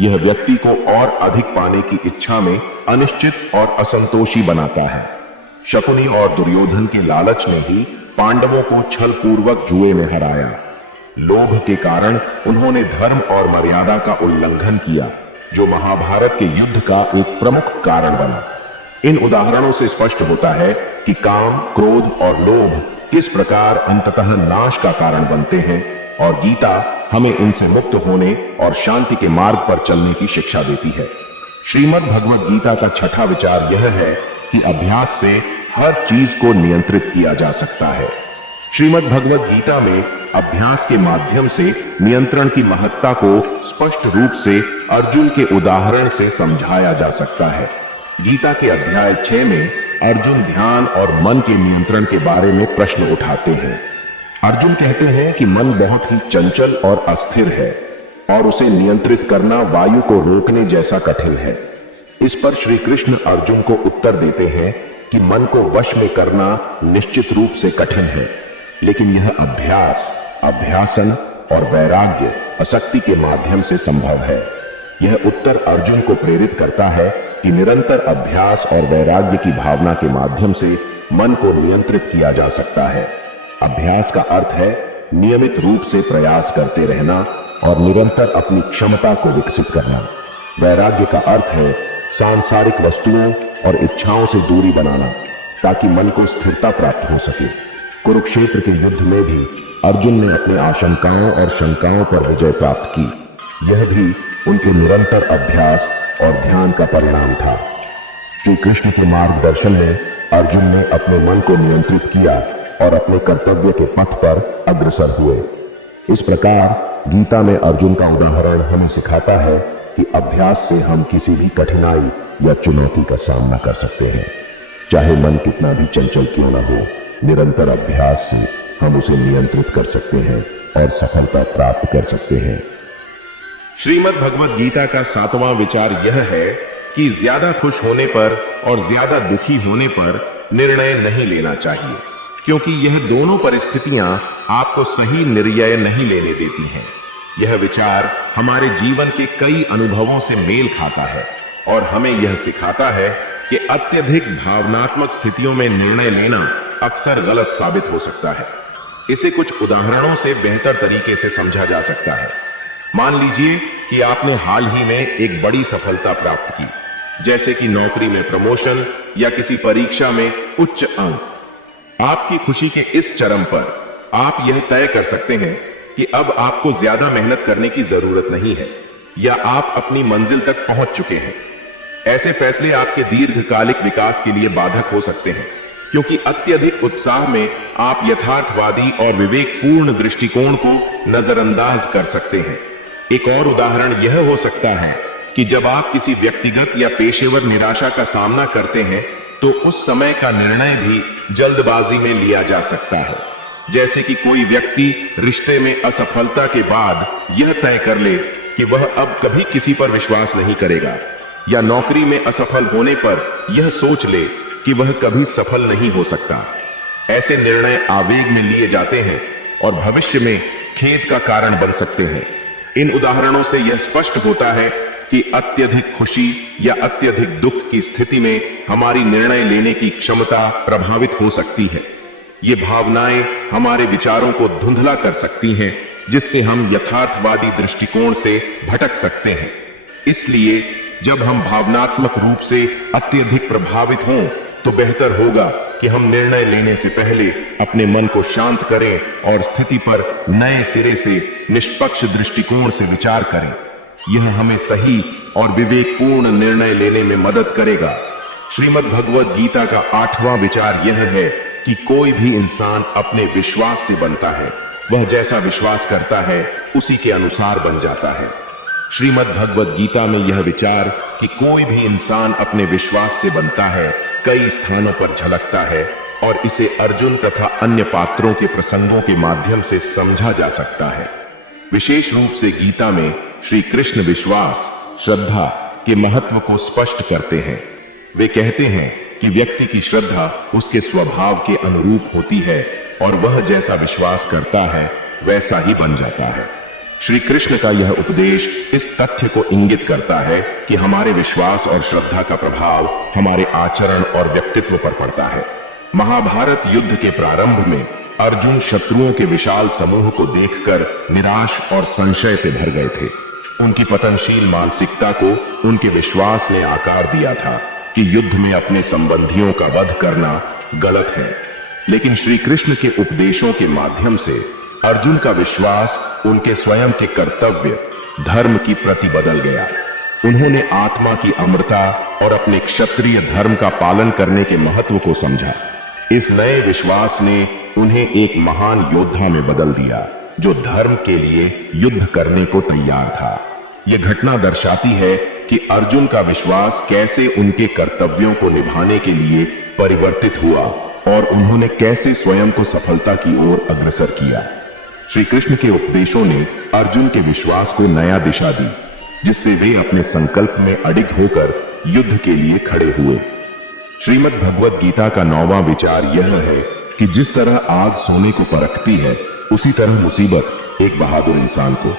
यह व्यक्ति को और अधिक पाने की इच्छा में अनिश्चित और असंतोषी बनाता है। शकुनी और दुर्योधन के लालच ने ही पांडवों को छल पूर्वक जुए में हराया। लोभ के कारण उन्होंने धर्म और मर्यादा का उल्लंघन किया, जो महाभारत के युद्ध का एक प्रमुख कारण बना। इन उदाहरणों से स्पष्ट होता है कि काम, क्रोध और लोभ किस प्रकार अंततः नाश का कारण बनते हैं और गीता हमें इनसे मुक्त होने और शांति के मार्ग पर चलने की शिक्षा देती है। श्रीमद् भगवद गीता का 6वां विचार यह है कि अभ्यास से हर चीज को नियंत्रित किया जा सकता है। श्रीमद् भगवद गीता में अभ्यास के माध्यम से नियंत्रण की महत्ता को स्पष्ट रूप से अर्जुन के उदाहरण से समझाया जा सकता है। गीता के अध्याय 6 में अर्जुन ध्यान और मन के नियंत्रण के बारे में प्रश्न उठाते हैं। अर्जुन कहते हैं कि मन बहुत ही चंचल और अस्थिर है और उसे नियंत्रित करना वायु को रोकने जैसा कठिन है। इस पर श्री कृष्ण अर्जुन को उत्तर देते हैं कि मन को वश में करना निश्चित रूप से कठिन है, लेकिन यह अभ्यास, अभ्यासन और वैराग्य, आसक्ति के माध्यम से संभव है। यह उत्तर अर्जुन को प्रेरित करता है कि निरंतर अभ्यास और वैराग्य की भावना के माध्यम से मन को नियंत्रित किया जा सकता है। अभ्यास का अर्थ है नियमित रूप से प्रयास करते रहना और निरंतर अपनी क्षमता को विकसित करना। वैराग्य का अर्थ है सांसारिक वस्तुओं और इच्छाओं से दूरी बनाना, ताकि मन को स्थिरता प्राप्त हो सके। कुरुक्षेत्र के युद्ध में भी अर्जुन ने अपनी आशंकाओं और शंकाओं पर विजय प्राप्त की। यह भी उनके निरंतर अभ्यास और ध्यान का परिणाम था। श्री कृष्ण के मार्गदर्शन में अर्जुन ने अपने मन को नियंत्रित किया और अपने कर्तव्य के पथ पर अग्रसर हुए। इस प्रकार गीता में अर्जुन का उदाहरण हमें सिखाता है कि अभ्यास से हम किसी भी कठिनाई या चुनौती का सामना कर सकते हैं। चाहे मन कितना भी चंचल क्यों न हो, निरंतर अभ्यास से हम उसे नियंत्रित कर सकते हैं और सफलता प्राप्त कर सकते हैं। श्रीमद् भगवद गीता का 7वां विचार यह है कि ज्यादा खुश होने पर और ज्यादा दुखी होने पर निर्णय नहीं लेना चाहिए, क्योंकि यह दोनों परिस्थितियां आपको सही निर्णय नहीं लेने देती हैं। यह विचार हमारे जीवन के कई अनुभवों से मेल खाता है और हमें यह सिखाता है कि अत्यधिक भावनात्मक स्थितियों में निर्णय लेना अक्सर गलत साबित हो सकता है। इसे कुछ उदाहरणों से बेहतर तरीके से समझा जा सकता है। मान लीजिए कि आपने हाल ही में एक बड़ी सफलता प्राप्त की, जैसे कि नौकरी में प्रमोशन या किसी परीक्षा में उच्च अंक। आपकी खुशी के इस चरम पर आप यह तय कर सकते हैं कि अब आपको ज्यादा मेहनत करने की जरूरत नहीं है या आप अपनी मंजिल तक पहुंच चुके हैं। ऐसे फैसले आपके दीर्घकालिक विकास के लिए बाधक हो सकते हैं, क्योंकि अत्यधिक उत्साह में आप यथार्थवादी और विवेकपूर्ण दृष्टिकोण को नजरअंदाज कर सकते हैं। एक और उदाहरण यह हो सकता है कि जब आप किसी व्यक्तिगत या पेशेवर निराशा का सामना करते हैं तो उस समय का निर्णय भी जल्दबाजी में लिया जा सकता है। जैसे कि कोई व्यक्ति रिश्ते में असफलता के बाद यह तय कर ले कि वह अब कभी किसी पर विश्वास नहीं करेगा, या नौकरी में असफल होने पर यह सोच ले कि वह कभी सफल नहीं हो सकता। ऐसे निर्णय आवेग में लिए जाते हैं और भविष्य में खेद का कारण बन सकते हैं। इन उदाहरणों से यह स्पष्ट होता है कि अत्यधिक खुशी या अत्यधिक दुख की स्थिति में हमारी निर्णय लेने की क्षमता प्रभावित हो सकती है। ये भावनाएं हमारे विचारों को धुंधला कर सकती हैं, जिससे हम यथार्थवादी दृष्टिकोण से भटक सकते हैं। इसलिए जब हम भावनात्मक रूप से अत्यधिक प्रभावित हों तो बेहतर होगा कि हम निर्णय लेने से पहले अपने मन को शांत करें और स्थिति पर नए सिरे से निष्पक्ष दृष्टिकोण से विचार करें। यह हमें सही और विवेकपूर्ण निर्णय लेने में मदद करेगा। श्रीमद् भगवद गीता का 8वां विचार यह है कि कोई भी इंसान अपने विश्वास से बनता है। वह जैसा विश्वास करता है उसी के अनुसार बन जाता है। श्रीमद् भगवद गीता में यह विचार कि कोई भी इंसान अपने विश्वास से बनता है कई स्थानों पर झलकता है और इसे अर्जुन तथा अन्य पात्रों के प्रसंगों के माध्यम से समझा जा सकता है। विशेष रूप से गीता में श्री कृष्ण विश्वास, श्रद्धा के महत्व को स्पष्ट करते हैं। वे कहते हैं कि व्यक्ति की श्रद्धा उसके स्वभाव के अनुरूप होती है और वह जैसा विश्वास करता है वैसा ही बन जाता है। श्री कृष्ण का यह उपदेश इस तथ्य को इंगित करता है कि हमारे विश्वास और श्रद्धा का प्रभाव हमारे आचरण और व्यक्तित्व पर पड़ता है। महाभारत युद्ध के प्रारंभ में अर्जुन शत्रुओं के विशाल समूह को देखकर निराश और संशय से भर गए थे। उनकी पतनशील मानसिकता को उनके विश्वास ने आकार दिया था कि युद्ध में अपने संबंधियों का वध करना गलत है। लेकिन श्री कृष्ण के उपदेशों के माध्यम से अर्जुन का विश्वास उनके स्वयं के कर्तव्य धर्म की प्रति बदल गया। उन्होंने आत्मा की अमरता और अपने क्षत्रिय धर्म का पालन करने के महत्व को समझा। इस नए विश्वास ने उन्हें एक महान योद्धा में बदल दिया जो धर्म के लिए युद्ध करने को तैयार था। यह घटना दर्शाती है कि अर्जुन का विश्वास कैसे उनके कर्तव्यों को निभाने के लिए परिवर्तित हुआ और उन्होंने कैसे स्वयं को सफलता की ओर अग्रसर किया। श्री कृष्ण के उपदेशों ने अर्जुन के विश्वास को नया दिशा दी, जिससे वे अपने संकल्प में अडिग होकर युद्ध के लिए खड़े हुए। श्रीमद् भगवद गीता का 9वां विचार यह है कि जिस तरह आग सोने को परखती है, उसी तरह मुसीबत एक बहादुर इंसान को।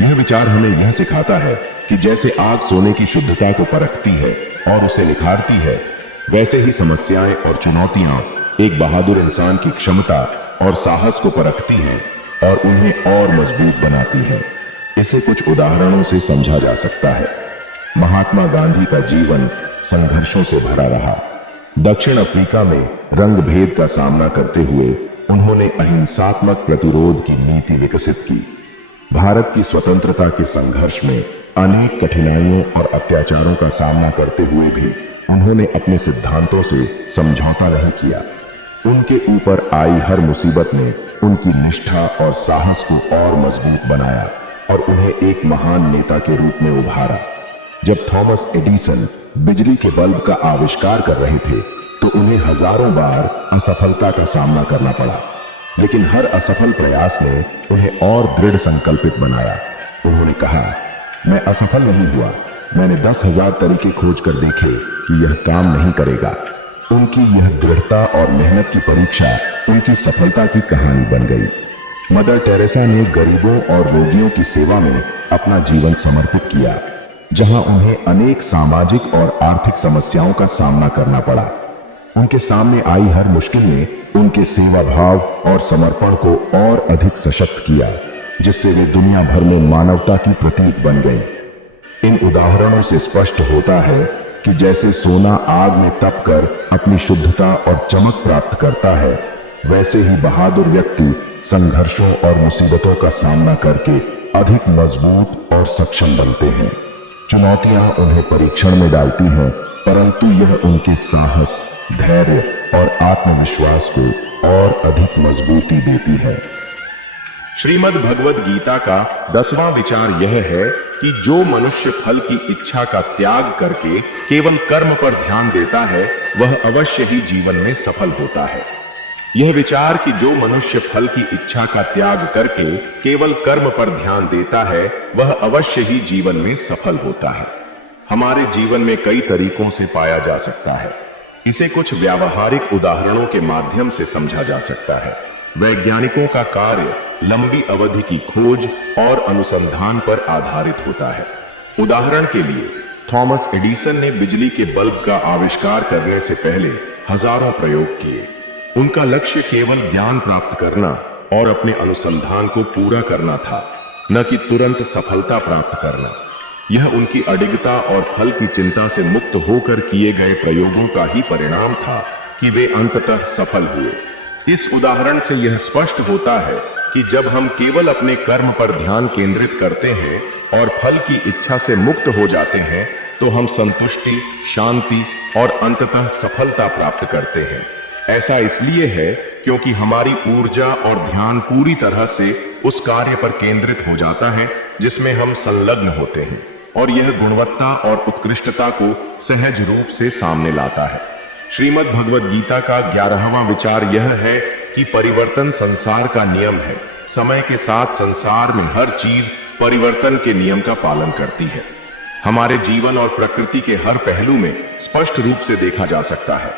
यह विचार हमें यह सिखाता है कि जैसे आग सोने की शुद्धता को परखती है और उसे निखारती है, वैसे ही समस्याएं और चुनौतियां एक बहादुर इंसान की क्षमता और साहस को परखती हैं और उन्हें और मजबूत बनाती हैं। इसे कुछ उदाहरणों से समझा जा सकता है। महात्मा गांधी का जीवन संघर्षों से भरा रहा। दक्षिण अफ्रीका में रंग भेद का सामना करते हुए उन्होंने अहिंसात्मक प्रतिरोध की नीति विकसित की। भारत की स्वतंत्रता के संघर्ष में अनेक कठिनाइयों और अत्याचारों का सामना करते हुए भी उन्होंने अपने सिद्धांतों से समझौता नहीं किया। उनके ऊपर आई हर मुसीबत ने उनकी निष्ठा और साहस को और मजबूत बनाया और उन्हें एक महान नेता के रूप में उभारा। जब थॉमस एडिसन बिजली के बल्ब का आविष्कार कर रहे थे तो उन्हें हजारों बार असफलता का सामना करना पड़ा, लेकिन हर असफल प्रयास ने उन्हें और दृढ़ संकल्पित बनाया। उन्होंने कहा, मैं असफल नहीं हुआ, मैंने 10,000 तरीके खोज कर देखे कि यह काम नहीं करेगा। उनकी यह दृढ़ता और मेहनत की परीक्षा उनकी सफलता की कहानी बन गई। मदर टेरेसा ने गरीबों और रोगियों की सेवा में अपना जीवन समर्पित किया, जहां उन्हें अनेक सामाजिक और आर्थिक समस्याओं का सामना करना पड़ा। उनके सामने आई हर मुश्किल ने उनके सेवा भाव और समर्पण को और अधिक सशक्त किया, जिससे वे दुनिया भर में मानवता की प्रतीक बन गई। इन उदाहरणों से स्पष्ट होता है कि जैसे सोना आग में तपकर अपनी शुद्धता और चमक प्राप्त करता है, वैसे ही बहादुर व्यक्ति संघर्षों और मुसीबतों का सामना करके अधिक मजबूत और सक्षम बनते हैं। चुनौतियां उन्हें परीक्षण में डालती हैं, परंतु यह उनके साहस, धैर्य और आत्मविश्वास को और अधिक मजबूती देती है। श्रीमद् भगवद गीता का 10वां विचार यह है कि जो मनुष्य फल की इच्छा का त्याग करके केवल कर्म पर ध्यान देता है, वह अवश्य ही जीवन में सफल होता है। यह विचार कि जो मनुष्य फल की इच्छा का त्याग करके केवल कर्म पर ध्यान देता है, वह अवश्य ही जीवन में सफल होता है, हमारे जीवन में कई तरीकों से पाया जा सकता है। इसे कुछ व्यावहारिक उदाहरणों के माध्यम से समझा जा सकता है। वैज्ञानिकों का कार्य लंबी अवधि की खोज और अनुसंधान पर आधारित होता है। उदाहरण के लिए, थॉमस एडिसन ने बिजली के बल्ब का आविष्कार करने से पहले हजारों प्रयोग किए। उनका लक्ष्य केवल ज्ञान प्राप्त करना और अपने अनुसंधान को पूरा करना था, न कि तुरंत सफलता प्राप्त करना। यह उनकी अडिगता और फल की चिंता से मुक्त होकर किए गए प्रयोगों का ही परिणाम था कि वे अंततः सफल हुए। इस उदाहरण से यह स्पष्ट होता है कि जब हम केवल अपने कर्म पर ध्यान केंद्रित करते हैं और फल की इच्छा से मुक्त हो जाते हैं, तो हम संतुष्टि, शांति और अंततः सफलता प्राप्त करते हैं। ऐसा इसलिए है क्योंकि हमारी ऊर्जा और ध्यान पूरी तरह से उस कार्य पर केंद्रित हो जाता है जिसमें हम संलग्न होते हैं, और यह गुणवत्ता और उत्कृष्टता को सहज रूप से सामने लाता है। श्रीमद् भगवद गीता का 11वां विचार यह है कि परिवर्तन संसार का नियम है। समय के साथ संसार में हर चीज परिवर्तन के नियम का पालन करती है। हमारे जीवन और प्रकृति के हर पहलू में स्पष्ट रूप से देखा जा सकता है।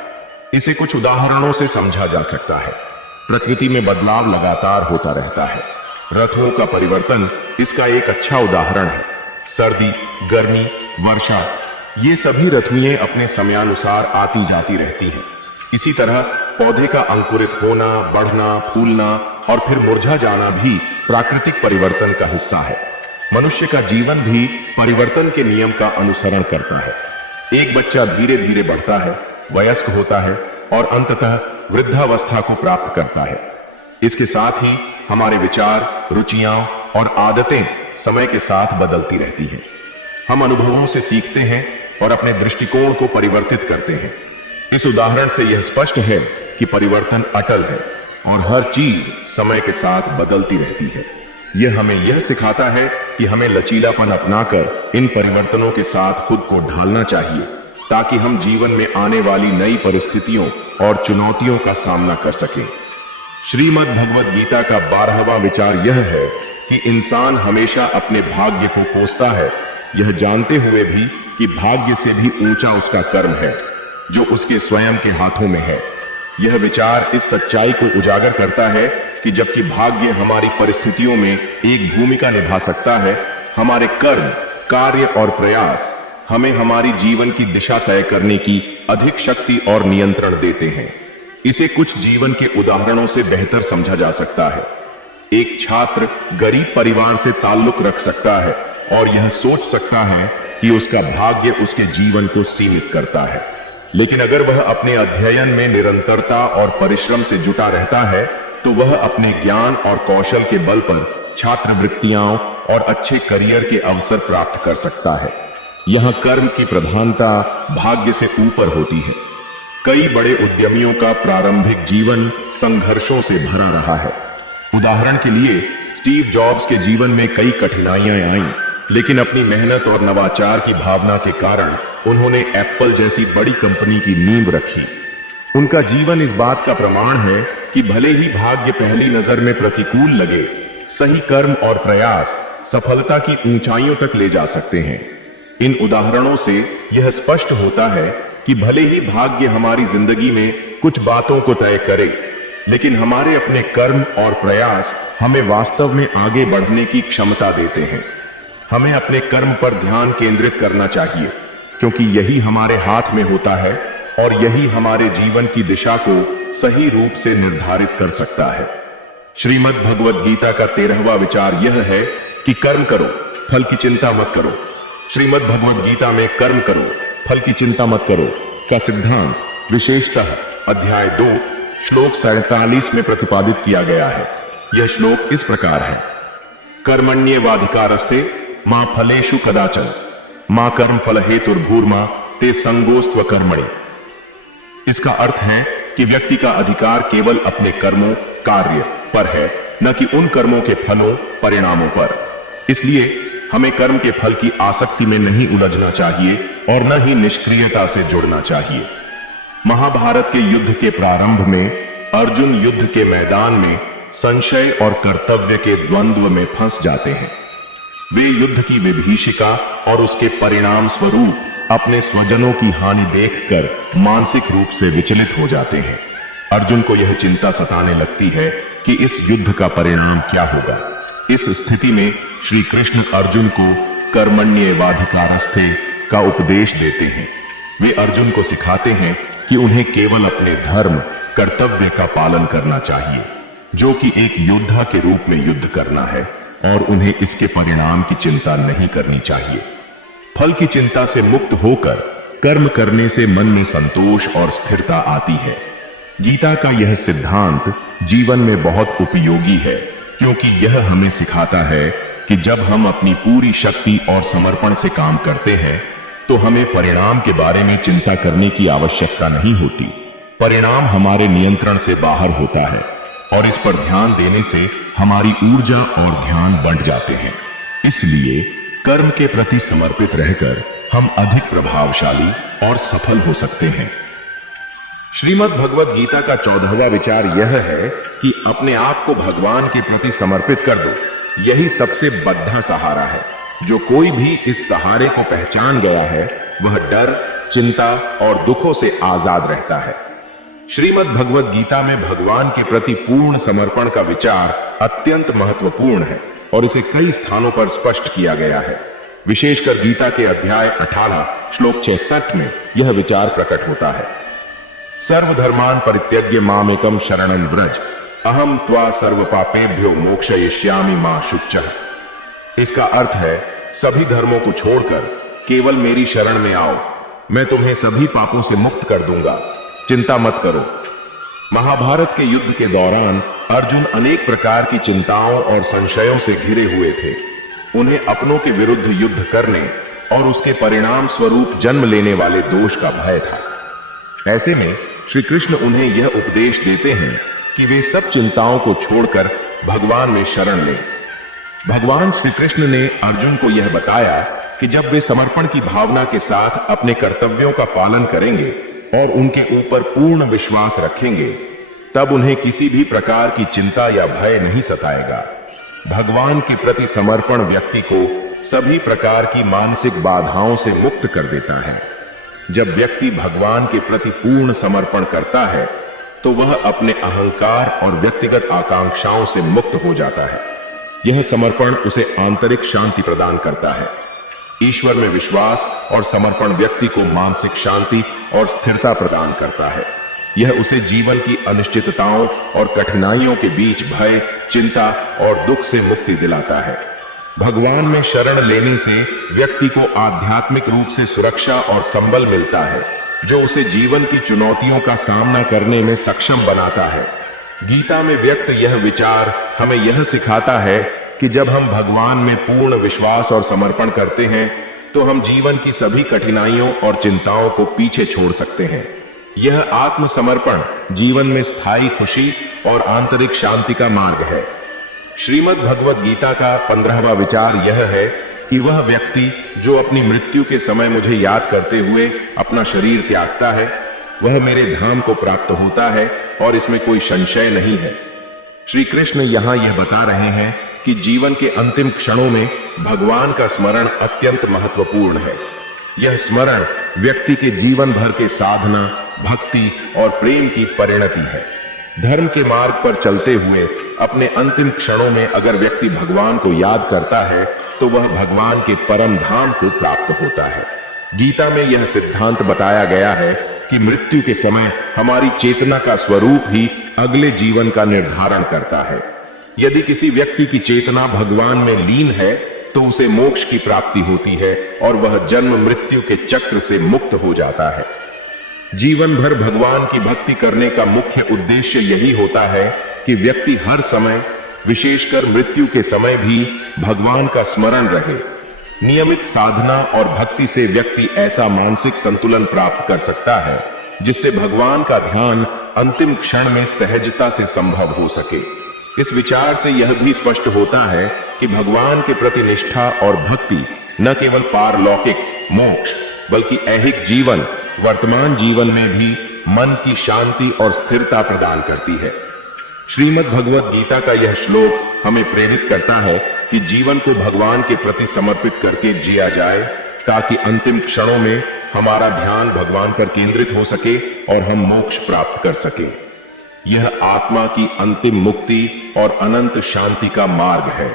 इसे कुछ उदाहरणों से समझा जा सकता है। प्रकृति में बदलाव लगातार होता रहता है। ऋतुओं का परिवर्तन इसका एक अच्छा उदाहरण है। सर्दी, गर्मी, वर्षा, ये सभी ऋतुएं अपने समयानुसार आती जाती रहती हैं। इसी तरह पौधे का अंकुरित होना, बढ़ना, फूलना और फिर मुरझा जाना भी प्राकृतिक परिवर्तन का हिस्सा है। मनुष्य का जीवन भी परिवर्तन के नियम का अनुसरण करता है। एक बच्चा धीरे धीरे बढ़ता है, वयस्क होता है और अंततः वृद्धावस्था को प्राप्त करता है। इसके साथ ही हमारे विचार, रुचियां और आदतें समय के साथ बदलती रहती हैं। हम अनुभवों से सीखते हैं और अपने दृष्टिकोण को परिवर्तित करते हैं। इस उदाहरण से यह स्पष्ट है कि परिवर्तन अटल है और हर चीज समय के साथ बदलती रहती है। यह हमें यह सिखाता है कि हमें लचीलापन अपनाकर इन परिवर्तनों के साथ खुद को ढालना चाहिए, ताकि हम जीवन में आने वाली नई परिस्थितियों और चुनौतियों का सामना कर सकें। श्रीमद् भगवद गीता का 12वां विचार यह है कि इंसान हमेशा अपने भाग्य को कोसता है, यह जानते हुए भी कि भाग्य से भी ऊंचा उसका कर्म है जो उसके स्वयं के हाथों में है। यह विचार इस सच्चाई को उजागर करता है कि जबकि भाग्य हमारी परिस्थितियों में एक भूमिका निभा सकता है, हमारे कर्म, कार्य और प्रयास हमें हमारी जीवन की दिशा तय करने की अधिक शक्ति और नियंत्रण देते हैं। इसे कुछ जीवन के उदाहरणों से बेहतर समझा जा सकता है। एक छात्र गरीब परिवार से ताल्लुक रख सकता है और यह सोच सकता है कि उसका भाग्य उसके जीवन को सीमित करता है, लेकिन अगर वह अपने अध्ययन में निरंतरता और परिश्रम से जुटा रहता है, तो वह अपने ज्ञान और कौशल के बल पर छात्रवृत्तियां और अच्छे करियर के अवसर प्राप्त कर सकता है। यहां कर्म की प्रधानता भाग्य से ऊपर होती है। कई बड़े उद्यमियों का प्रारंभिक जीवन संघर्षों से भरा रहा है। उदाहरण के लिए स्टीव जॉब्स के जीवन में कई कठिनाइयां आईं, लेकिन अपनी मेहनत और नवाचार की भावना के कारण उन्होंने एप्पल जैसी बड़ी कंपनी की नींव रखी। उनका जीवन इस बात का प्रमाण है कि भले ही भाग्य पहली नजर में प्रतिकूल लगे, सही कर्म और प्रयास सफलता की ऊंचाइयों तक ले जा सकते हैं। इन उदाहरणों से यह स्पष्ट होता है कि भले ही भाग्य हमारी जिंदगी में कुछ बातों को तय करे, लेकिन हमारे अपने कर्म और प्रयास हमें वास्तव में आगे बढ़ने की क्षमता देते हैं। हमें अपने कर्म पर ध्यान केंद्रित करना चाहिए, क्योंकि यही हमारे हाथ में होता है और यही हमारे जीवन की दिशा को सही रूप से निर्धारित कर सकता है। श्रीमद् भगवद गीता का 13वां विचार यह है कि कर्म करो, फल की चिंता मत करो। श्रीमद् भगवद गीता में कर्म करो, फल की चिंता मत करो का सिद्धांत विशेषतः अध्याय 2 श्लोक 47 में प्रतिपादित किया गया है। यह श्लोक इस प्रकार है: कर्मण्येवाधिकारस्ते मां फलेषु कदाचन मां कर्म फल हेतुर्भूर्मा ते संगोस्त्व कर्मणि। इसका अर्थ है कि व्यक्ति का अधिकार केवल अपने कर्मों कार्य पर है, न कि उन कर्मों के फलों परिणामों पर। इसलिए हमें कर्म के फल की आसक्ति में नहीं उलझना चाहिए और न ही निष्क्रियता से जुड़ना चाहिए। महाभारत के युद्ध के प्रारंभ में अर्जुन युद्ध के मैदान में संशय और कर्तव्य के द्वंद्व में फंस जाते हैं। वे युद्ध की विभीषिका और उसके परिणाम स्वरूप अपने स्वजनों की हानि देखकर मानसिक रूप से विचलित हो जाते हैं। अर्जुन को यह चिंता सताने लगती है कि इस युद्ध का परिणाम क्या होगा। इस स्थिति में श्री कृष्ण अर्जुन को कर्मण्येवाधिकारस्ते का उपदेश देते हैं। वे अर्जुन को सिखाते हैं कि उन्हें केवल अपने धर्म कर्तव्य का पालन करना चाहिए, जो कि एक योद्धा के रूप में युद्ध करना है, और उन्हें इसके परिणाम की चिंता नहीं करनी चाहिए। फल की चिंता से मुक्त होकर कर्म करने से मन में संतोष और स्थिरता आती है। गीता का यह सिद्धांत जीवन में बहुत उपयोगी है, क्योंकि यह हमें सिखाता है कि जब हम अपनी पूरी शक्ति और समर्पण से काम करते हैं तो हमें परिणाम के बारे में चिंता करने की आवश्यकता नहीं होती। परिणाम हमारे नियंत्रण से बाहर होता है और इस पर ध्यान देने से हमारी ऊर्जा और ध्यान बढ़ जाते हैं। इसलिए कर्म के प्रति समर्पित रहकर हम अधिक प्रभावशाली और सफल हो सकते हैं। श्रीमद् भगवद गीता का 14वां विचार यह है कि अपने आप को भगवान के प्रति समर्पित कर दो। यही सबसे बद्धा सहारा है। जो कोई भी इस सहारे को पहचान गया है वह डर, चिंता और दुखों से आजाद रहता है। श्रीमद् भगवद गीता में भगवान के प्रति पूर्ण समर्पण का विचार अत्यंत महत्वपूर्ण है और इसे कई स्थानों पर स्पष्ट किया गया है। विशेषकर गीता के अध्याय 18 श्लोक 66 में यह विचार प्रकट होता है: सर्वधर्मान् परित्यज्य मामेकं शरणं व्रज अहम त्वा सर्व पापेभ्यो मोक्षयिष्यामि मा शुच्चः। इसका अर्थ है सभी धर्मों को छोड़कर केवल मेरी शरण में आओ, मैं तुम्हें सभी पापों से मुक्त कर दूंगा, चिंता मत करो। महाभारत के युद्ध के दौरान अर्जुन अनेक प्रकार की चिंताओं और संशयों से घिरे हुए थे। उन्हें अपनों के विरुद्ध युद्ध करने और उसके परिणाम स्वरूप जन्म लेने वाले दोष का भय था। ऐसे में श्री कृष्ण उन्हें यह उपदेश देते हैं कि वे सब चिंताओं को छोड़कर भगवान में शरण लें। भगवान श्री कृष्ण ने अर्जुन को यह बताया कि जब वे समर्पण की भावना के साथ अपने कर्तव्यों का पालन करेंगे और उनके ऊपर पूर्ण विश्वास रखेंगे, तब उन्हें किसी भी प्रकार की चिंता या भय नहीं सताएगा। भगवान के प्रति समर्पण व्यक्ति को सभी प्रकार की मानसिक बाधाओं से मुक्त कर देता है। जब व्यक्ति भगवान के प्रति पूर्ण समर्पण करता है तो वह अपने अहंकार और व्यक्तिगत आकांक्षाओं से मुक्त हो जाता है। यह समर्पण उसे आंतरिक शांति प्रदान करता है। ईश्वर में विश्वास और समर्पण व्यक्ति को मानसिक शांति और स्थिरता प्रदान करता है। यह उसे जीवन की अनिश्चितताओं और कठिनाइयों के बीच भय, चिंता और दुख से मुक्ति दिलाता है। भगवान में शरण लेने से व्यक्ति को आध्यात्मिक रूप से सुरक्षा और संबल मिलता है, जो उसे जीवन की चुनौतियों का सामना करने में सक्षम बनाता है। गीता में व्यक्त यह विचार हमें यह सिखाता है कि जब हम भगवान में पूर्ण विश्वास और समर्पण करते हैं तो हम जीवन की सभी कठिनाइयों और चिंताओं को पीछे छोड़ सकते हैं। यह आत्मसमर्पण जीवन में स्थायी खुशी और आंतरिक शांति का मार्ग है। श्रीमद् भगवद गीता का 15वां विचार यह है कि वह व्यक्ति जो अपनी मृत्यु के समय मुझे याद करते हुए अपना शरीर त्यागता है, वह मेरे धाम को प्राप्त होता है और इसमें कोई संशय नहीं है। श्री कृष्ण यहाँ यह बता रहे हैं कि जीवन के अंतिम क्षणों में भगवान का स्मरण अत्यंत महत्वपूर्ण है। यह स्मरण व्यक्ति के जीवन भर के साधना, भक्ति और प्रेम की परिणति है। धर्म के मार्ग पर चलते हुए अपने अंतिम क्षणों में अगर व्यक्ति भगवान को याद करता है तो वह भगवान के परम धाम को प्राप्त होता है। गीता में यह सिद्धांत बताया गया है कि मृत्यु के समय हमारी चेतना का स्वरूप ही अगले जीवन का निर्धारण करता है। यदि किसी व्यक्ति की चेतना भगवान में लीन है तो उसे मोक्ष की प्राप्ति होती है और वह जन्म मृत्यु के चक्र से मुक्त हो जाता है। जीवन भर भगवान की भक्ति करने का मुख्य उद्देश्य यही होता है कि व्यक्ति हर समय, विशेषकर मृत्यु के समय भी भगवान का स्मरण रहे। नियमित साधना और भक्ति से व्यक्ति ऐसा मानसिक संतुलन प्राप्त कर सकता है जिससे भगवान का ध्यान अंतिम क्षण में सहजता से संभव हो सके। इस विचार से यह भी स्पष्ट होता है कि भगवान के प्रति निष्ठा और भक्ति न केवल पारलौकिक मोक्ष बल्कि ऐहिक जीवन, वर्तमान जीवन में भी मन की शांति और स्थिरता प्रदान करती है। श्रीमद् भगवद गीता का यह श्लोक हमें प्रेरित करता है कि जीवन को भगवान के प्रति समर्पित करके जिया जाए ताकि अंतिम क्षणों में हमारा ध्यान भगवान पर केंद्रित हो सके और हम मोक्ष प्राप्त कर सके। यह आत्मा की अंतिम मुक्ति और अनंत शांति का मार्ग है।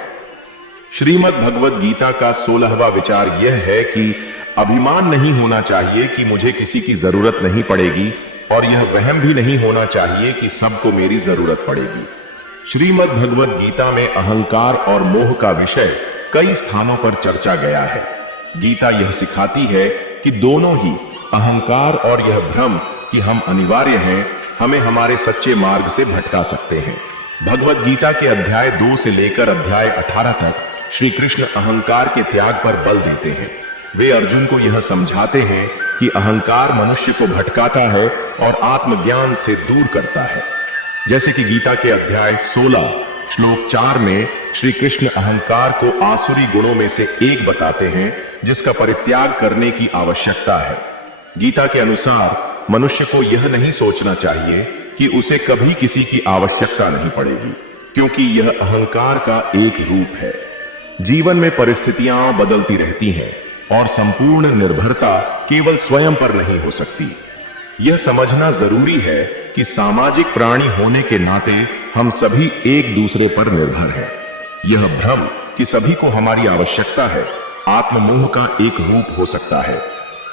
श्रीमद् भगवद गीता का 16वां विचार यह है कि अभिमान नहीं होना चाहिए कि मुझे किसी की जरूरत नहीं पड़ेगी और यह वहम भी नहीं होना चाहिए कि सबको मेरी जरूरत पड़ेगी। श्रीमद् भगवद गीता में अहंकार और मोह का विषय कई स्थानों पर चर्चा गया है। गीता यह सिखाती है कि दोनों ही, अहंकार और यह भ्रम कि हम अनिवार्य हैं, हमें हमारे सच्चे मार्ग से भटका सकते हैं। भगवद गीता के अध्याय 2 से लेकर अध्याय 18 तक श्री कृष्ण अहंकार के त्याग पर बल देते हैं। वे अर्जुन को यह समझाते हैं कि अहंकार मनुष्य को भटकाता है और आत्मज्ञान से दूर करता है। जैसे कि गीता के अध्याय 16 श्लोक 4 में श्री कृष्ण अहंकार को आसुरी गुणों में से एक बताते हैं जिसका परित्याग करने की आवश्यकता है। गीता के अनुसार मनुष्य को यह नहीं सोचना चाहिए कि उसे कभी किसी की आवश्यकता नहीं पड़ेगी, क्योंकि यह अहंकार का एक रूप है। जीवन में परिस्थितियां बदलती रहती हैं और संपूर्ण निर्भरता केवल स्वयं पर नहीं हो सकती। यह समझना जरूरी है कि सामाजिक प्राणी होने के नाते हम सभी एक दूसरे पर निर्भर हैं। यह भ्रम कि सभी को हमारी आवश्यकता है आत्ममोह का एक रूप हो सकता है।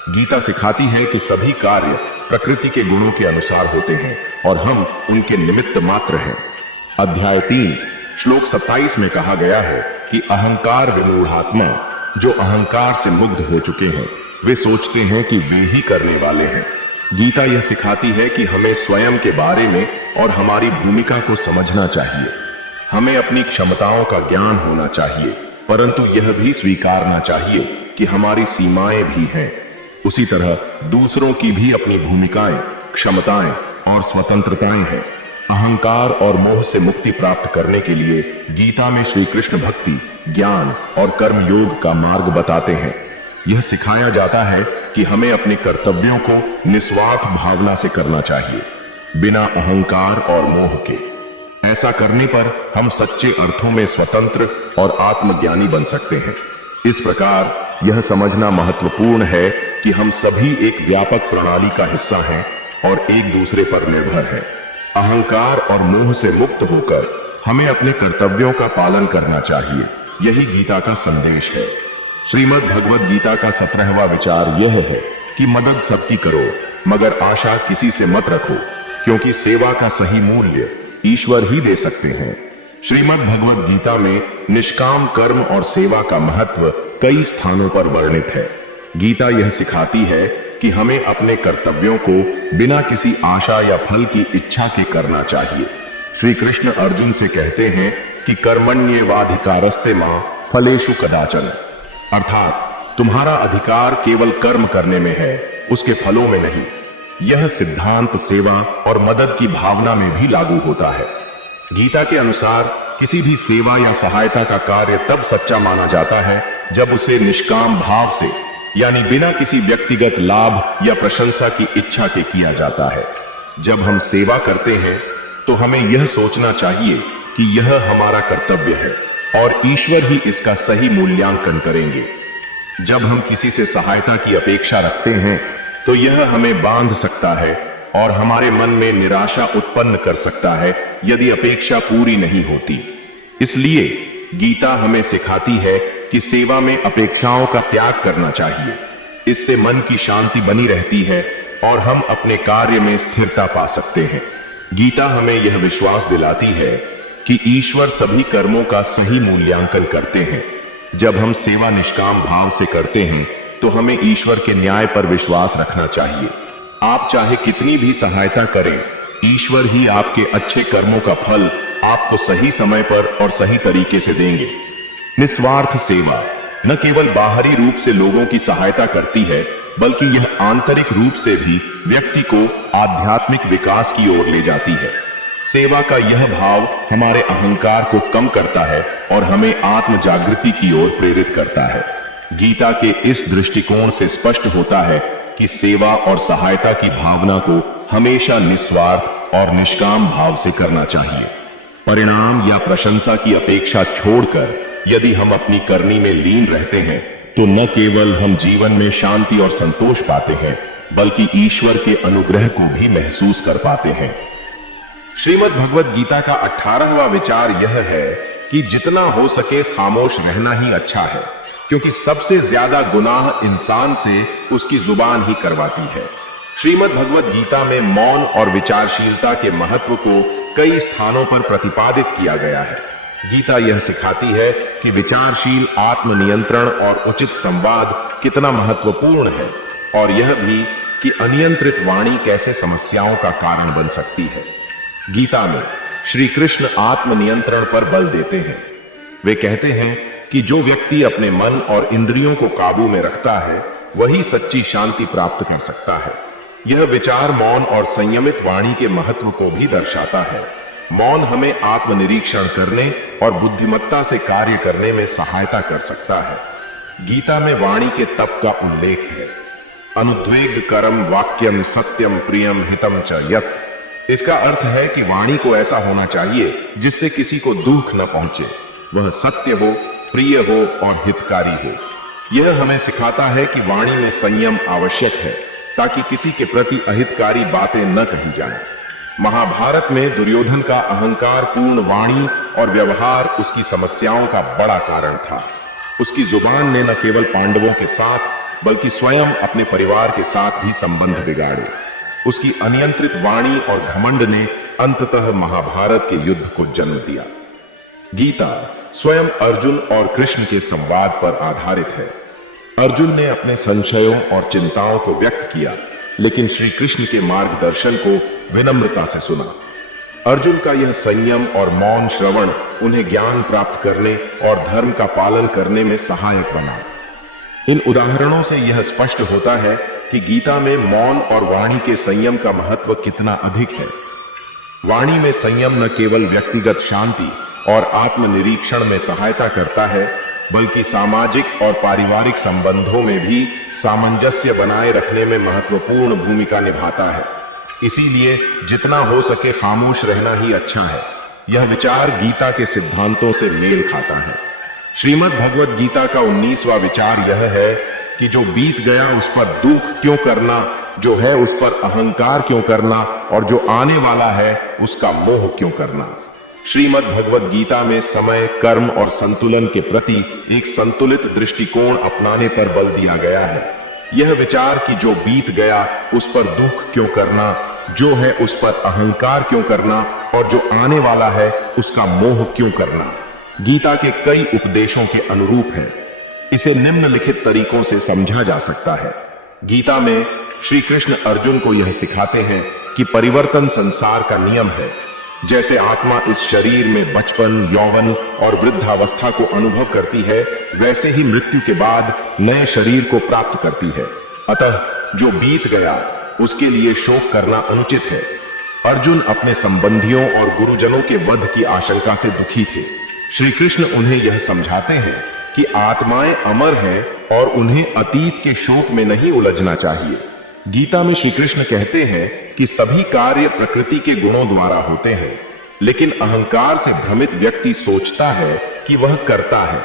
गीता सिखाती है कि सभी कार्य प्रकृति के गुणों के अनुसार होते हैं और हम उनके निमित्त मात्र हैं। अध्याय 3 श्लोक 27 में कहा गया है कि अहंकार विमूढ़ात्मा, जो अहंकार से मुग्ध हो चुके हैं, वे सोचते हैं कि वे ही करने वाले हैं। गीता यह सिखाती है कि हमें स्वयं के बारे में और हमारी भूमिका को समझना चाहिए। हमें अपनी क्षमताओं का ज्ञान होना चाहिए, परंतु यह भी स्वीकारना चाहिए कि हमारी सीमाएं भी हैं। उसी तरह दूसरों की भी अपनी भूमिकाएं, क्षमताएं और स्वतंत्रताएं हैं। अहंकार और मोह से मुक्ति प्राप्त करने के लिए गीता में श्री कृष्ण भक्ति, ज्ञान और कर्म योग का मार्ग बताते हैं। यह सिखाया जाता है कि हमें अपने कर्तव्यों को निस्वार्थ भावना से करना चाहिए, बिना अहंकार और मोह के। ऐसा करने पर हम सच्चे अर्थों में स्वतंत्र और आत्मज्ञानी बन सकते हैं। इस प्रकार यह समझना महत्वपूर्ण है कि हम सभी एक व्यापक प्रणाली का हिस्सा हैं और एक दूसरे पर निर्भर हैं। अहंकार और मोह से मुक्त होकर हमें अपने कर्तव्यों का पालन करना चाहिए। यही गीता का संदेश है। श्रीमद् भगवद गीता का 17वां विचार यह है कि मदद सबकी करो, मगर आशा किसी से मत रखो, क्योंकि सेवा का सही मूल्य ईश्वर ही दे सकते हैं। श्रीमद् भगवद गीता में निष्काम कर्म और सेवा का महत्व कई स्थानों पर वर्णित है। गीता यह सिखाती है कि हमें अपने कर्तव्यों को बिना किसी आशा या फल की इच्छा के करना चाहिए। श्री कृष्ण अर्जुन से कहते हैं कि कर्मण्येवाधिकारस्ते मां फलेषु कदाचन, अर्थात तुम्हारा अधिकार केवल कर्म करने में है, उसके फलों में नहीं। यह सिद्धांत सेवा और मदद की भावना में भी लागू होता है। गीता के अनुसार किसी भी सेवा या सहायता का कार्य तब सच्चा माना जाता है जब उसे निष्काम भाव से, यानी बिना किसी व्यक्तिगत लाभ या प्रशंसा की इच्छा के किया जाता है। जब हम सेवा करते हैं तो हमें यह सोचना चाहिए कि यह हमारा कर्तव्य है और ईश्वर ही इसका सही मूल्यांकन करेंगे। जब हम किसी से सहायता की अपेक्षा रखते हैं तो यह हमें बांध सकता है और हमारे मन में निराशा उत्पन्न कर सकता है यदि अपेक्षा पूरी नहीं होती। इसलिए गीता हमें सिखाती है कि सेवा में अपेक्षाओं का त्याग करना चाहिए। इससे मन की शांति बनी रहती है और हम अपने कार्य में स्थिरता पा सकते हैं। गीता हमें यह विश्वास दिलाती है कि ईश्वर सभी कर्मों का सही मूल्यांकन करते हैं। जब हम सेवा निष्काम भाव से करते हैं तो हमें ईश्वर के न्याय पर विश्वास रखना चाहिए। आप चाहे कितनी भी सहायता करें, ईश्वर ही आपके अच्छे कर्मों का फल आपको सही समय पर और सही तरीके से देंगे। निस्वार्थ सेवा न केवल बाहरी रूप से लोगों की सहायता करती है, बल्कि यह आंतरिक रूप से भी व्यक्ति को आध्यात्मिक विकास की ओर ले जाती है। सेवा का यह भाव हमारे अहंकार को कम करता है और हमें आत्म जागृति की ओर प्रेरित करता है। गीता के इस दृष्टिकोण से स्पष्ट होता है कि सेवा और सहायता की भावना को हमेशा निस्वार्थ और निष्काम भाव से करना चाहिए। परिणाम या प्रशंसा की अपेक्षा छोड़कर यदि हम अपनी करनी में लीन रहते हैं तो न केवल हम जीवन में शांति और संतोष पाते हैं, बल्कि ईश्वर के अनुग्रह को भी महसूस कर पाते हैं। श्रीमद् भगवत गीता का 18वां विचार यह है कि जितना हो सके खामोश रहना ही अच्छा है, क्योंकि सबसे ज्यादा गुनाह इंसान से उसकी जुबान ही करवाती है। श्रीमद् भगवत गीता में मौन और विचारशीलता के महत्व को कई स्थानों पर प्रतिपादित किया गया है। गीता यह सिखाती है कि विचारशील आत्मनियंत्रण और उचित संवाद कितना महत्वपूर्ण है, और यह भी कि अनियंत्रित वाणी कैसे समस्याओं का कारण बन सकती है। गीता में श्री कृष्ण आत्मनियंत्रण पर बल देते हैं। वे कहते हैं कि जो व्यक्ति अपने मन और इंद्रियों को काबू में रखता है वही सच्ची शांति प्राप्त कर सकता है। यह विचार मौन और संयमित वाणी के महत्व को भी दर्शाता है। मौन हमें आत्मनिरीक्षण करने और बुद्धिमत्ता से कार्य करने में सहायता कर सकता है। गीता में वाणी के तप का उल्लेख है। अनुद्वेग करम वाक्यम सत्यम प्रियम हितम च यत्। इसका अर्थ है कि वाणी को ऐसा होना चाहिए जिससे किसी को दुख न पहुंचे, वह सत्य हो, प्रिय हो और हितकारी हो। यह हमें सिखाता है कि वाणी में संयम आवश्यक है ताकि किसी के प्रति अहितकारी बातें न कही जाएं। महाभारत में दुर्योधन का अहंकार पूर्ण वाणी और व्यवहार उसकी समस्याओं का बड़ा कारण था। उसकी जुबान ने न केवल पांडवों के साथ बल्कि स्वयं अपने परिवार के साथ भी संबंध बिगाड़े। उसकी अनियंत्रित वाणी और घमंड ने अंततः महाभारत के युद्ध को जन्म दिया। गीता स्वयं अर्जुन और कृष्ण के संवाद पर आधारित है। अर्जुन ने अपने संशयों और चिंताओं को व्यक्त किया, लेकिन श्री कृष्ण के मार्गदर्शन को विनम्रता से सुना। अर्जुन का यह संयम और मौन श्रवण उन्हें ज्ञान प्राप्त करने और धर्म का पालन करने में सहायक बना। इन उदाहरणों से यह स्पष्ट होता है कि गीता में मौन और वाणी के संयम का महत्व कितना अधिक है। वाणी में संयम न केवल व्यक्तिगत शांति और आत्मनिरीक्षण में सहायता करता है, बल्कि सामाजिक और पारिवारिक संबंधों में भी सामंजस्य बनाए रखने में महत्वपूर्ण भूमिका निभाता है। इसीलिए जितना हो सके खामोश रहना ही अच्छा है। यह विचार गीता के सिद्धांतों से मेल खाता है। श्रीमद् भगवत गीता का 19वां विचार यह है कि जो बीत गया उस पर दुख क्यों करना, जो है उस पर अहंकार क्यों करना और जो आने वाला है उसका मोह क्यों करना। श्रीमद् भगवत गीता में समय, कर्म और संतुलन के प्रति एक संतुलित दृष्टिकोण अपनाने पर बल दिया गया है। यह विचार कि जो बीत गया उस पर दुख क्यों करना, जो है उस पर अहंकार क्यों करना और जो आने वाला है उसका मोह क्यों करना, गीता के कई उपदेशों के अनुरूप है। इसे निम्नलिखित तरीकों से समझा जा सकता है। गीता में श्री कृष्ण अर्जुन को यह सिखाते हैं कि परिवर्तन संसार का नियम है। जैसे आत्मा इस शरीर में बचपन, यौवन और वृद्धावस्था को अनुभव करती है, वैसे ही मृत्यु के बाद नए शरीर को प्राप्त करती है। अतः जो बीत गया उसके लिए शोक करना अनुचित है। अर्जुन अपने संबंधियों और गुरुजनों के वध की आशंका से दुखी थे। श्री कृष्ण उन्हें यह समझाते हैं कि आत्माएं अमर हैं और उन्हें अतीत के शोक में नहीं उलझना चाहिए। गीता में श्री कृष्ण कहते हैं कि सभी कार्य प्रकृति के गुणों द्वारा होते हैं, लेकिन अहंकार से भ्रमित व्यक्ति सोचता है कि वह करता है।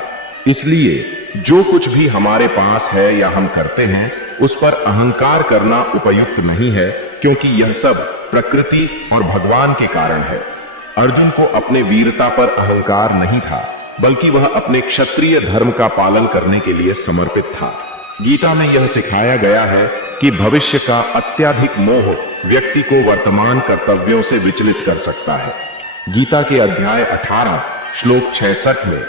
इसलिए जो कुछ भी हमारे पास है या हम करते हैं उस पर अहंकार करना उपयुक्त नहीं है, क्योंकि यह सब प्रकृति और भगवान के कारण है। अर्जुन को अपने वीरता पर अहंकार नहीं था, बल्कि वह अपने क्षत्रिय धर्म का पालन करने के लिए समर्पित था। गीता में यह सिखाया गया है कि भविष्य का अत्यधिक मोह व्यक्ति को वर्तमान कर्तव्यों से विचलित कर सकता है। गीता के अध्याय 18 श्लोक 66 में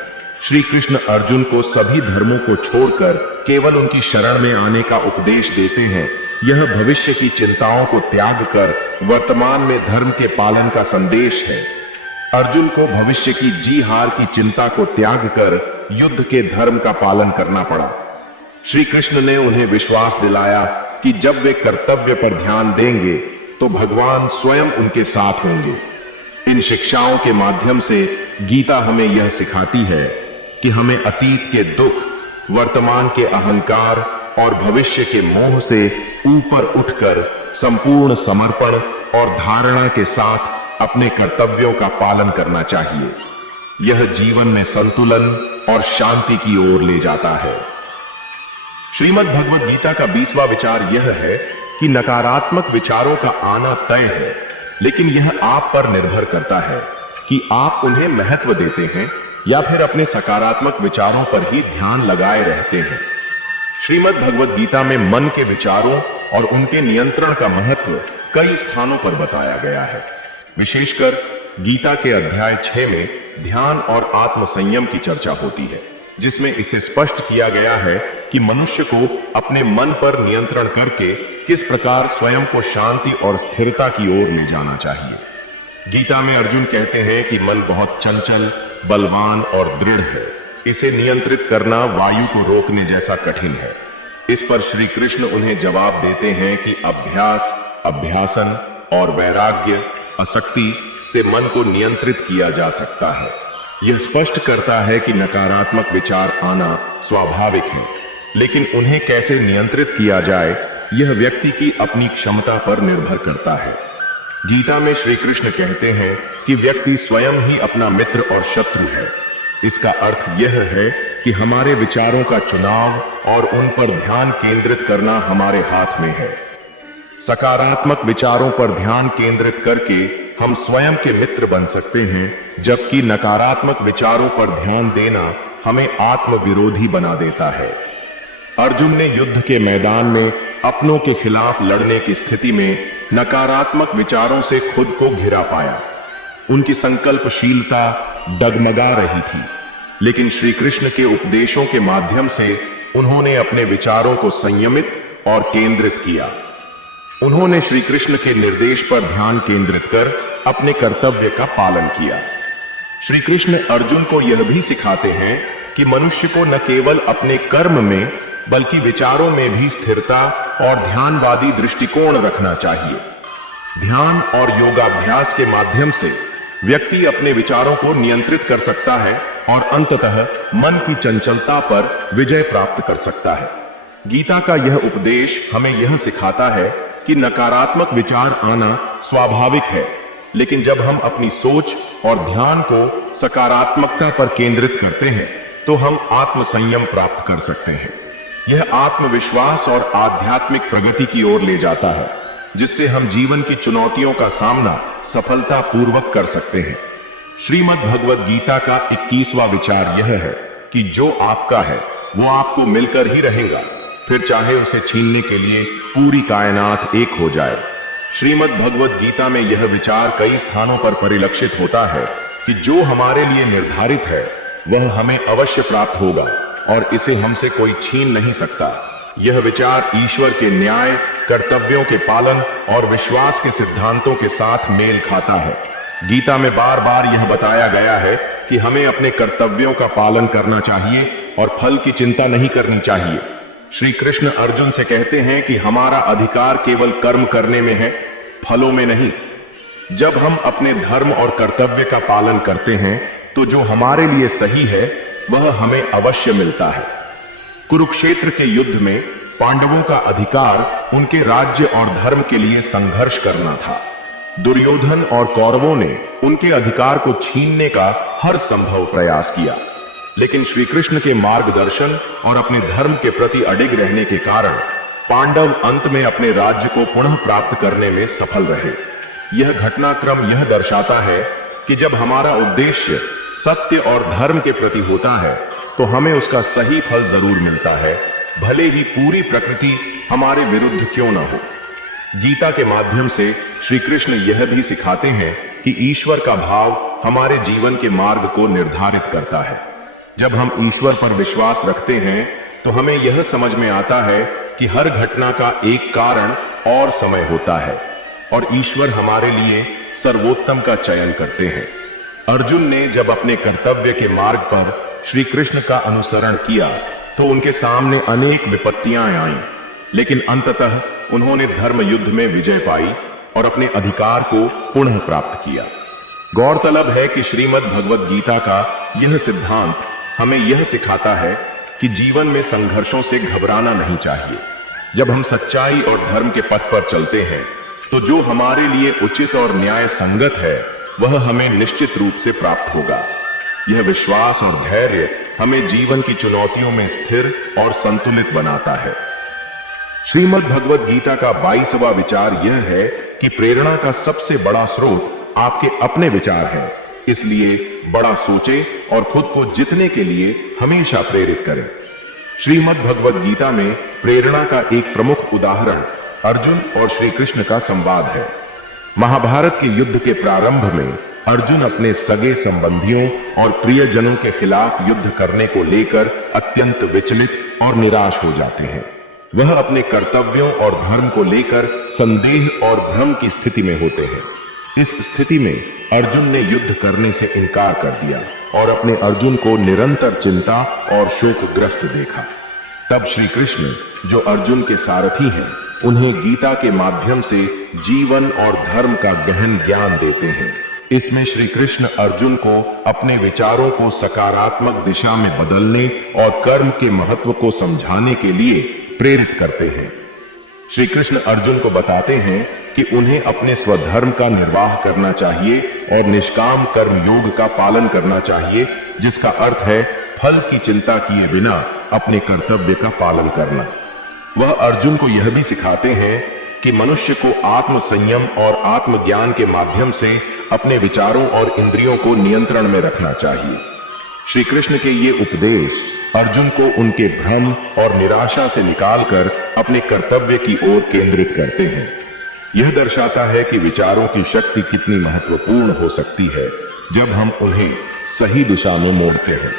श्री कृष्ण अर्जुन को सभी धर्मों को छोड़कर केवल उनकी शरण में आने का उपदेश देते हैं। यह भविष्य की चिंताओं को त्याग कर वर्तमान में धर्म के पालन का संदेश है। अर्जुन को भविष्य की जी हार की चिंता को त्याग कर युद्ध के धर्म का पालन करना पड़ा। श्री कृष्ण ने उन्हें विश्वास दिलाया कि जब वे कर्तव्य पर ध्यान देंगे तो भगवान स्वयं उनके साथ होंगे। इन शिक्षाओं के माध्यम से गीता हमें यह सिखाती है कि हमें अतीत के दुख, वर्तमान के अहंकार और भविष्य के मोह से ऊपर उठकर संपूर्ण समर्पण और धारणा के साथ अपने कर्तव्यों का पालन करना चाहिए। यह जीवन में संतुलन और शांति की ओर ले जाता है। श्रीमद् भगवद गीता का 20वां विचार यह है कि नकारात्मक विचारों का आना तय है, लेकिन यह आप पर निर्भर करता है कि आप उन्हें महत्व देते हैं या फिर अपने सकारात्मक विचारों पर ही ध्यान लगाए रहते हैं। श्रीमद् भगवद गीता में मन के विचारों और उनके नियंत्रण का महत्व कई स्थानों पर बताया गया है। विशेषकर गीता के अध्याय 6 में ध्यान और आत्म संयम की चर्चा होती है, जिसमें इसे स्पष्ट किया गया है कि मनुष्य को अपने मन पर नियंत्रण करके किस प्रकार स्वयं को शांति और स्थिरता की ओर ले जाना चाहिए। गीता में अर्जुन कहते हैं कि मन बहुत चंचल, बलवान और दृढ़ है। इसे नियंत्रित करना वायु को रोकने जैसा कठिन है। इस पर श्री कृष्ण उन्हें जवाब देते हैं कि अभ्यास, अभ्यासन और वैराग्य, आसक्ति से मन को नियंत्रित किया जा सकता है। यह स्पष्ट करता है कि नकारात्मक विचार आना स्वाभाविक है, लेकिन उन्हें कैसे नियंत्रित किया जाए यह व्यक्ति की अपनी क्षमता पर निर्भर करता है। गीता में श्री कृष्ण कहते हैं कि व्यक्ति स्वयं ही अपना मित्र और शत्रु है। इसका अर्थ यह है कि हमारे विचारों का चुनाव और उन पर ध्यान केंद्रित करना हमारे हाथ में है। सकारात्मक विचारों पर ध्यान केंद्रित करके हम स्वयं के मित्र बन सकते हैं, जबकि नकारात्मक विचारों पर ध्यान देना हमें आत्म विरोधी बना देता है। अर्जुन ने युद्ध के मैदान में अपनों के खिलाफ लड़ने की स्थिति में नकारात्मक विचारों से खुद को घिरा पाया। उनकी संकल्पशीलता डगमगा रही थी, लेकिन श्री कृष्ण के उपदेशों के माध्यम से उन्होंने अपने विचारों को संयमित और केंद्रित किया। उन्होंने श्री कृष्ण के निर्देश पर ध्यान केंद्रित कर अपने कर्तव्य का पालन किया। श्री कृष्ण अर्जुन को यह भी सिखाते हैं कि मनुष्य को न केवल अपने कर्म में बल्कि विचारों में भी स्थिरता और ध्यानवादी दृष्टिकोण रखना चाहिए। ध्यान और योगाभ्यास के माध्यम से व्यक्ति अपने विचारों को नियंत्रित कर सकता है और अंततः मन की चंचलता पर विजय प्राप्त कर सकता है। गीता का यह उपदेश हमें यह सिखाता है कि नकारात्मक विचार आना स्वाभाविक है, लेकिन जब हम अपनी सोच और ध्यान को सकारात्मकता पर केंद्रित करते हैं तो हम आत्म संयम प्राप्त कर सकते हैं। यह आत्मविश्वास और आध्यात्मिक प्रगति की ओर ले जाता है, जिससे हम जीवन की चुनौतियों का सामना सफलता पूर्वक कर सकते हैं। श्रीमद् भगवद गीता का 21वां विचार यह है कि जो आपका है वो आपको मिलकर ही रहेगा, फिर चाहे उसे छीनने के लिए पूरी कायनात एक हो जाए। श्रीमद् भगवद गीता में यह विचार कई स्थानों पर परिलक्षित होता है कि जो हमारे लिए निर्धारित है वह हमें अवश्य प्राप्त होगा और इसे हमसे कोई छीन नहीं सकता। यह विचार ईश्वर के न्याय, कर्तव्यों के पालन और विश्वास के सिद्धांतों के साथ मेल खाता है। गीता में बार बार यह बताया गया है कि हमें अपने कर्तव्यों का पालन करना चाहिए और फल की चिंता नहीं करनी चाहिए। श्री कृष्ण अर्जुन से कहते हैं कि हमारा अधिकार केवल कर्म करने में है, फलों में नहीं। जब हम अपने धर्म और कर्तव्य का पालन करते हैं तो जो हमारे लिए सही है वह हमें अवश्य मिलता है। कुरुक्षेत्र के युद्ध में पांडवों का अधिकार उनके राज्य और धर्म के लिए संघर्ष करना था। दुर्योधन और कौरवों ने उनके अधिकार को छीनने का हर संभव प्रयास किया, लेकिन श्री कृष्ण के मार्गदर्शन और अपने धर्म के प्रति अडिग रहने के कारण पांडव अंत में अपने राज्य को पुनः प्राप्त करने में सफल रहे। यह घटनाक्रम यह दर्शाता है कि जब हमारा उद्देश्य सत्य और धर्म के प्रति होता है तो हमें उसका सही फल जरूर मिलता है, भले ही पूरी प्रकृति हमारे विरुद्ध क्यों न हो। गीता के माध्यम से श्री कृष्ण यह भी सिखाते हैं कि ईश्वर का भाव हमारे जीवन के मार्ग को निर्धारित करता है। जब हम ईश्वर पर विश्वास रखते हैं तो हमें यह समझ में आता है कि हर घटना का एक कारण और समय होता है और ईश्वर हमारे लिए सर्वोत्तम का चयन करते हैं। अर्जुन ने जब अपने कर्तव्य के मार्ग पर श्री कृष्ण का अनुसरण किया तो उनके सामने अनेक विपत्तियां आईं, लेकिन अंततः उन्होंने धर्म युद्ध में विजय पाई और अपने अधिकार को पुनः प्राप्त किया। गौरतलब है कि श्रीमद् भगवद गीता का यह सिद्धांत हमें यह सिखाता है कि जीवन में संघर्षों से घबराना नहीं चाहिए। जब हम सच्चाई और धर्म के पथ पर चलते हैं तो जो हमारे लिए उचित और न्याय संगत है वह हमें निश्चित रूप से प्राप्त होगा। यह विश्वास और धैर्य हमें जीवन की चुनौतियों में स्थिर और संतुलित बनाता है। श्रीमद् भगवद गीता का 22वां विचार यह है कि प्रेरणा का सबसे बड़ा स्रोत आपके अपने विचार हैं, इसलिए बड़ा सोचें और खुद को जीतने के लिए हमेशा प्रेरित करें। श्रीमद् भगवद गीता में प्रेरणा का एक प्रमुख उदाहरण अर्जुन और श्री कृष्ण का संवाद है। महाभारत के युद्ध के प्रारंभ में अर्जुन अपने सगे संबंधियों और प्रियजनों के खिलाफ युद्ध करने को लेकर अत्यंत विचलित और निराश हो जाते हैं। वह अपने कर्तव्यों और धर्म को लेकर संदेह और भ्रम की स्थिति में होते हैं। इस स्थिति में अर्जुन ने युद्ध करने से इनकार कर दिया और अपने अर्जुन को निरंतर चिंता और शोकग्रस्त देखा। तब श्री कृष्ण, जो अर्जुन के सारथी हैं, उन्हें गीता के माध्यम से जीवन और धर्म का गहन ज्ञान देते हैं। इसमें श्री कृष्ण अर्जुन को अपने विचारों को सकारात्मक दिशा में बदलने और कर्म के महत्व को समझाने के लिए प्रेरित करते हैं। श्री कृष्ण अर्जुन को बताते हैं कि उन्हें अपने स्वधर्म का निर्वाह करना चाहिए और निष्काम कर्म योग का पालन करना चाहिए, जिसका अर्थ है फल की चिंता किए बिना अपने कर्तव्य का पालन करना। वह अर्जुन को यह भी सिखाते हैं कि मनुष्य को आत्म संयम और आत्मज्ञान के माध्यम से अपने विचारों और इंद्रियों को नियंत्रण में रखना चाहिए। श्री कृष्ण के ये उपदेश अर्जुन को उनके भ्रम और निराशा से निकालकर अपने कर्तव्य की ओर केंद्रित करते हैं। यह दर्शाता है कि विचारों की शक्ति कितनी महत्वपूर्ण हो सकती है जब हम उन्हें सही दिशा में मोड़ते हैं।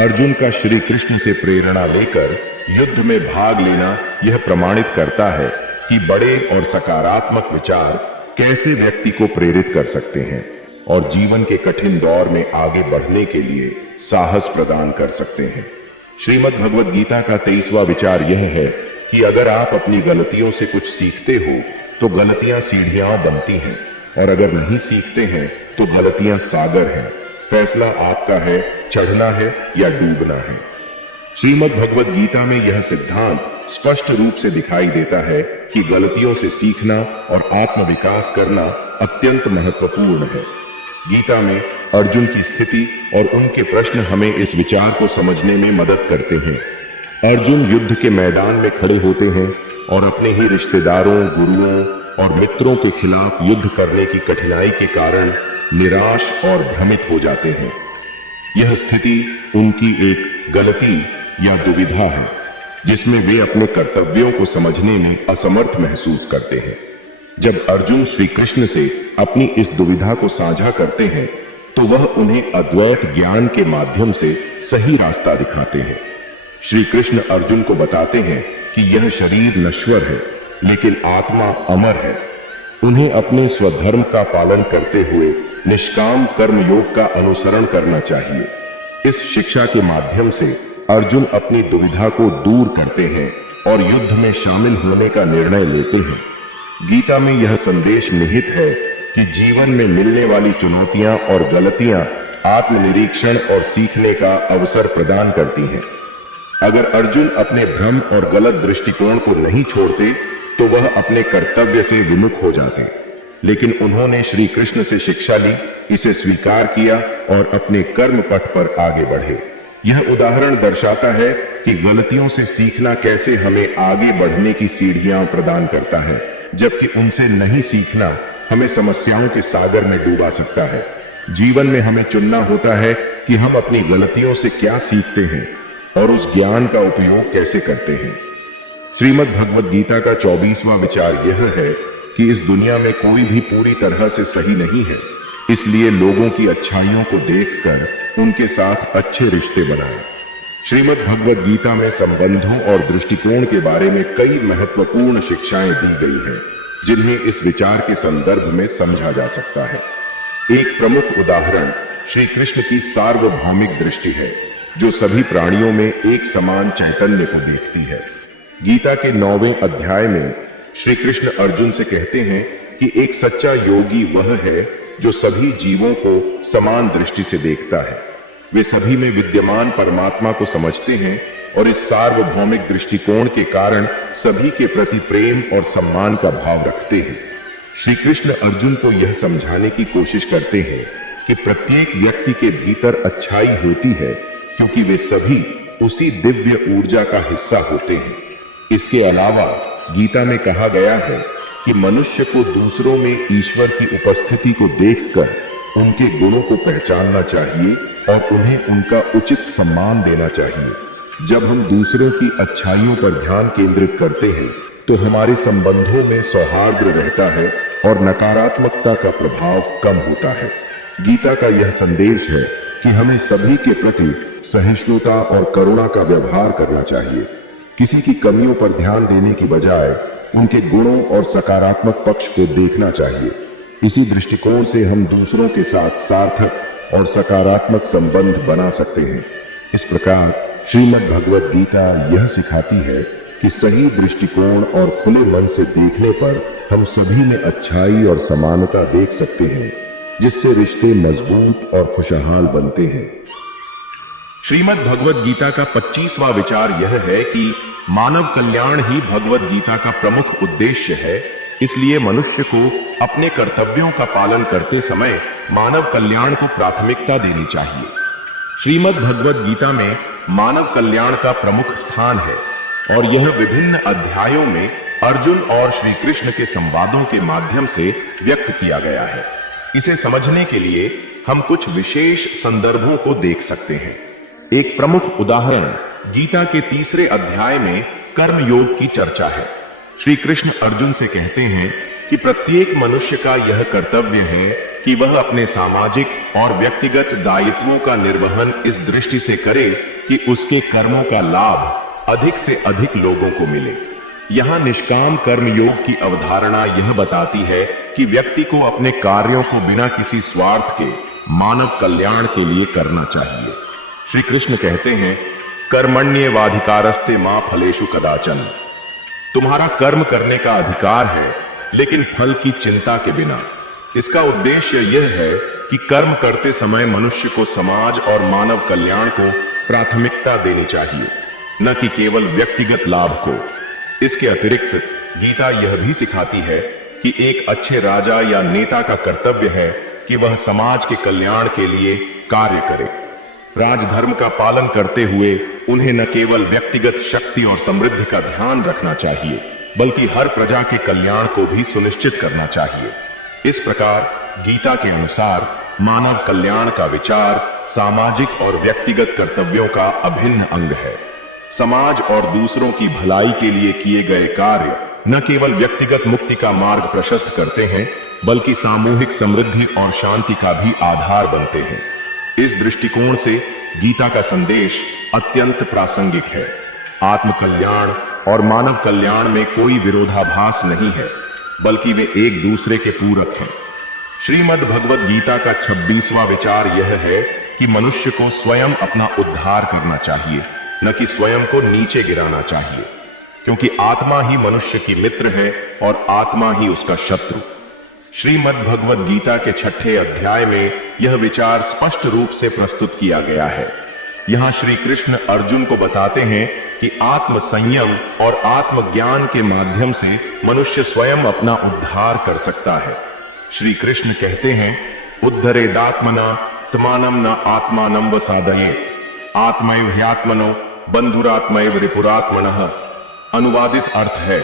अर्जुन का श्री कृष्ण से प्रेरणा लेकर युद्ध में भाग लेना यह प्रमाणित करता है कि बड़े और सकारात्मक विचार कैसे व्यक्ति को प्रेरित कर सकते हैं और जीवन के कठिन दौर में आगे बढ़ने के लिए साहस प्रदान कर सकते हैं। श्रीमद् भगवद गीता का 23वां विचार यह है कि अगर आप अपनी गलतियों से कुछ सीखते हो तो गलतियां सीढ़ियां बनती हैं, और अगर नहीं सीखते हैं तो गलतियां सागर हैं। फैसला आपका है, चढ़ना है या डूबना है। श्रीमद् भगवद गीता में यह सिद्धांत स्पष्ट रूप से दिखाई देता है कि गलतियों से सीखना और आत्मविकास करना अत्यंत महत्वपूर्ण है। गीता में अर्जुन की स्थिति और उनके प्रश्न हमें इस विचार को समझने में मदद करते हैं। अर्जुन युद्ध के मैदान में खड़े होते हैं और अपने ही रिश्तेदारों, गुरुओं और मित्रों के खिलाफ युद्ध करने की कठिनाई के कारण निराश और भ्रमित हो जाते हैं। यह स्थिति उनकी एक गलती या दुविधा है जिसमें वे अपने कर्तव्यों को समझने में असमर्थ महसूस करते हैं। जब अर्जुन श्री कृष्ण से अपनी इस दुविधा को साझा करते हैं तो वह उन्हें अद्वैत ज्ञान के माध्यम से सही रास्ता दिखाते हैं। श्री कृष्ण अर्जुन को बताते हैं कि यह शरीर नश्वर है लेकिन आत्मा अमर है। उन्हें अपने स्वधर्म का पालन करते हुए निष्काम कर्म योग का अनुसरण करना चाहिए। इस शिक्षा के माध्यम से अर्जुन अपनी दुविधा को दूर करते हैं और युद्ध में शामिल होने का निर्णय लेते हैं। गीता में यह संदेश निहित है कि जीवन में मिलने वाली चुनौतियां और गलतियां आत्मनिरीक्षण और सीखने का अवसर प्रदान करती हैं। अगर अर्जुन अपने भ्रम और गलत दृष्टिकोण को नहीं छोड़ते तो वह अपने कर्तव्य से विमुख हो जाते, लेकिन उन्होंने श्री कृष्ण से शिक्षा ली, इसे स्वीकार किया और अपने कर्म पथ पर आगे बढ़े। यह उदाहरण दर्शाता है कि गलतियों से सीखना कैसे हमें आगे बढ़ने की सीढ़ियां प्रदान करता है, जबकि उनसे नहीं सीखना हमें समस्याओं के सागर में डूबा सकता है। जीवन में हमें चुनना होता है कि हम अपनी गलतियों से क्या सीखते हैं और उस ज्ञान का उपयोग कैसे करते हैं। श्रीमद् भगवद गीता का 24वां विचार यह है कि इस दुनिया में कोई भी पूरी तरह से सही नहीं है, इसलिए लोगों की अच्छाइयों को देखकर उनके साथ अच्छे रिश्ते बनाएं। श्रीमद् भगवद गीता में संबंधों और दृष्टिकोण के बारे में कई महत्वपूर्ण शिक्षाएं दी गई हैं, जिन्हें इस विचार के संदर्भ में समझा जा सकता है। एक प्रमुख उदाहरण श्री कृष्ण की सार्वभौमिक दृष्टि है, जो सभी प्राणियों में एक समान चैतन्य को देखती है। गीता के 9वें अध्याय में श्री कृष्ण अर्जुन से कहते हैं कि एक सच्चा योगी वह है जो सभी जीवों को समान दृष्टि से देखता है। वे सभी में विद्यमान परमात्मा को समझते हैं और इस सार्वभौमिक दृष्टिकोण के कारण सभी के प्रति प्रेम और सम्मान का भाव रखते हैं। श्री कृष्ण अर्जुन को यह समझाने की कोशिश करते हैं कि प्रत्येक व्यक्ति के भीतर अच्छाई होती है, क्योंकि वे सभी उसी दिव्य ऊर्जा का हिस्सा होते हैं। इसके अलावा गीता में कहा गया है कि मनुष्य को दूसरों में ईश्वर की उपस्थिति को देखकर उनके गुणों को पहचानना चाहिए और उन्हें उनका उचित सम्मान देना चाहिए। जब हम दूसरों की अच्छाइयों पर ध्यान केंद्रित करते हैं तो हमारे संबंधों में सौहार्द रहता है और नकारात्मकता का प्रभाव कम होता है। गीता का यह संदेश है कि हमें सभी के प्रति सहिष्णुता और करुणा का व्यवहार करना चाहिए। किसी की कमियों पर ध्यान देने की बजाय उनके गुणों और सकारात्मक पक्ष को देखना चाहिए। इसी दृष्टिकोण से हम दूसरों के साथ सार्थक और सकारात्मक संबंध बना सकते हैं। इस प्रकार श्रीमद् भगवद गीता यह सिखाती है कि सही दृष्टिकोण और खुले मन से देखने पर हम सभी में अच्छाई और समानता देख सकते हैं, जिससे रिश्ते मजबूत और खुशहाल बनते हैं। श्रीमद् भगवद गीता का 25वां विचार यह है कि मानव कल्याण ही भगवद गीता का प्रमुख उद्देश्य है, इसलिए मनुष्य को अपने कर्तव्यों का पालन करते समय मानव कल्याण को प्राथमिकता देनी चाहिए। श्रीमद् भगवद गीता में मानव कल्याण का प्रमुख स्थान है और यह विभिन्न अध्यायों में अर्जुन और श्री कृष्ण के संवादों के माध्यम से व्यक्त किया गया है। इसे समझने के लिए हम कुछ विशेष संदर्भों को देख सकते हैं। एक प्रमुख उदाहरण गीता के 3रे अध्याय में कर्म योग की चर्चा है। श्री कृष्ण अर्जुन से कहते हैं कि प्रत्येक मनुष्य का यह कर्तव्य है कि वह अपने सामाजिक और व्यक्तिगत दायित्वों का निर्वहन इस दृष्टि से करे कि उसके कर्मों का लाभ अधिक से अधिक लोगों को मिले। यहाँ निष्काम कर्म योग की अवधारणा यह बताती है कि व्यक्ति को अपने कार्यों को बिना किसी स्वार्थ के मानव कल्याण के लिए करना चाहिए। श्री कृष्ण कहते हैं, कर्मण्येवाधिकारस्ते मा फलेषु कदाचन। तुम्हारा कर्म करने का अधिकार है, लेकिन फल की चिंता के बिना। इसका उद्देश्य यह है कि कर्म करते समय मनुष्य को समाज और मानव कल्याण को प्राथमिकता देनी चाहिए, न कि केवल व्यक्तिगत लाभ को। इसके अतिरिक्त गीता यह भी सिखाती है कि एक अच्छे राजा या नेता का कर्तव्य है कि वह समाज के कल्याण के लिए कार्य करे। राजधर्म का पालन करते हुए उन्हें न केवल व्यक्तिगत शक्ति और समृद्धि का ध्यान रखना चाहिए, बल्कि हर प्रजा के कल्याण को भी सुनिश्चित करना चाहिए। इस प्रकार गीता के अनुसार मानव कल्याण का विचार सामाजिक और व्यक्तिगत कर्तव्यों का अभिन्न अंग है। समाज और दूसरों की भलाई के लिए किए गए कार्य न केवल व्यक्तिगत मुक्ति का मार्ग प्रशस्त करते हैं, बल्कि सामूहिक समृद्धि और शांति का भी आधार बनते हैं। इस दृष्टिकोण से गीता का संदेश अत्यंत प्रासंगिक है। आत्म कल्याण और मानव कल्याण में कोई विरोधाभास नहीं है, बल्कि वे एक दूसरे के पूरक हैं। श्रीमद् भगवद गीता का 26वां विचार यह है कि मनुष्य को स्वयं अपना उद्धार करना चाहिए, न कि स्वयं को नीचे गिराना चाहिए। क्योंकि आत्मा ही मनुष्य की मित्र है और आत्मा ही उसका शत्रु। श्रीमद् भगवद गीता के 6ठे अध्याय में यह विचार स्पष्ट रूप से प्रस्तुत किया गया है। यहाँ श्री कृष्ण अर्जुन को बताते हैं कि आत्म संयम और आत्मज्ञान के माध्यम से मनुष्य स्वयं अपना उद्धार कर सकता है। श्री कृष्ण कहते हैं, उद्धरेदात्मना त्मानं न आत्मानं वसादये आत्मैव ह्यात्मनो बंधुरात्मैव रिपुरात्मनः। अनुवादित अर्थ है,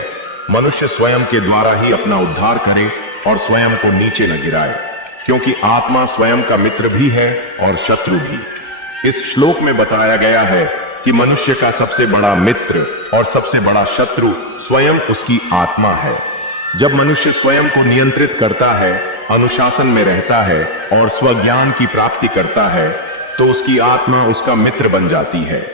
मनुष्य स्वयं के द्वारा ही अपना उद्धार करे और स्वयं को नीचे न गिराए, क्योंकि आत्मा स्वयं का मित्र भी है और शत्रु भी। इस श्लोक में बताया गया है कि मनुष्य का सबसे बड़ा मित्र और सबसे बड़ा शत्रु स्वयं उसकी आत्मा है। जब मनुष्य स्वयं को नियंत्रित करता है, अनुशासन में रहता है और स्वज्ञान की प्राप्ति करता है, तो उसकी आत्मा उसका मित्र बन जाती है।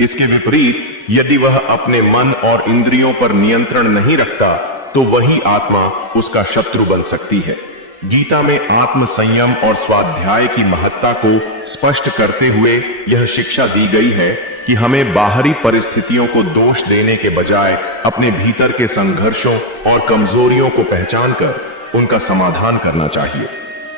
इसके विपरीत यदि वह अपने मन और इंद्रियों पर नियंत्रण नहीं रखता, तो वही आत्मा उसका शत्रु बन सकती है। गीता में आत्म संयम और स्वाध्याय की महत्ता को स्पष्ट करते हुए यह शिक्षा दी गई है कि हमें बाहरी परिस्थितियों को दोष देने के बजाय अपने भीतर के संघर्षों और कमजोरियों को पहचानकर उनका समाधान करना चाहिए।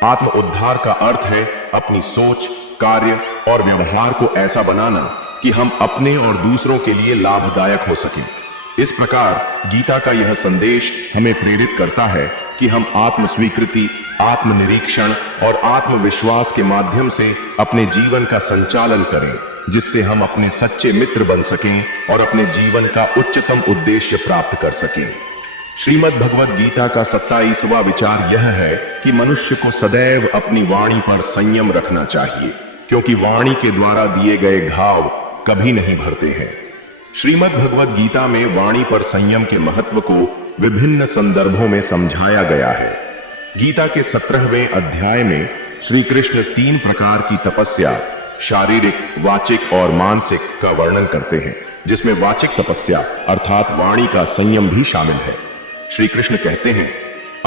आत्म उद्धार का अर्थ है अपनी सोच, कार्य और व्यवहार को ऐसा बनाना कि हम अपने और दूसरों के लिए लाभदायक हो सकें। इस प्रकार गीता का यह संदेश हमें प्रेरित करता है कि हम आत्म स्वीकृति, आत्मनिरीक्षण और आत्मविश्वास के माध्यम से अपने जीवन का संचालन करें, जिससे हम अपने सच्चे मित्र बन सकें और अपने जीवन का उच्चतम उद्देश्य प्राप्त कर सकें। श्रीमद् भगवद गीता का 27वां विचार यह है कि मनुष्य को सदैव अपनी वाणी पर संयम रखना चाहिए, क्योंकि वाणी के द्वारा दिए गए घाव कभी नहीं भरते हैं। श्रीमद् भगवद गीता में वाणी पर संयम के महत्व को विभिन्न संदर्भों में समझाया गया है। गीता के 17वें अध्याय में श्री कृष्ण 3 प्रकार की तपस्या, शारीरिक, वाचिक और मानसिक का वर्णन करते हैं, जिसमें वाचिक तपस्या अर्थात वाणी का संयम भी शामिल है। श्री कृष्ण कहते हैं,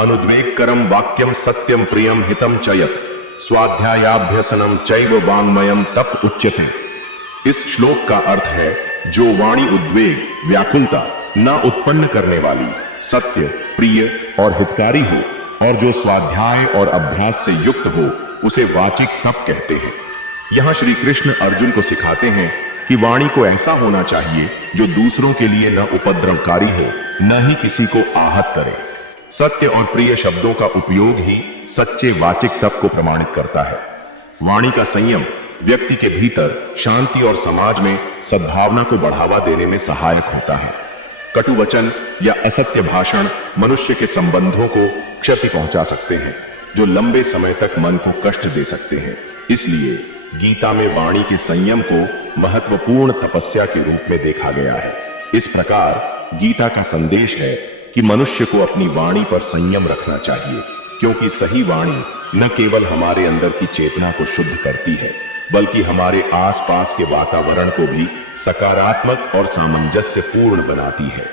अनुद्वेगकरम वाक्यम सत्यम प्रियम हितम च यत् स्वाध्यायाभ्यसनम चैव वाङ्मयम तप उच्यते। इस श्लोक का अर्थ है, जो वाणी उद्वेग, व्याकुलता न उत्पन्न करने वाली, सत्य, प्रिय और हितकारी हो और जो स्वाध्याय और अभ्यास से युक्त हो, उसे वाचिक तप कहते हैं। यहाँ श्री कृष्ण अर्जुन को सिखाते हैं कि वाणी को ऐसा होना चाहिए जो दूसरों के लिए न उपद्रवकारी हो, न ही किसी को आहत करे। सत्य और प्रिय शब्दों का उपयोग ही सच्चे वाचिक तप को प्रमाणित करता है। वाणी का संयम व्यक्ति के भीतर शांति और समाज में सद्भावना को बढ़ावा देने में सहायक होता है। कटु वचन या असत्य भाषण मनुष्य के संबंधों को क्षति पहुंचा सकते हैं, जो लंबे समय तक मन को कष्ट दे सकते हैं। इसलिए गीता में वाणी के संयम को महत्वपूर्ण तपस्या के रूप में देखा गया है। इस प्रकार गीता का संदेश है कि मनुष्य को अपनी वाणी पर संयम रखना चाहिए, क्योंकि सही वाणी न केवल हमारे अंदर की चेतना को शुद्ध करती है, बल्कि हमारे आसपास के वातावरण को भी सकारात्मक और सामंजस्य पूर्ण बनाती है।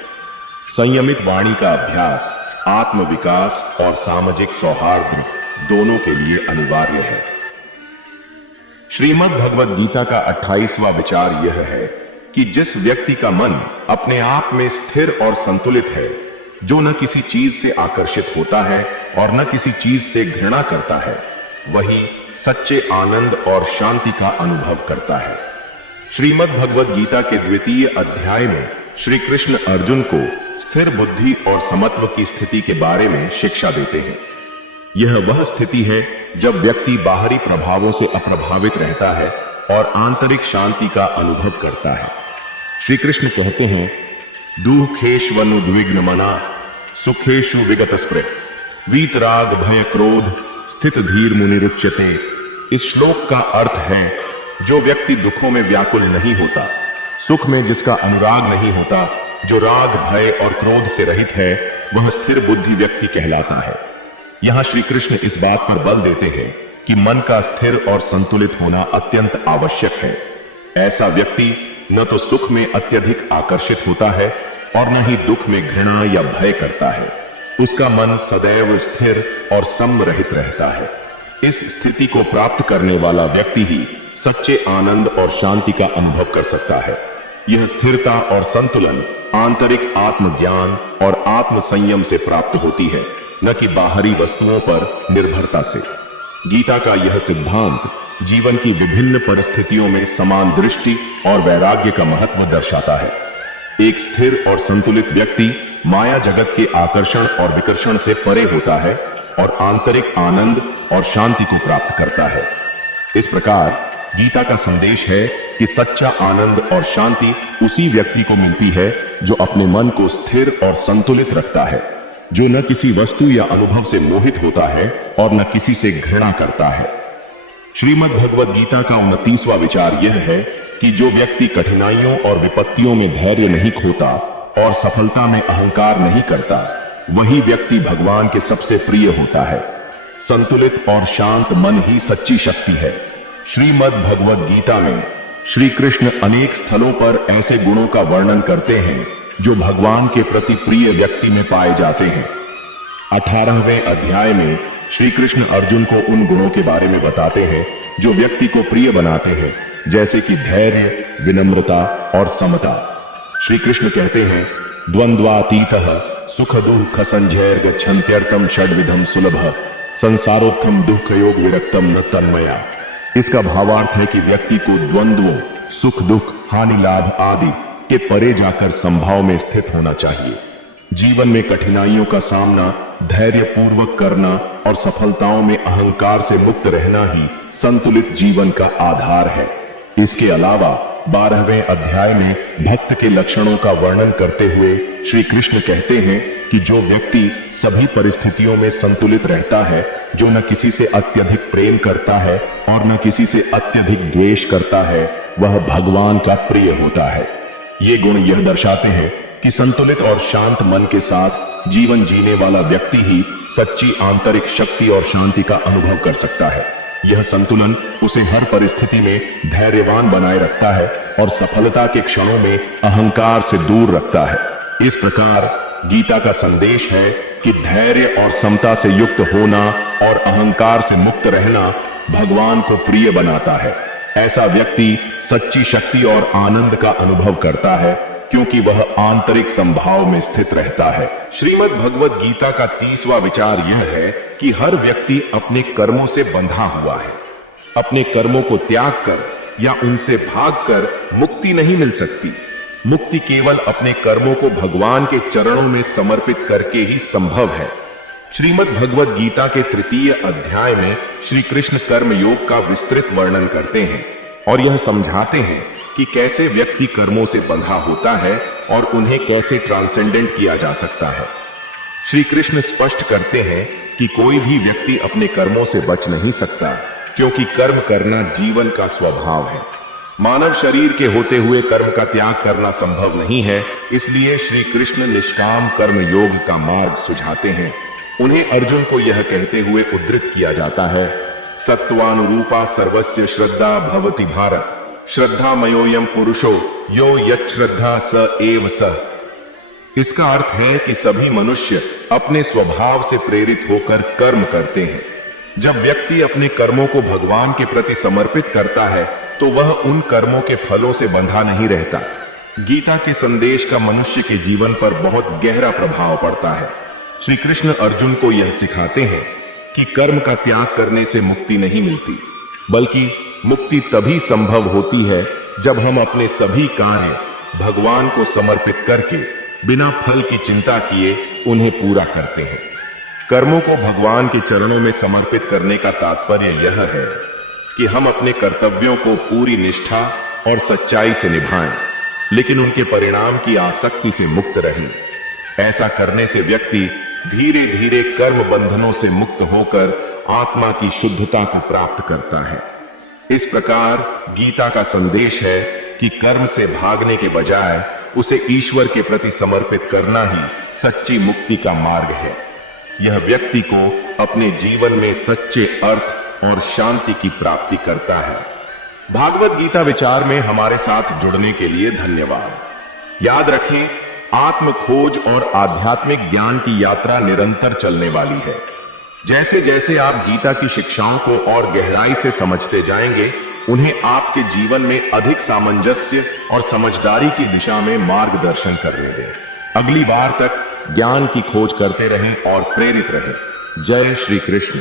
संयमित वाणी का अभ्यास आत्म विकास और सामाजिक सौहार्द दोनों के लिए अनिवार्य है। श्रीमद् भगवद गीता का 28वां विचार यह है कि जिस व्यक्ति का मन अपने आप में स्थिर और संतुलित है, जो न किसी चीज से आकर्षित होता है और न किसी चीज से घृणा करता है, वही सच्चे आनंद और शांति का अनुभव करता है। श्रीमद् भगवद गीता के 2वें अध्याय में श्री कृष्ण अर्जुन को स्थिर बुद्धि और समत्व की स्थिति के बारे में शिक्षा देते हैं। यह वह स्थिति है जब व्यक्ति बाहरी प्रभावों से अप्रभावित रहता है और आंतरिक शांति का अनुभव करता है। श्री कृष्ण कहते हैं, दुःखेष्वनुद्विग्न मना सुखेषु विगत स्पृह वीतराग भय क्रोध स्थित धीर मुनिरुच्यते। इस श्लोक का अर्थ है, जो व्यक्ति दुखों में व्याकुल नहीं होता, सुख में जिसका अनुराग नहीं होता, जो राग भय और क्रोध से रहित है, वह स्थिर बुद्धि व्यक्ति कहलाता है। यहाँ श्री कृष्ण इस बात पर बल देते हैं कि मन का स्थिर और संतुलित होना अत्यंत आवश्यक है। ऐसा व्यक्ति न तो सुख में अत्यधिक आकर्षित होता है और न ही दुख में घृणा या भय करता है। उसका मन सदैव स्थिर और संरहित रहता है। इस स्थिति को प्राप्त करने वाला व्यक्ति ही सच्चे आनंद और शांति का अनुभव कर सकता है। यह स्थिरता और संतुलन आंतरिक आत्मज्ञान और आत्म संयम से प्राप्त होती है, न कि बाहरी वस्तुओं पर निर्भरता से। गीता का यह सिद्धांत जीवन की विभिन्न परिस्थितियों में समान दृष्टि और वैराग्य का महत्व दर्शाता है। एक स्थिर और संतुलित व्यक्ति माया जगत के आकर्षण और विकर्षण से परे होता है और आंतरिक आनंद और शांति को प्राप्त करता है। इस प्रकार गीता का संदेश है कि सच्चा आनंद और शांति उसी व्यक्ति को मिलती है जो अपने मन को स्थिर और संतुलित रखता है, जो न किसी वस्तु या अनुभव से मोहित होता है और न किसी से घृणा करता है। श्रीमद् भगवद गीता का 29वां विचार यह है कि जो व्यक्ति कठिनाइयों और विपत्तियों में धैर्य नहीं खोता और सफलता में अहंकार नहीं करता, वही व्यक्ति भगवान के सबसे प्रिय होता है। संतुलित और शांत मन ही सच्ची शक्ति है। श्रीमद् भगवद गीता में श्री कृष्ण अनेक स्थलों पर ऐसे गुणों का वर्णन करते हैं जो भगवान के प्रति प्रिय व्यक्ति में पाए जाते हैं। 18वें अध्याय में श्री कृष्ण अर्जुन को उन गुणों के बारे में बताते हैं जो व्यक्ति को प्रिय बनाते हैं, जैसे कि धैर्य, विनम्रता और समता। श्री कृष्ण कहते हैं, द्वंद्वातीतः सुख दुख संजैर गच्छन्त्यर्थम षड्विधम सुलभ संसारोत्थम दुख योग विरक्तम न तन्मया। इसका भावार्थ है कि व्यक्ति को द्वंद्वों, सुख दुख, हानि लाभ आदि के परे जाकर संभाव में स्थित होना चाहिए। जीवन में कठिनाइयों का सामना धैर्य पूर्वक करना और सफलताओं में अहंकार से मुक्त रहना ही संतुलित जीवन का आधार है। इसके अलावा 12वें अध्याय में भक्त के लक्षणों का वर्णन करते हुए श्री कृष्ण कहते हैं कि जो व्यक्ति सभी परिस्थितियों में संतुलित रहता है, जो न किसी से अत्यधिक प्रेम करता है और न किसी से अत्यधिक द्वेष करता है, वह भगवान का प्रिय होता है। ये गुण यह दर्शाते हैं कि संतुलित और शांत मन के साथ जीवन जीने वाला व्यक्ति ही सच्ची आंतरिक शक्ति और शांति का अनुभव कर सकता है। यह संतुलन उसे हर परिस्थिति में धैर्यवान बनाए रखता है और सफलता के क्षणों में अहंकार से दूर रखता है। इस प्रकार गीता का संदेश है कि धैर्य और समता से युक्त होना और अहंकार से मुक्त रहना भगवान को प्रिय बनाता है। ऐसा व्यक्ति सच्ची शक्ति और आनंद का अनुभव करता है, क्योंकि वह आंतरिक संभाव में स्थित रहता है। श्रीमद् भगवद गीता का 30वां विचार यह है कि हर व्यक्ति अपने कर्मों से बंधा हुआ है। अपने कर्मों को त्याग कर या उनसे भागकर मुक्ति नहीं मिल सकती। मुक्ति केवल अपने कर्मों को भगवान के चरणों में समर्पित करके ही संभव है। श्रीमद् भगवद गीता के 3 अध्याय में श्री कृष्ण कर्म योग का विस्तृत वर्णन करते हैं और यह समझाते हैं कि कैसे व्यक्ति कर्मों से बंधा होता है और उन्हें कैसे ट्रांसेंडेंट किया जा सकता है। श्री कृष्ण स्पष्ट करते हैं कि कोई भी व्यक्ति अपने कर्मों से बच नहीं सकता, क्योंकि कर्म करना जीवन का स्वभाव है। मानव शरीर के होते हुए कर्म का त्याग करना संभव नहीं है, इसलिए श्री कृष्ण निष्काम कर्म योग का मार्ग सुझाते हैं। उन्हें अर्जुन को यह कहते हुए उद्धृत किया जाता है, सत्वानुरूपा सर्वस्य श्रद्धा भवति भारत, श्रद्धामयोऽयं पुरुषो यो यच्छ्रद्धा स एव स। इसका अर्थ है कि सभी मनुष्य अपने स्वभाव से प्रेरित होकर कर्म करते हैं। जब व्यक्ति अपने कर्मों को भगवान के प्रति समर्पित करता है तो वह उन कर्मों के फलों से बंधा नहीं रहता। गीता के संदेश का मनुष्य के जीवन पर बहुत गहरा प्रभाव पड़ता है। श्री कृष्ण अर्जुन को यह सिखाते हैं कि कर्म का त्याग करने से मुक्ति नहीं मिलती, बल्कि मुक्ति तभी संभव होती है जब हम अपने सभी कार्य भगवान को समर्पित करके बिना फल की चिंता किए उन्हें पूरा करते हैं। कर्मों को भगवान के चरणों में समर्पित करने का तात्पर्य यह है कि हम अपने कर्तव्यों को पूरी निष्ठा और सच्चाई से निभाएं, लेकिन उनके परिणाम की आसक्ति से मुक्त रहें। ऐसा करने से व्यक्ति धीरे धीरे कर्म बंधनों से मुक्त होकर आत्मा की शुद्धता को प्राप्त करता है। इस प्रकार गीता का संदेश है कि कर्म से भागने के बजाय उसे ईश्वर के प्रति समर्पित करना ही सच्ची मुक्ति का मार्ग है। यह व्यक्ति को अपने जीवन में सच्चे अर्थ और शांति की प्राप्ति करता है। भागवत गीता विचार में हमारे साथ जुड़ने के लिए धन्यवाद। याद रखें, आत्म खोज और आध्यात्मिक ज्ञान की यात्रा निरंतर चलने वाली है। जैसे जैसे आप गीता की शिक्षाओं को और गहराई से समझते जाएंगे, उन्हें आपके जीवन में अधिक सामंजस्य और समझदारी की दिशा में मार्गदर्शन करने दें। अगली बार तक ज्ञान की खोज करते रहें और प्रेरित रहें। जय श्री कृष्ण।